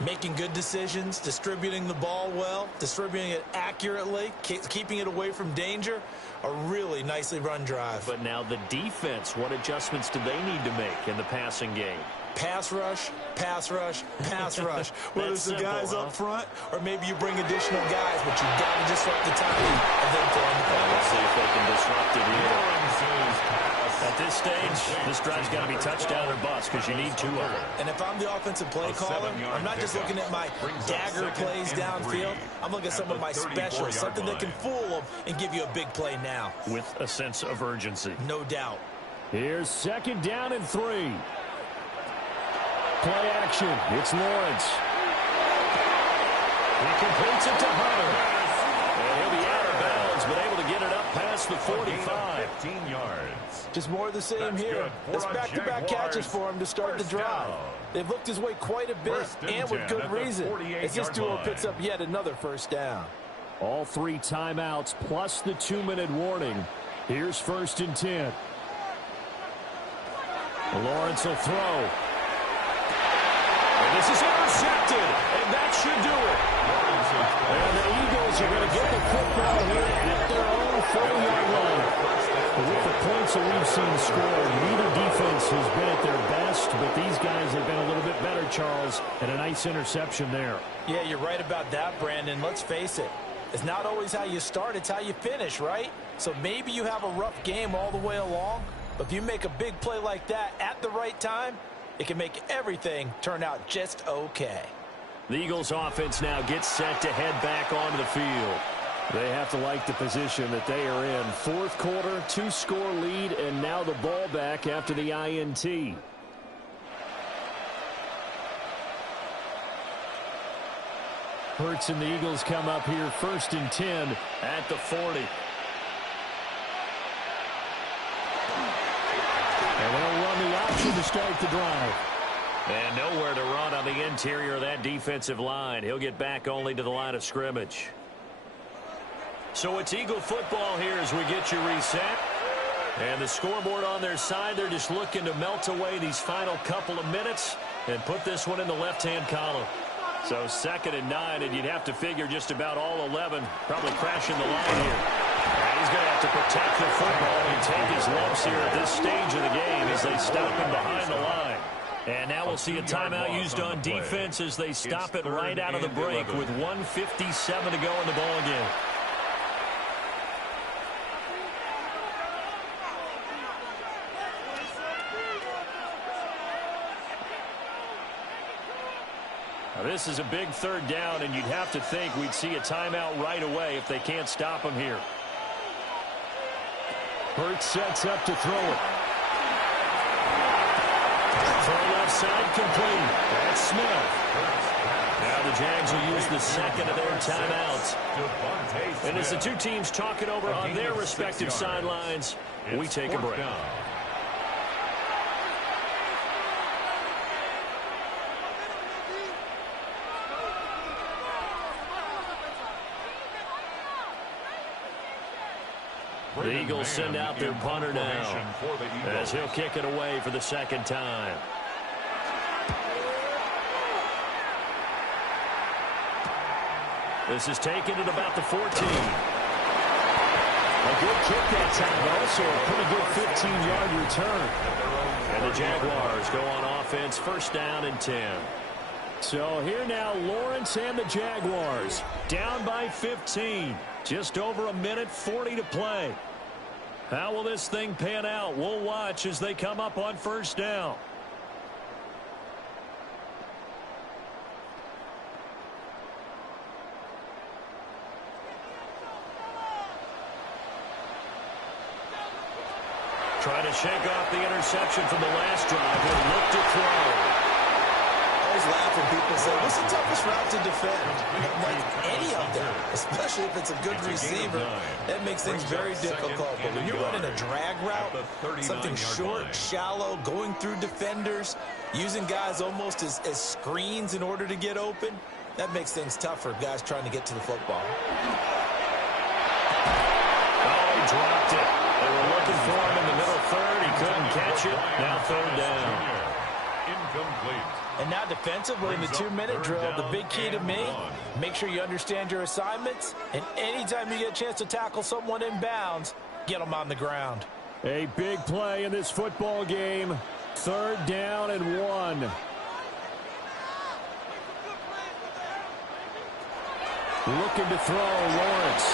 Making good decisions, distributing the ball well, distributing it accurately, keeping it away from danger. A really nicely run drive. But now the defense, what adjustments do they need to make in the passing game? Pass rush, pass rush, pass rush. Whether it's the guys up front or maybe you bring additional guys, but you got to disrupt the timing and then throw in the ball. Let's see if they can disrupt it here. At this stage, this drive's got to be touchdown or bust because you need 2 of them. And if I'm the offensive play caller, I'm not just looking at my dagger plays downfield. I'm looking at some of my specials, something that can fool them and give you a big play now. With a sense of urgency. No doubt. Here's 2nd down and 3. Play action. It's Lawrence. He completes it to Hunter. And he'll be out of bounds, but able to get it up past the 45. 15 yards. Just more of the same here. It's back-to-back catches for him to start the drive. They've looked his way quite a bit, and with good reason, as this duo picks up yet another 1st down. All 3 timeouts plus the 2-minute warning. Here's 1st and 10. Lawrence will throw. And this is intercepted, and that should do it. And the Eagles are going to get the football here at their own 40-yard line. With the points that we've seen scored, neither defense has been at their best, but these guys have been a little bit better, Charles, and a nice interception there. Yeah, you're right about that, Brandon. Let's face it. It's not always how you start, it's how you finish, right? So maybe you have a rough game all the way along, but if you make a big play like that at the right time, it can make everything turn out just okay. The Eagles offense now gets set to head back onto the field. They have to like the position that they are in. 4th quarter, 2-score lead, and now the ball back after the INT. Hurts and the Eagles come up here 1st and 10 at the 40. And they'll run the option to start the drive. And nowhere to run on the interior of that defensive line. He'll get back only to the line of scrimmage. So it's Eagle football here as we get you reset. And the scoreboard on their side, they're just looking to melt away these final couple of minutes and put this one in the left-hand column. So 2nd and 9, and you'd have to figure just about all 11 probably crashing the line here. And he's going to have to protect the football and take his lumps here at this stage of the game as they stop him behind the line. And now we'll see a timeout used on defense as they stop it right out of the break with 1:57 to go in the ball game. Now this is a big 3rd down, and you'd have to think we'd see a timeout right away if they can't stop him here. Hurts sets up to throw it. Throw left side complete. That's Smith. Now the Jags will use the 2nd of their timeouts. And as the 2 teams talk it over on their respective sidelines, we take a break. The Eagles send out their punter now as he'll kick it away for the 2nd time. This is taken at about the 14. A good kick that time, but also a pretty good 15-yard return. And the Jaguars go on offense, 1st down and 10. So here now, Lawrence and the Jaguars down by 15. Just over a minute, 40 to play. How will this thing pan out? We'll watch as they come up on 1st down. Trying to shake off the interception from the last drive. He'll look to throw. I always laugh when people say, what's the toughest route to defend? Like any of them, especially if it's a good receiver. That makes things very difficult. But when you're running a drag route, something short, shallow, going through defenders, using guys almost as screens in order to get open, that makes things tough for guys trying to get to the football. Oh, he dropped it. They were looking for him in the middle 3rd. He couldn't catch it. Now 3rd down. Incomplete. And now defensively in the 2-minute drill, the big key to me, make sure you understand your assignments, and anytime you get a chance to tackle someone in bounds, get them on the ground. A big play in this football game. 3rd down and 1. Looking to throw, Lawrence.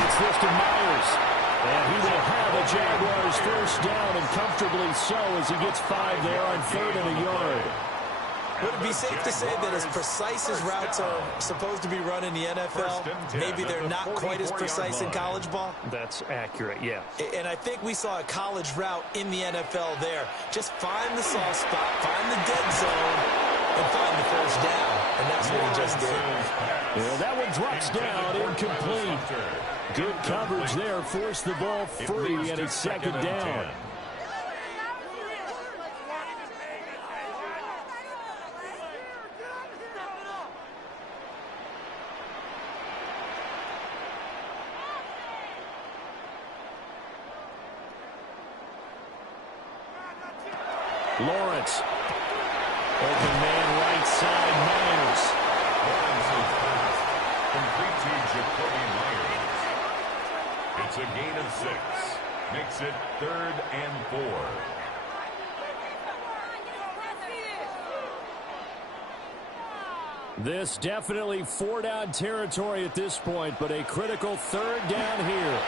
Gets this to Myers. And he will have the Jaguars 1st down, and comfortably so, as he gets 5 there on 3rd and a yard. Would it be safe to say that as precise as routes are supposed to be run in the NFL, maybe they're not quite as precise in college ball? That's accurate, yeah. And I think we saw a college route in the NFL there. Just find the soft spot, find the dead zone, and find the 1st down. And that's what he just did. Yeah, that one drops down, incomplete. Good coverage there, forced the ball free, and it's 2nd down. Lawrence. Open man right side, Myers. Lawrence's pass complete to Jacoby Myers. It's a gain of 6. Makes it 3rd and 4. This definitely 4-down territory at this point, but a critical 3rd down here.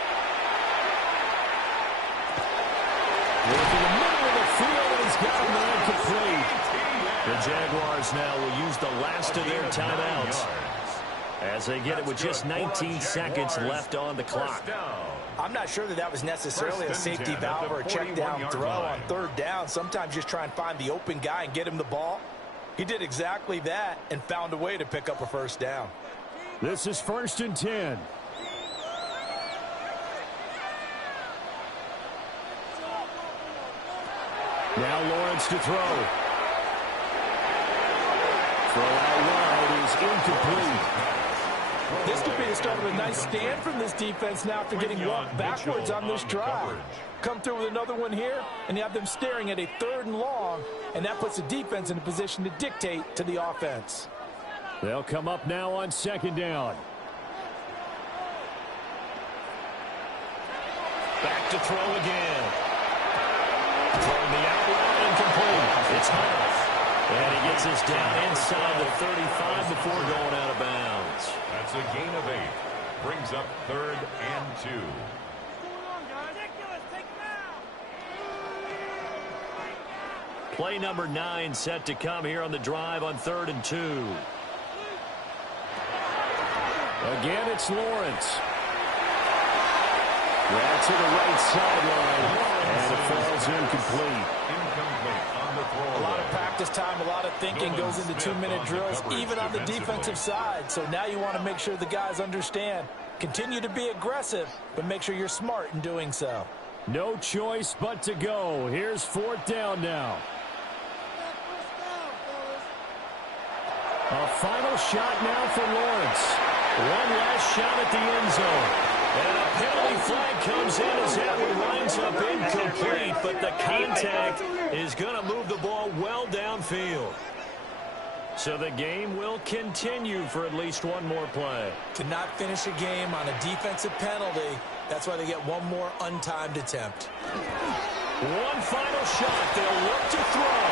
Working the middle of the field, and he's got him there complete. The Jaguars now will use the last of their timeouts as they get it with just 19 seconds left on the clock. I'm not sure that was necessarily a safety valve or a check down throw on 3rd down. Sometimes just try and find the open guy and get him the ball. He did exactly that and found a way to pick up a 1st down. This is 1st and 10. Now Lawrence to throw. Throw out wide is incomplete. This could be the start of a nice stand from this defense now after getting walked backwards on this drive. Come through with another one here, and you have them staring at a 3rd and long, and that puts the defense in a position to dictate to the offense. They'll come up now on 2nd down. Back to throw again. Throwing the outlet, incomplete. It's Hunt. And he gets us down inside the 35 before going out of bounds. That's a gain of 8. Brings up 3rd and 2. Play number 9 set to come here on the drive on 3rd and 2. Again, it's Lawrence. Right to the right sideline. And it falls incomplete. A lot of practice time, a lot of thinking goes into 2-minute drills, even on the defensive side. So now you want to make sure the guys understand. Continue to be aggressive, but make sure you're smart in doing so. No choice but to go. Here's 4th down now. A final shot now for Lawrence. One last shot at the end zone. And a penalty flag comes in as that one winds up incomplete, but the contact is going to move the ball well downfield. So the game will continue for at least one more play. To not finish a game on a defensive penalty, that's why they get one more untimed attempt. One final shot. They'll look to throw.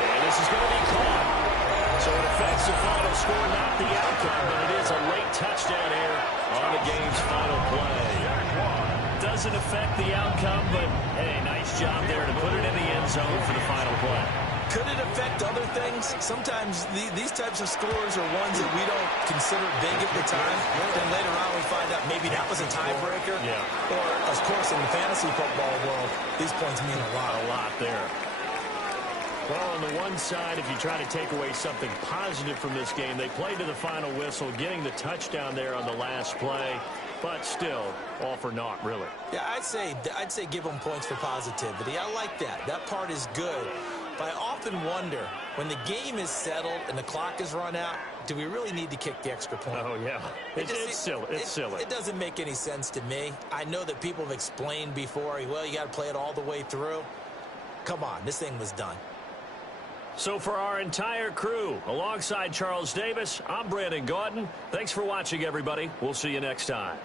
And this is going to be caught. So it affects the final score, not the outcome, but it is a late touchdown error on the game's final play. Doesn't affect the outcome, but, hey, nice job there to put it in the end zone for the final play. Could it affect other things? Sometimes these types of scores are ones that we don't consider big at the time. Then later on we find out maybe that was a tiebreaker. Yeah. Or, of course, in the fantasy football world, these points mean a lot. A lot there. Well, on the one side, if you try to take away something positive from this game, they played to the final whistle, getting the touchdown there on the last play, but still, all for naught, really. Yeah, I'd say give them points for positivity. I like that. That part is good. But I often wonder, when the game is settled and the clock is run out, do we really need to kick the extra point? Oh, yeah. It's silly. It's silly. It doesn't make any sense to me. I know that people have explained before, well, you got to play it all the way through. Come on, this thing was done. So for our entire crew, alongside Charles Davis, I'm Brandon Gaudin. Thanks for watching, everybody. We'll see you next time.